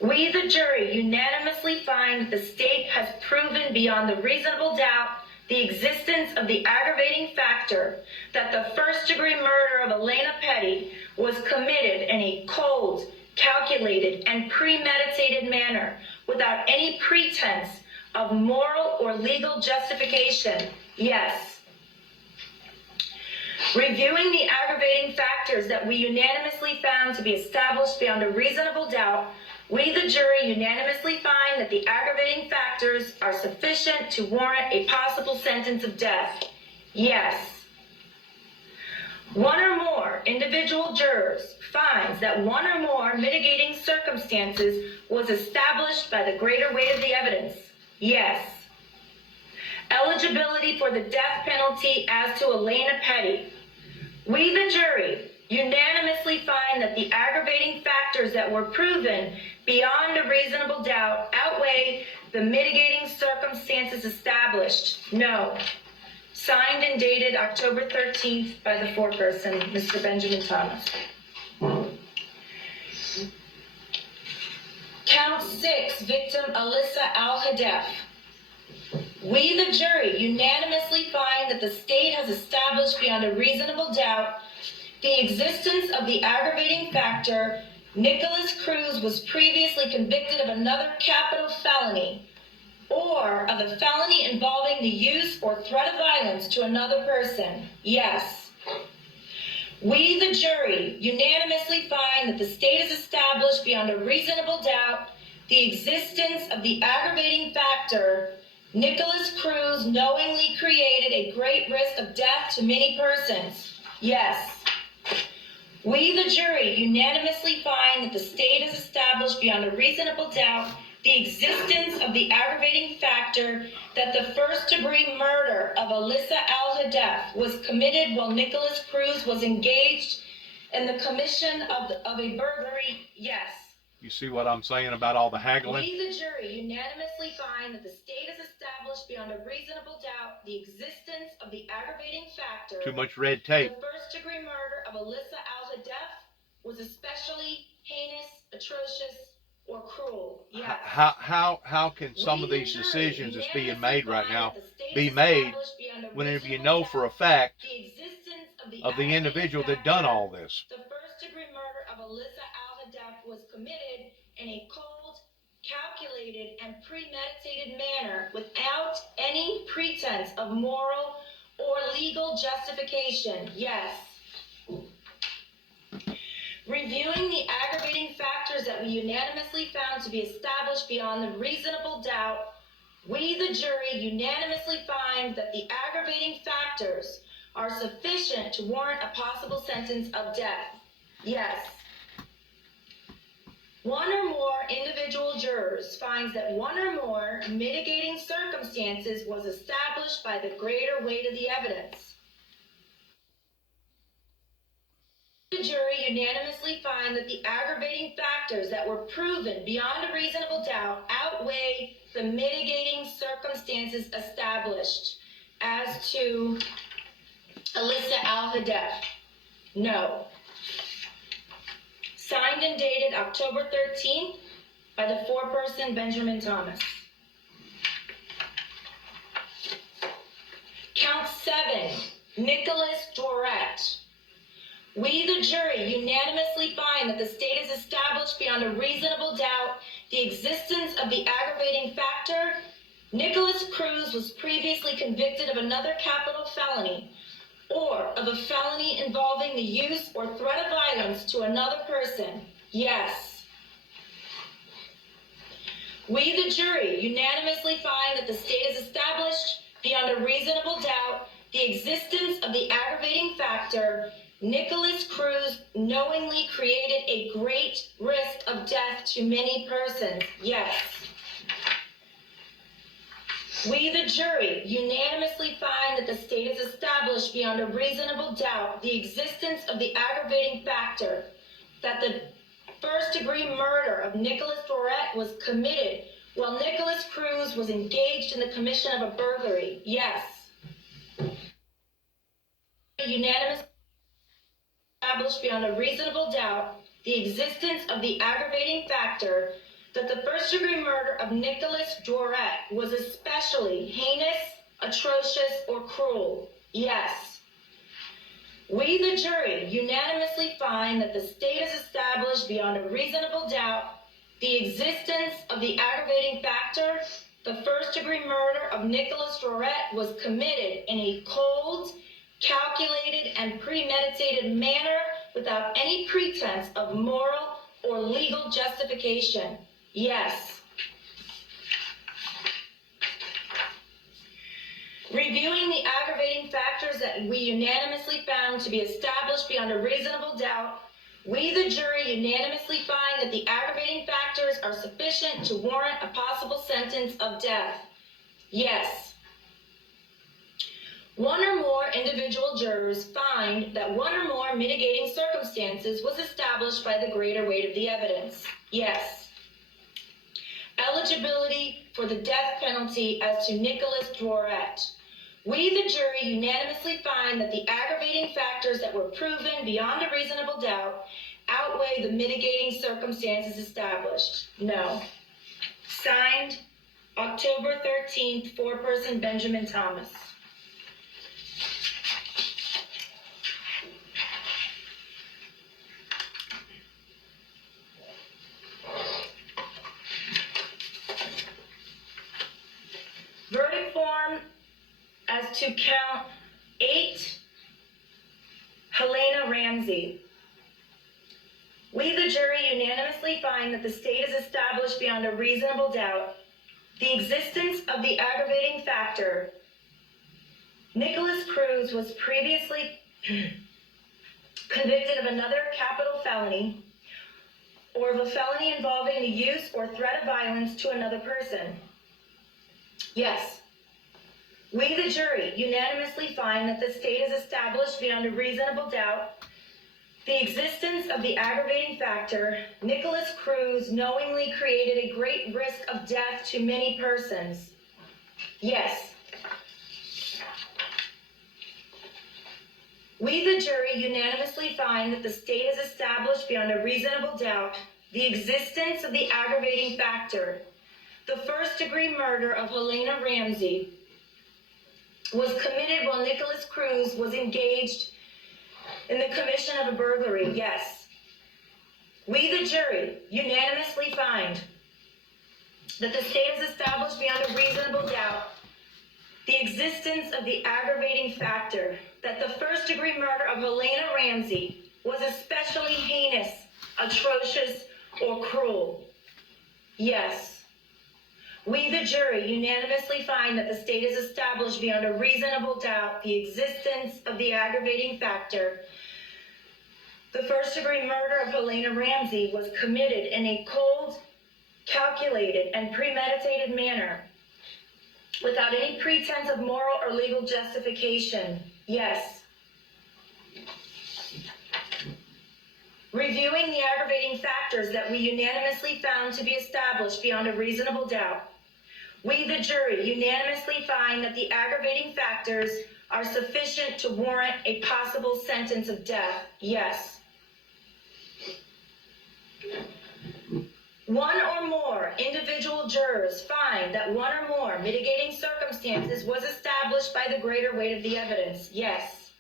We, the jury, unanimously find that the state has proven beyond a reasonable doubt the existence of the aggravating factor that the first-degree murder of Elena Petty was committed in a cold, calculated, and premeditated manner without any pretense of moral or legal justification. Yes. Reviewing the aggravating factors that we unanimously found to be established beyond a reasonable doubt, we, the jury, unanimously find that the aggravating factors are sufficient to warrant a possible sentence of death. Yes. One or more individual jurors finds that one or more mitigating circumstances was established by the greater weight of the evidence. Yes. Eligibility for the death penalty as to Elena Petty. We, the jury, unanimously find that the aggravating factors that were proven beyond a reasonable doubt outweigh the mitigating circumstances established. No. Signed and dated October 13th by the foreperson, Mr. Benjamin Thomas. Count 6, victim Alyssa Al-Hadef. We, the jury, unanimously find that the state has established beyond a reasonable doubt the existence of the aggravating factor Nicholas Cruz was previously convicted of another capital felony or of a felony involving the use or threat of violence to another person. Yes. We, the jury, unanimously find that the state has established beyond a reasonable doubt the existence of the aggravating factor Nicholas Cruz knowingly created a great risk of death to many persons. Yes. We, the jury, unanimously find that the state has established beyond a reasonable doubt the existence of the aggravating factor that the first-degree murder of Alyssa Al-Hadef was committed while Nicholas Cruz was engaged in the commission of a burglary. Yes. You see what I'm saying about all the haggling? We, the jury, unanimously find that the state has established beyond a reasonable doubt the existence of the aggravating factor. Too much red tape. The first-degree murder of Alyssa Al-Hadef was especially heinous, atrocious, or cruel. Yes. How can some of these decisions that's being made right now be made whenever you know for a fact of the individual that done all this? The first-degree murder of Alyssa Al-Hadef was committed in a cold, calculated, and premeditated manner without any pretense of moral or legal justification. Yes. Reviewing the aggravating factors that we unanimously found to be established beyond a reasonable doubt, we, the jury, unanimously find that the aggravating factors are sufficient to warrant a possible sentence of death. Yes. One or more individual jurors finds that one or more mitigating circumstances was established by the greater weight of the evidence. The jury unanimously find that the aggravating factors that were proven beyond a reasonable doubt outweigh the mitigating circumstances established as to Alyssa Al-Hadef. No. Signed and dated October 13th by the foreperson Benjamin Thomas. Count 7, Nicholas Dorette. We, the jury, unanimously find that the state has established beyond a reasonable doubt the existence of the aggravating factor. Nicholas Cruz was previously convicted of another capital felony or of a felony involving the use or threat of violence to another person. Yes. We, the jury, unanimously find that the state has established beyond a reasonable doubt the existence of the aggravating factor. Nicholas Cruz knowingly created a great risk of death to many persons. Yes. We, the jury, unanimously find that the state has established beyond a reasonable doubt the existence of the aggravating factor that the first-degree murder of Nicholas Dorette was committed while Nicholas Cruz was engaged in the commission of a burglary. Yes. Unanimously established beyond a reasonable doubt the existence of the aggravating factor that the first-degree murder of Nicholas Dorette was especially heinous, atrocious, or cruel. Yes. We, the jury, unanimously find that the state has established beyond a reasonable doubt the existence of the aggravating factor. The first-degree murder of Nicholas Dorette was committed in a cold, calculated, and premeditated manner without any pretense of moral or legal justification. Yes. Reviewing the aggravating factors that we unanimously found to be established beyond a reasonable doubt, we, the jury, unanimously find that the aggravating factors are sufficient to warrant a possible sentence of death. Yes. One or more individual jurors find that one or more mitigating circumstances was established by the greater weight of the evidence. Yes. Eligibility for the death penalty as to Nicholas Dorette. We, the jury, unanimously find that the aggravating factors that were proven beyond a reasonable doubt outweigh the mitigating circumstances established. No. Signed, October 13th, foreperson Benjamin Thomas. Verdict form as to count 8, Helena Ramsey. We, the jury, unanimously find that the state has established beyond a reasonable doubt the existence of the aggravating factor. Nicholas Cruz was previously convicted of another capital felony or of a felony involving the use or threat of violence to another person. Yes. We, the jury, unanimously find that the state has established beyond a reasonable doubt the existence of the aggravating factor. Nicholas Cruz knowingly created a great risk of death to many persons. Yes. We, the jury, unanimously find that the state has established beyond a reasonable doubt the existence of the aggravating factor. The first-degree murder of Helena Ramsey was committed while Nicholas Cruz was engaged in the commission of a burglary. Yes. We, the jury, unanimously find that the state has established beyond a reasonable doubt the existence of the aggravating factor that the first-degree murder of Helena Ramsey was especially heinous, atrocious, or cruel. Yes. We, the jury, unanimously find that the state has established beyond a reasonable doubt the existence of the aggravating factor. The first-degree murder of Helena Ramsey was committed in a cold, calculated, and premeditated manner without any pretense of moral or legal justification. Yes. Reviewing the aggravating factors that we unanimously found to be established beyond a reasonable doubt, we, the jury, unanimously find that the aggravating factors are sufficient to warrant a possible sentence of death. Yes. One or more individual jurors find that one or more mitigating circumstances was established by the greater weight of the evidence. Yes.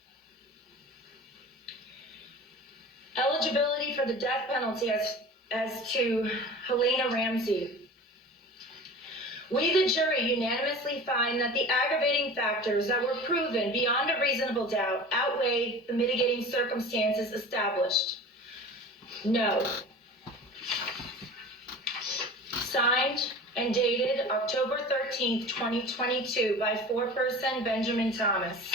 eligibility for the death penalty as to Helena Ramsey. We, the jury, unanimously find that the aggravating factors that were proven beyond a reasonable doubt outweigh the mitigating circumstances established. No. Signed and dated October 13th, 2022 by foreperson Benjamin Thomas.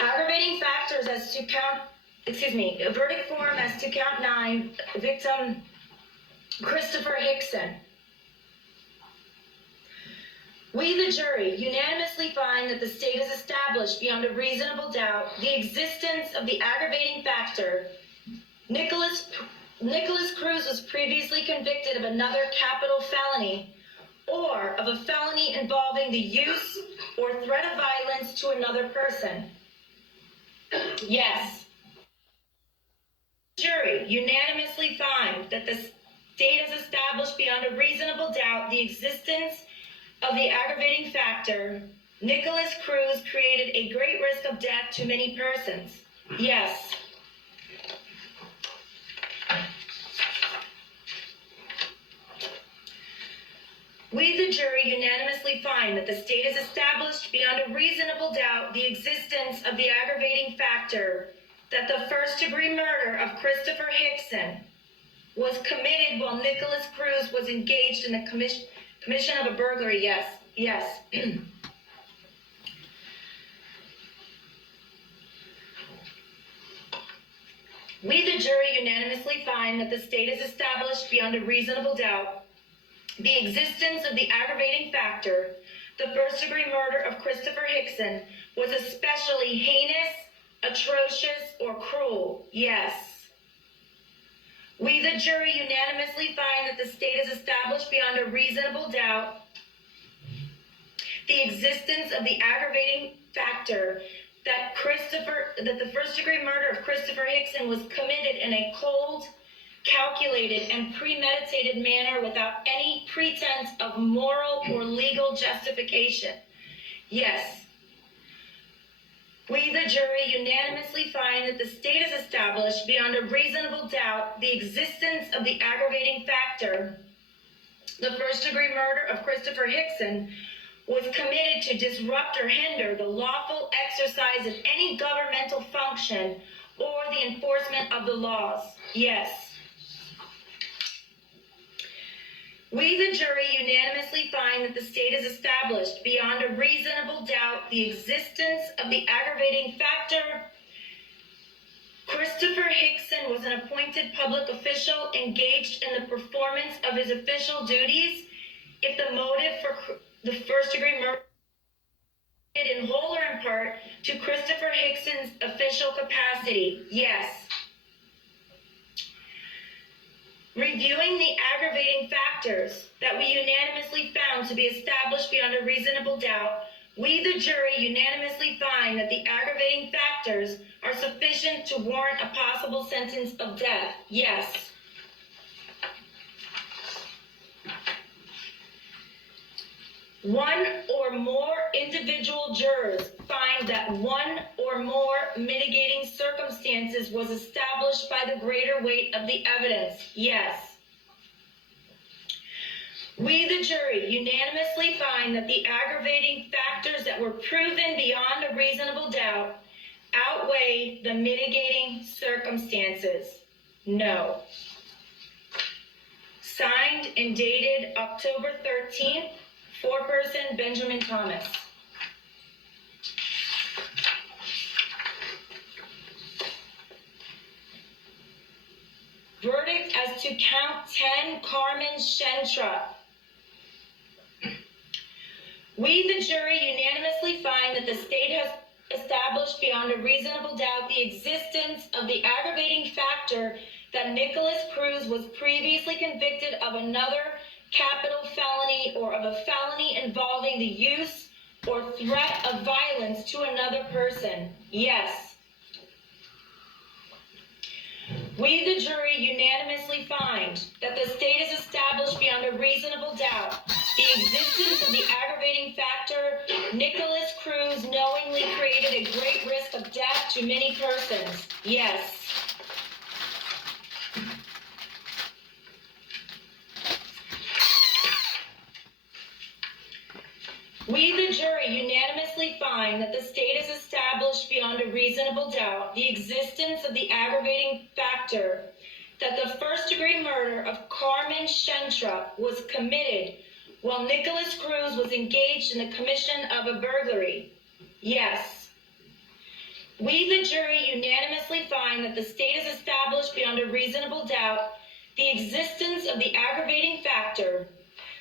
Aggravating factors as to a verdict form as to count 9, victim Christopher Hickson. We, the jury, unanimously find that the state has established beyond a reasonable doubt the existence of the aggravating factor. Nicholas Cruz was previously convicted of another capital felony or of a felony involving the use or threat of violence to another person. Yes. Jury unanimously find that the state has established beyond a reasonable doubt the existence of the aggravating factor. Nicholas Cruz created a great risk of death to many persons. Yes. We, the jury, unanimously find that the state has established beyond a reasonable doubt the existence of the aggravating factor that the first-degree murder of Christopher Hickson was committed while Nicholas Cruz was engaged in the commission of a burglary. Yes. Yes. We, the jury, unanimously find that the state has established beyond a reasonable doubt the existence of the aggravating factor, the first-degree murder of Christopher Hickson, was especially heinous, atrocious, or cruel. Yes. We, the jury, unanimously find that the state has established beyond a reasonable doubt the existence of the aggravating factor that the first-degree murder of Christopher Hickson was committed in a cold, calculated, and premeditated manner without any pretense of moral or legal justification. Yes. We, the jury, unanimously find that the state has established beyond a reasonable doubt the existence of the aggravating factor. The first-degree murder of Christopher Hickson was committed to disrupt or hinder the lawful exercise of any governmental function or the enforcement of the laws. Yes. We, the jury, unanimously find that the state has established beyond a reasonable doubt the existence of the aggravating factor. Christopher Hickson was an appointed public official engaged in the performance of his official duties. If the motive for the first-degree murder in whole or in part to Christopher Hickson's official capacity. Yes. Reviewing the aggravating factors that we unanimously found to be established beyond a reasonable doubt, we, the jury, unanimously find that the aggravating factors are sufficient to warrant a possible sentence of death. Yes. One or more individual jurors find that one or more mitigating circumstances was established by the greater weight of the evidence. Yes. We, the jury, unanimously find that the aggravating factors that were proven beyond a reasonable doubt outweigh the mitigating circumstances. No. Signed and dated October 13th, foreperson Benjamin Thomas. Verdict as to count 10, Carmen Shentra. We, the jury, unanimously find that the state has established beyond a reasonable doubt the existence of the aggravating factor that Nicholas Cruz was previously convicted of another capital felony or of a felony involving the use or threat of violence to another person. Yes. We, the jury, unanimously find that the state has established beyond a reasonable doubt the existence of the aggravating factor Nicholas Cruz knowingly created a great risk of death to many persons. Yes. We, the jury, unanimously find that the state has established beyond a reasonable doubt the existence of the aggravating factor that the first-degree murder of Carmen Shentra was committed while Nicholas Cruz was engaged in the commission of a burglary. Yes. We, the jury, unanimously find that the state has established beyond a reasonable doubt the existence of the aggravating factor.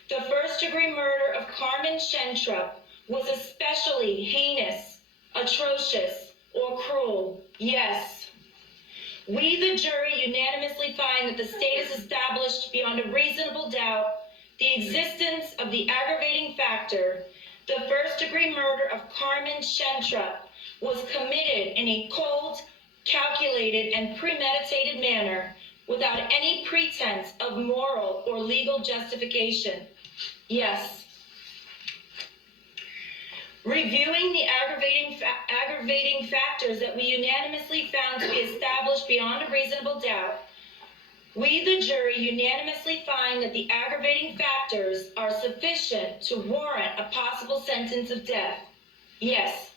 The first-degree murder of Carmen Shentra was especially heinous, atrocious, or cruel. Yes. We, the jury, unanimously find that the state has established beyond a reasonable doubt the existence of the aggravating factor. The first-degree murder of Carmen Shentra was committed in a cold, calculated, and premeditated manner without any pretense of moral or legal justification. Yes. Reviewing the aggravating factors that we unanimously found to be established beyond a reasonable doubt, we, the jury, unanimously find that the aggravating factors are sufficient to warrant a possible sentence of death. Yes.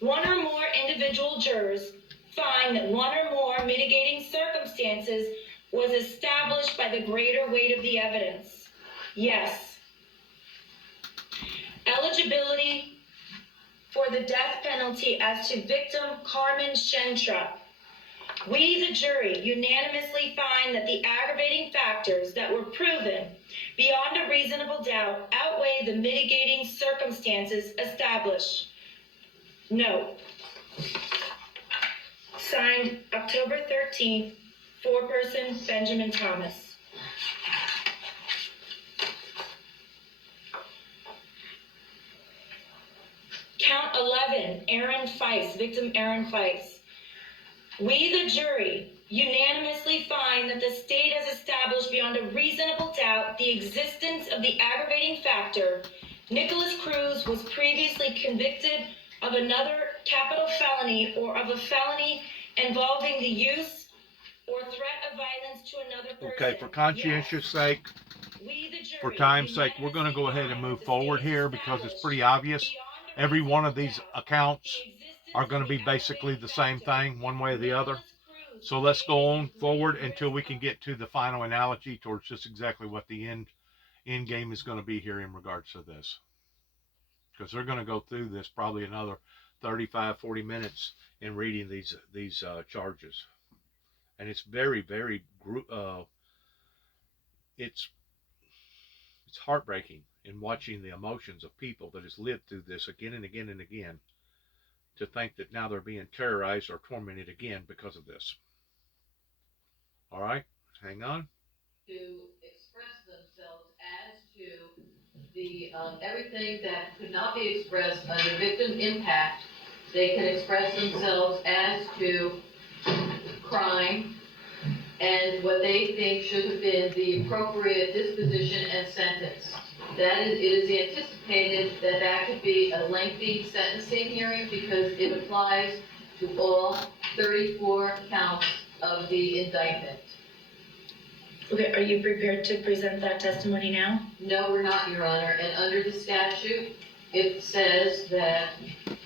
One or more individual jurors find that one or more mitigating circumstances was established by the greater weight of the evidence. Yes. Eligibility for the death penalty as to victim Carmen Shentra. We, the jury, unanimously find that the aggravating factors that were proven beyond a reasonable doubt outweigh the mitigating circumstances established. No. Signed October 13th, foreperson Benjamin Thomas. Count 11, Aaron Feist, victim Aaron Feist. We, the jury, unanimously find that the state has established beyond a reasonable doubt the existence of the aggravating factor. Nicholas Cruz was previously convicted of another capital felony or of a felony involving the use or threat of violence to another person. Okay, for conscientious sake, for time's sake, we're going to go ahead and move forward here because it's pretty obvious. Every one of these accounts are going to be basically the same thing, one way or the other. So let's go on forward until we can get to the final analogy towards just exactly what the end game is going to be here in regards to this. Because they're going to go through this probably another 35-40 minutes in reading these charges. And it's very, very it's heartbreaking in watching the emotions of people that has lived through this again and again and again, to think that now they're being terrorized or tormented again because of this. All right, hang on. To express themselves as to the everything that could not be expressed under victim impact, they can express themselves as to crime and what they think should have been the appropriate disposition and sentence. It is anticipated that that could be a lengthy sentencing hearing because it applies to all 34 counts of the indictment. Okay, are you prepared to present that testimony now? No, we're not, Your Honor. And under the statute, it says that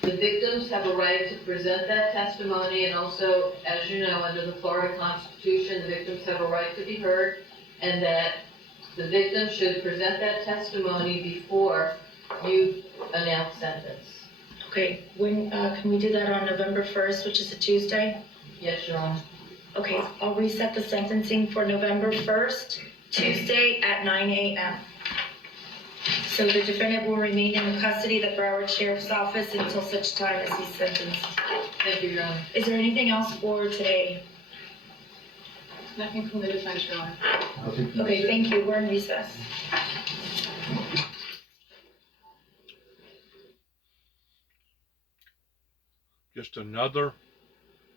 the victims have a right to present that testimony, and also, as you know, under the Florida Constitution, the victims have a right to be heard, and that the victim should present that testimony before you announce sentence. Okay, when can we do that on November 1st, which is a Tuesday? Yes, Your Honor. Okay, I'll reset the sentencing for November 1st, Tuesday at 9 a.m. So the defendant will remain in custody of the Broward Sheriff's Office until such time as he's sentenced. Thank you, Your Honor. Is there anything else for today? Nothing from the defense, Your Honor. Okay, thank you. We're in recess. Just another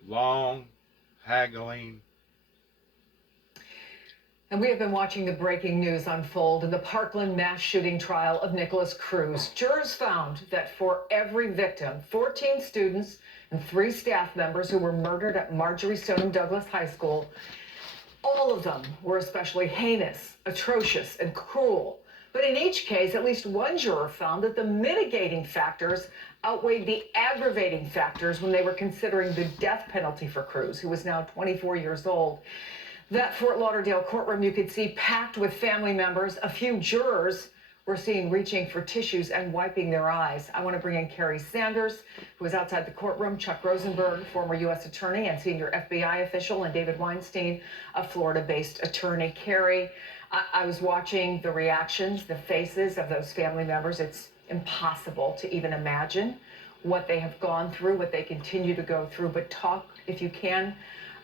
long, haggling, And we have been watching the breaking news unfold in the Parkland mass shooting trial of Nicholas Cruz. Jurors found that for every victim, 14 students and 3 staff members who were murdered at Marjorie Stoneman Douglas High School, all of them were especially heinous, atrocious, and cruel. But in each case, at least one juror found that the mitigating factors outweighed the aggravating factors when they were considering the death penalty for Cruz, who was now 24 years old. That Fort Lauderdale courtroom you could see packed with family members. A few jurors were seen reaching for tissues and wiping their eyes. I want to bring in Carrie Sanders, who was outside the courtroom, Chuck Rosenberg, former U.S. attorney and senior FBI official, and David Weinstein, a Florida-based attorney. Carrie, I was watching the reactions, the faces of those family members. It's impossible to even imagine what they have gone through, what they continue to go through. But talk, if you can,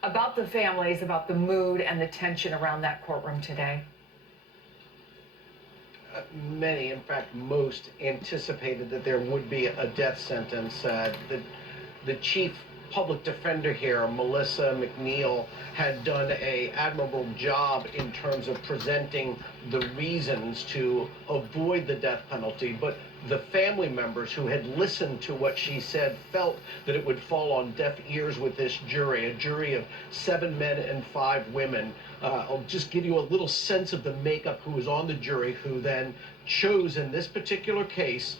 about the families, about the mood and the tension around that courtroom today. Many, in fact, most anticipated that there would be a death sentence. The chief public defender here, Melissa McNeil, had done an admirable job in terms of presenting the reasons to avoid the death penalty, but the family members who had listened to what she said felt that it would fall on deaf ears with this jury, a jury of 7 men and 5 women. I'll just give you a little sense of the makeup who was on the jury, who then chose in this particular case,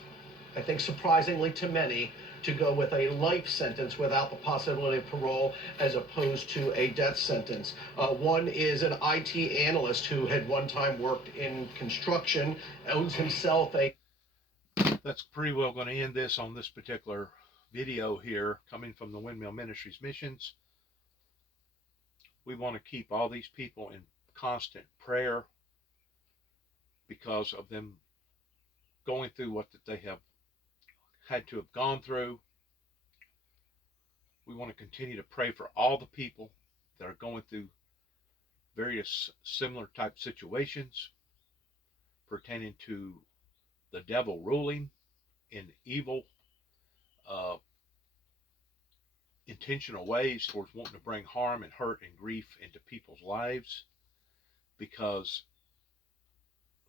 I think surprisingly to many, to go with a life sentence without the possibility of parole as opposed to a death sentence. One is an IT analyst who had one time worked in construction, owns himself a... That's pretty well going to end this on this particular video here, coming from the Windmill Ministries Missions. We want to keep all these people in constant prayer because of them going through what they have had to have gone through. We want to continue to pray for all the people that are going through various similar type situations pertaining to the devil ruling in evil, intentional ways towards wanting to bring harm and hurt and grief into people's lives, because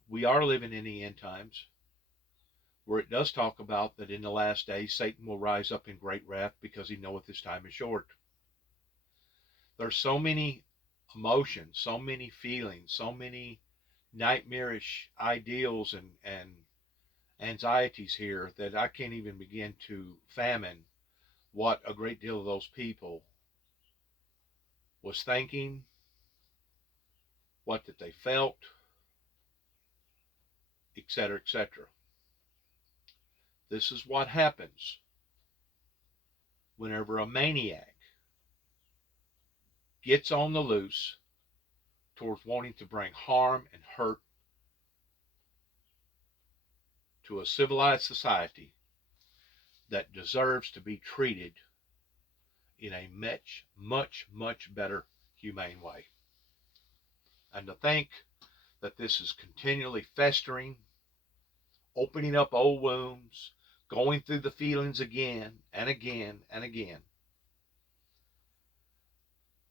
we are living in the end times, where it does talk about that in the last days Satan will rise up in great wrath because he knoweth his time is short. There's so many emotions, so many feelings, so many nightmarish ideals and anxieties here that I can't even begin to fathom what a great deal of those people was thinking, what that they felt, etc., etc. This is what happens whenever a maniac gets on the loose towards wanting to bring harm and hurt to a civilized society that deserves to be treated in a much, much, much better, humane way. And to think that this is continually festering, opening up old wounds, going through the feelings again and again and again,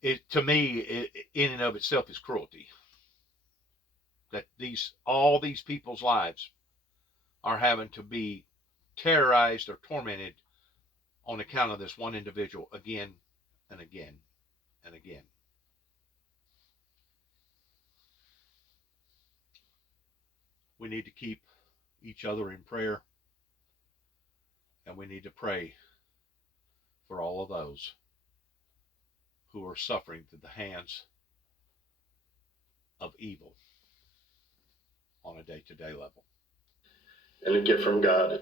it, to me, in and of itself is cruelty. That all these people's lives are having to be terrorized or tormented on account of this one individual again and again and again. We need to keep each other in prayer, and we need to pray for all of those who are suffering through the hands of evil on a day-to-day level. And a gift from God.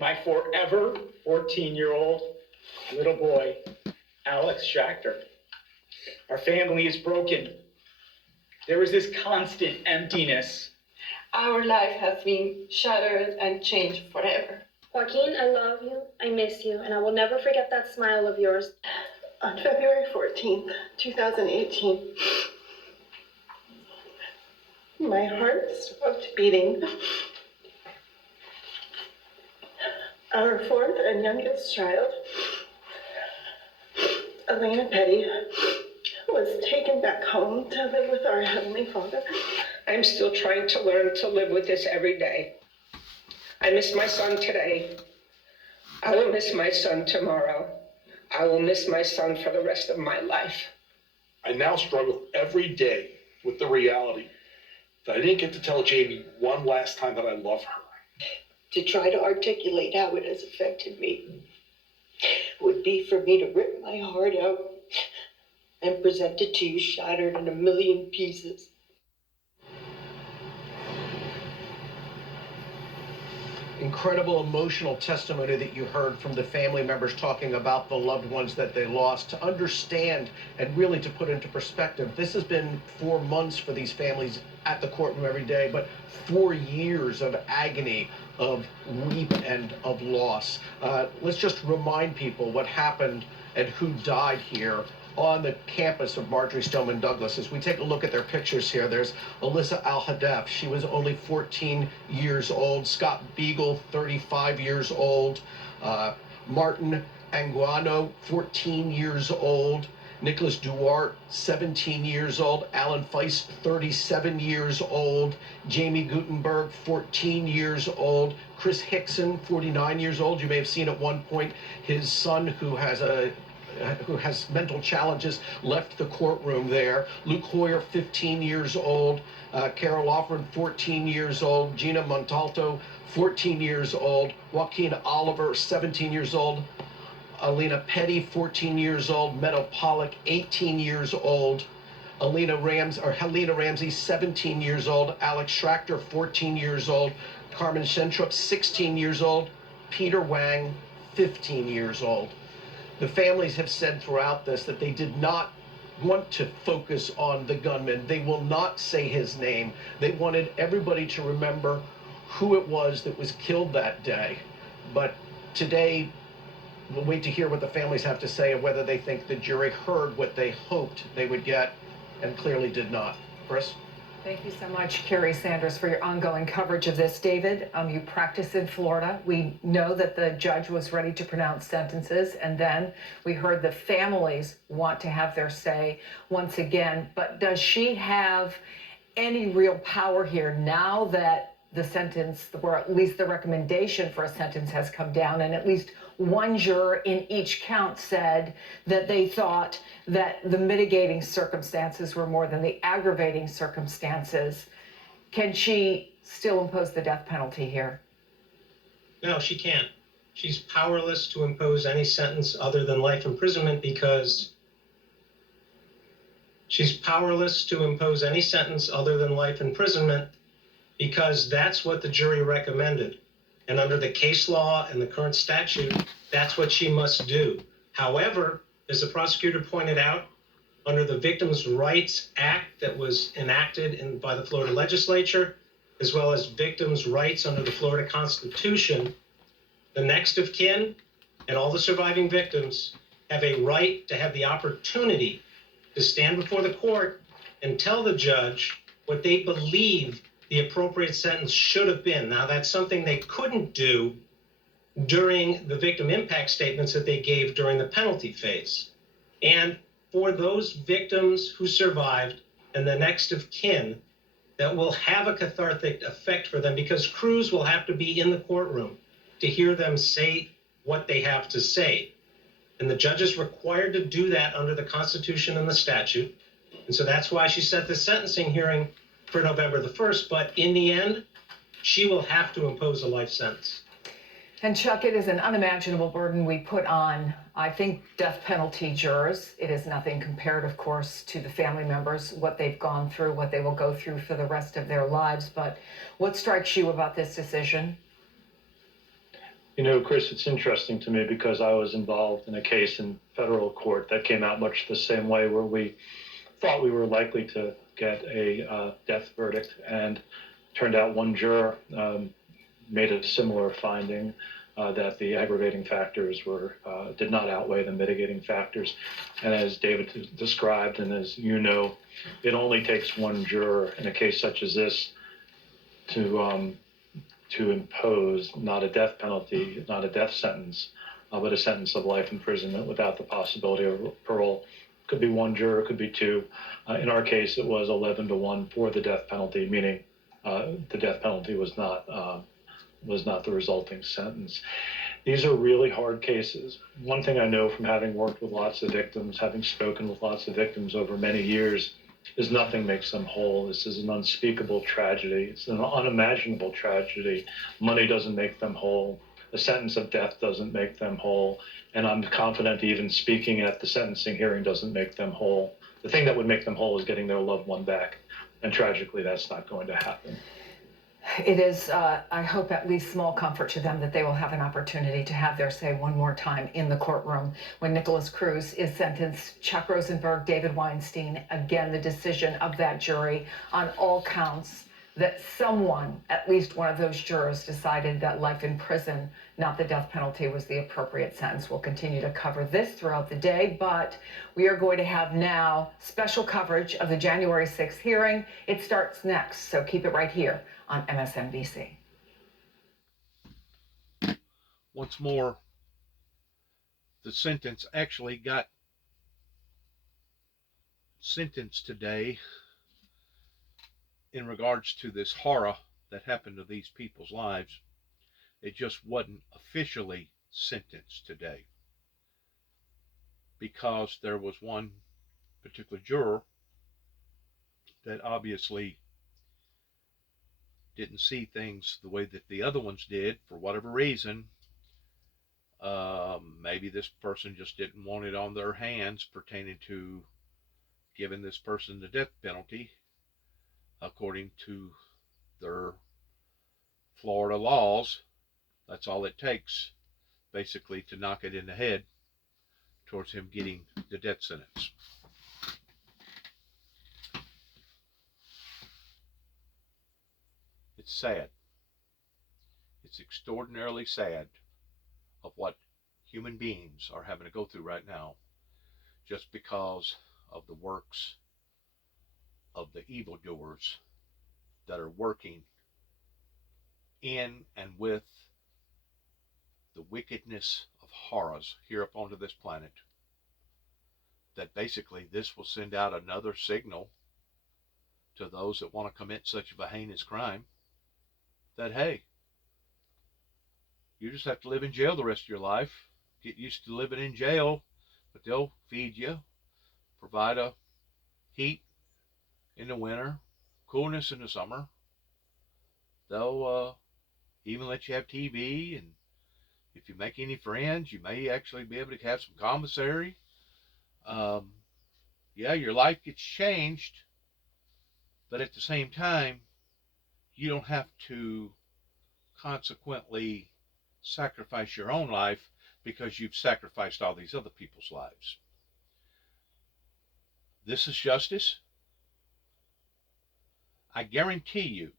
My forever 14-year-old little boy, Alex Schachter. Our family is broken. There was this constant emptiness. Our life has been shattered and changed forever. Joaquin, I love you, I miss you, and I will never forget that smile of yours. On February 14th, 2018, my heart stopped beating. Our 4th and youngest child, Elena Petty, was taken back home to live with our Heavenly Father. I'm still trying to learn to live with this every day. I miss my son today. I will miss my son tomorrow. I will miss my son for the rest of my life. I now struggle every day with the reality that I didn't get to tell Jamie one last time that I love her. To try to articulate how it has affected me would be for me to rip my heart out and present it to you shattered in a million pieces. Incredible emotional testimony that you heard from the family members talking about the loved ones that they lost. To understand and really to put into perspective, this has been 4 months for these families at the courtroom every day, but 4 years of agony, of weep and of loss. Let's just remind people what happened and who died here on the campus of Marjory Stoneman Douglas. As we take a look at their pictures here, there's Alyssa Al-Hadef. She was only 14 years old. Scott Beagle, 35 years old. Martin Anguano, 14 years old. Nicholas Duarte, 17 years old. Alan Feist, 37 years old. Jamie Gutenberg, 14 years old. Chris Hickson, 49 years old. You may have seen at one point his son, who has mental challenges, left the courtroom there. Luke Hoyer, 15 years old. Carol Loughran, 14 years old. Gina Montalto, 14 years old. Joaquin Oliver, 17 years old. Alina Petty, 14 years old. Meadow Pollock, 18 years old. Helena Ramsey, 17 years old. Alex Schrachter, 14 years old. Carmen Schentrup, 16 years old. Peter Wang, 15 years old. The families have said throughout this that they did not want to focus on the gunman. They will not say his name. They wanted everybody to remember who it was that was killed that day. But today, we'll wait to hear what the families have to say and whether they think the jury heard what they hoped they would get and clearly did not. Chris? Thank you so much, Carrie Sanders, for your ongoing coverage of this. David, you practice in Florida. We know that the judge was ready to pronounce sentences, and then we heard the families want to have their say once again. But does she have any real power here now that the sentence, or at least the recommendation for a sentence, has come down, and at least one juror in each count said that they thought that the mitigating circumstances were more than the aggravating circumstances? Can she still impose the death penalty here? No, she can't. She's powerless to impose any sentence other than life imprisonment because that's what the jury recommended. And under the case law and the current statute, that's what she must do. However, as the prosecutor pointed out, under the Victims' Rights Act that was enacted by the Florida legislature, as well as victims' rights under the Florida Constitution, the next of kin and all the surviving victims have a right to have the opportunity to stand before the court and tell the judge what they believe the appropriate sentence should have been. Now, that's something they couldn't do during the victim impact statements that they gave during the penalty phase. And for those victims who survived and the next of kin, that will have a cathartic effect for them because crews will have to be in the courtroom to hear them say what they have to say. And the judge is required to do that under the Constitution and the statute. And so that's why she set the sentencing hearing for November the 1st. But in the end, she will have to impose a life sentence. And Chuck, it is an unimaginable burden we put on, I think, death penalty jurors. It is nothing compared, of course, to the family members, what they've gone through, what they will go through for the rest of their lives. But what strikes you about this decision? You know, Chris, it's interesting to me because I was involved in a case in federal court that came out much the same way, where we thought we were likely to get a death verdict, and turned out one juror made a similar finding that the aggravating factors did not outweigh the mitigating factors. And as David described, and as you know, it only takes one juror in a case such as this to impose not a death penalty, not a death sentence, but a sentence of life imprisonment without the possibility of parole. Could be one juror, could be two. In our case, it was 11-1 for the death penalty, meaning the death penalty was not the resulting sentence. These are really hard cases. One thing I know from having worked with lots of victims, having spoken with lots of victims over many years, is nothing makes them whole. This is an unspeakable tragedy. It's an unimaginable tragedy. Money doesn't make them whole. A sentence of death doesn't make them whole. And I'm confident even speaking at the sentencing hearing doesn't make them whole. The thing that would make them whole is getting their loved one back. And tragically, that's not going to happen. It is, I hope, at least small comfort to them that they will have an opportunity to have their say one more time in the courtroom when Nicholas Cruz is sentenced. Chuck Rosenberg, David Weinstein, again, the decision of that jury on all counts that someone, at least one of those jurors, decided that life in prison, not the death penalty, was the appropriate sentence. We'll continue to cover this throughout the day, but we are going to have now special coverage of the January 6th hearing. It starts next, so keep it right here on MSNBC. Once more, the sentence actually got sentenced today in regards to this horror that happened to these people's lives. It just wasn't officially sentenced today because there was one particular juror that obviously didn't see things the way that the other ones did for whatever reason. Maybe this person just didn't want it on their hands pertaining to giving this person the death penalty according to their Florida laws. That's all it takes, basically, to knock it in the head towards him getting the death sentence. It's sad. It's extraordinarily sad of what human beings are having to go through right now just because of the works of the evildoers that are working in and with the wickedness of horrors here up onto this planet. That basically this will send out another signal to those that want to commit such of a heinous crime that, hey, you just have to live in jail the rest of your life. Get used to living in jail, but they'll feed you, provide a heat in the winter, coolness in the summer. They'll even let you have TV, and if you make any friends, you may actually be able to have some commissary. Yeah, your life gets changed, but at the same time, you don't have to consequently sacrifice your own life because you've sacrificed all these other people's lives. This is justice. I guarantee you,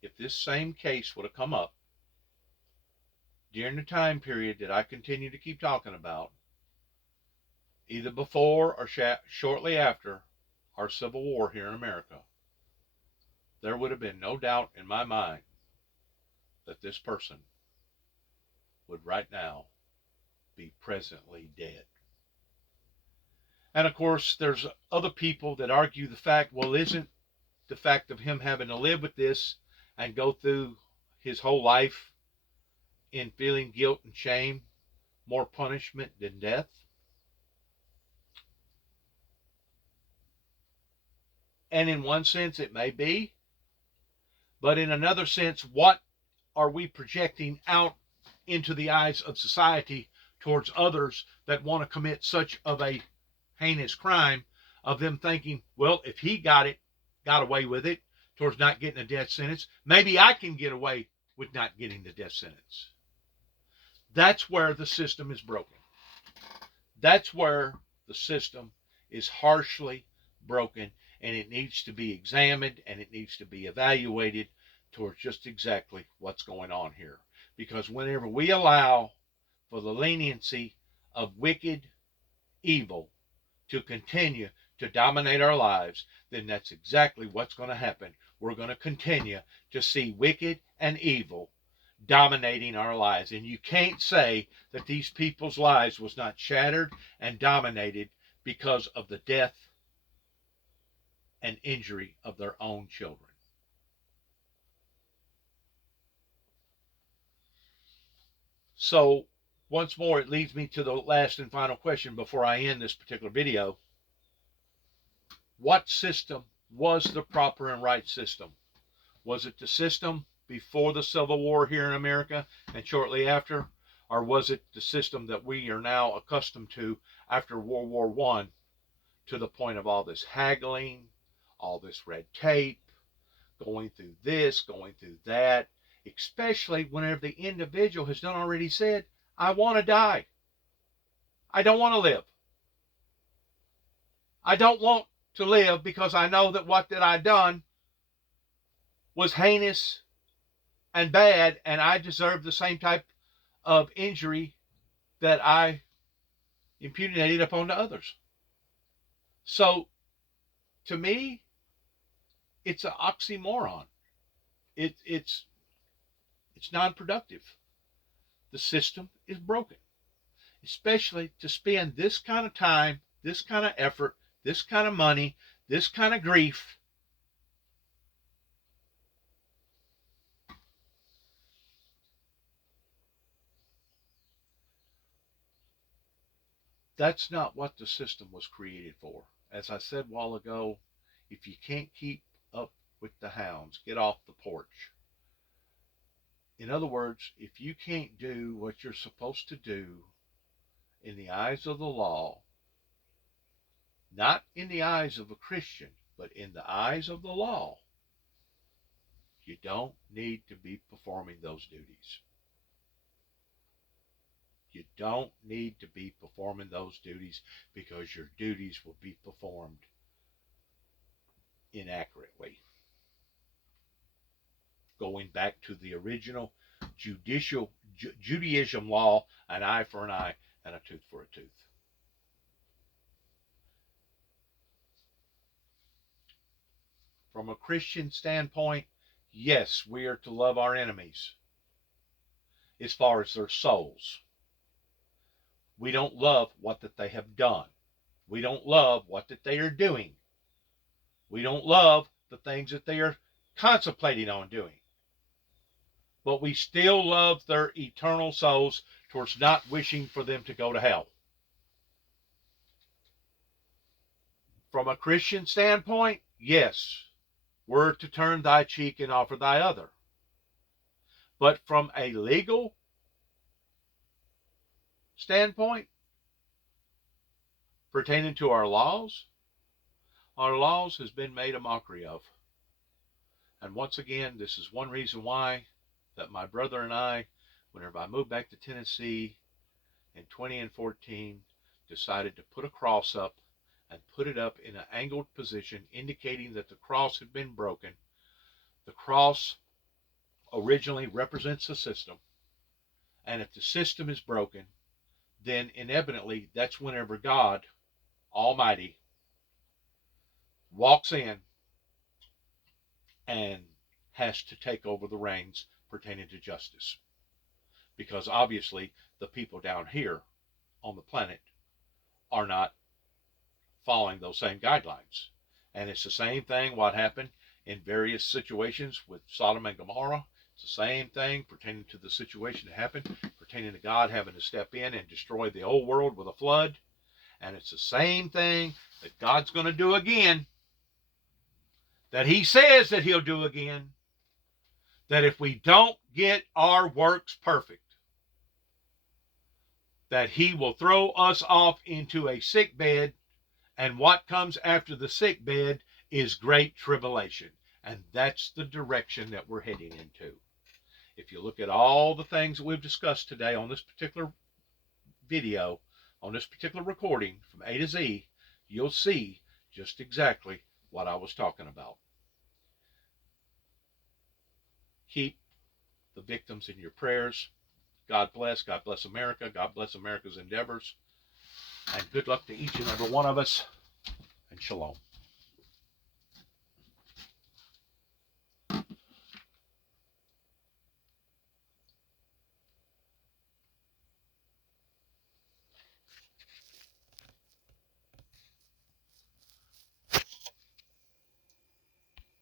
if this same case would have come up during the time period that I continue to keep talking about, either before or shortly after our Civil War here in America, there would have been no doubt in my mind that this person would right now be presently dead. And of course, there's other people that argue the fact, well, isn't the fact of him having to live with this and go through his whole life in feeling guilt and shame more punishment than death? And in one sense, it may be. But in another sense, what are we projecting out into the eyes of society towards others that want to commit such of a heinous crime, of them thinking, well, if he got away with it towards not getting a death sentence, maybe I can get away with not getting the death sentence. That's where the system is broken. That's where the system is harshly broken, and it needs to be examined and it needs to be evaluated towards just exactly what's going on here. Because whenever we allow for the leniency of wicked evil to continue to dominate our lives, then that's exactly what's going to happen. We're going to continue to see wicked and evil dominating our lives. And you can't say that these people's lives was not shattered and dominated because of the death and injury of their own children. So, once more, it leads me to the last and final question before I end this particular video. What system was the proper and right system? Was it the system before the Civil War here in America and shortly after? Or was it the system that we are now accustomed to after World War I, to the point of all this haggling, all this red tape, going through this, going through that, especially whenever the individual has done already said, I want to die. I don't want to live. I don't want to live because I know that what that I done was heinous and bad, and I deserve the same type of injury that I impugnated upon the others. So, to me, it's an oxymoron. It's non-productive. The system is broken, especially to spend this kind of time, this kind of effort, this kind of money, this kind of grief That's not what the system was created for. As I said a while ago, if you can't keep up with the hounds, get off the porch. In other words, if you can't do what you're supposed to do in the eyes of the law, not in the eyes of a Christian, but in the eyes of the law, you don't need to be performing those duties. You don't need to be performing those duties because your duties will be performed inaccurately. Going back to the original Judaism law, an eye for an eye and a tooth for a tooth. From a Christian standpoint, yes, we are to love our enemies as far as their souls. We don't love what that they have done. We don't love what that they are doing. We don't love the things that they are contemplating on doing. But we still love their eternal souls towards not wishing for them to go to hell. From a Christian standpoint, yes, we're to turn thy cheek and offer thy other. But from a legal standpoint, pertaining to our laws has been made a mockery of. And once again, this is one reason why that my brother and I, whenever I moved back to Tennessee in 2014, decided to put a cross up and put it up in an angled position, indicating that the cross had been broken. The cross originally represents the system, and if the system is broken, then inevitably that's whenever God Almighty walks in and has to take over the reins pertaining to justice. Because obviously the people down here on the planet are not following those same guidelines. And it's the same thing what happened in various situations with Sodom and Gomorrah. It's the same thing pertaining to the situation that happened, pertaining to God having to step in and destroy the old world with a flood. And it's the same thing that God's going to do again, that he says that he'll do again, that if we don't get our works perfect, that he will throw us off into a sick bed, and what comes after the sick bed is great tribulation. And that's the direction that we're heading into. If you look at all the things that we've discussed today on this particular video, on this particular recording from A to Z, you'll see just exactly what I was talking about. Keep the victims in your prayers. God bless America. God bless America's endeavors. And good luck to each and every one of us. And shalom.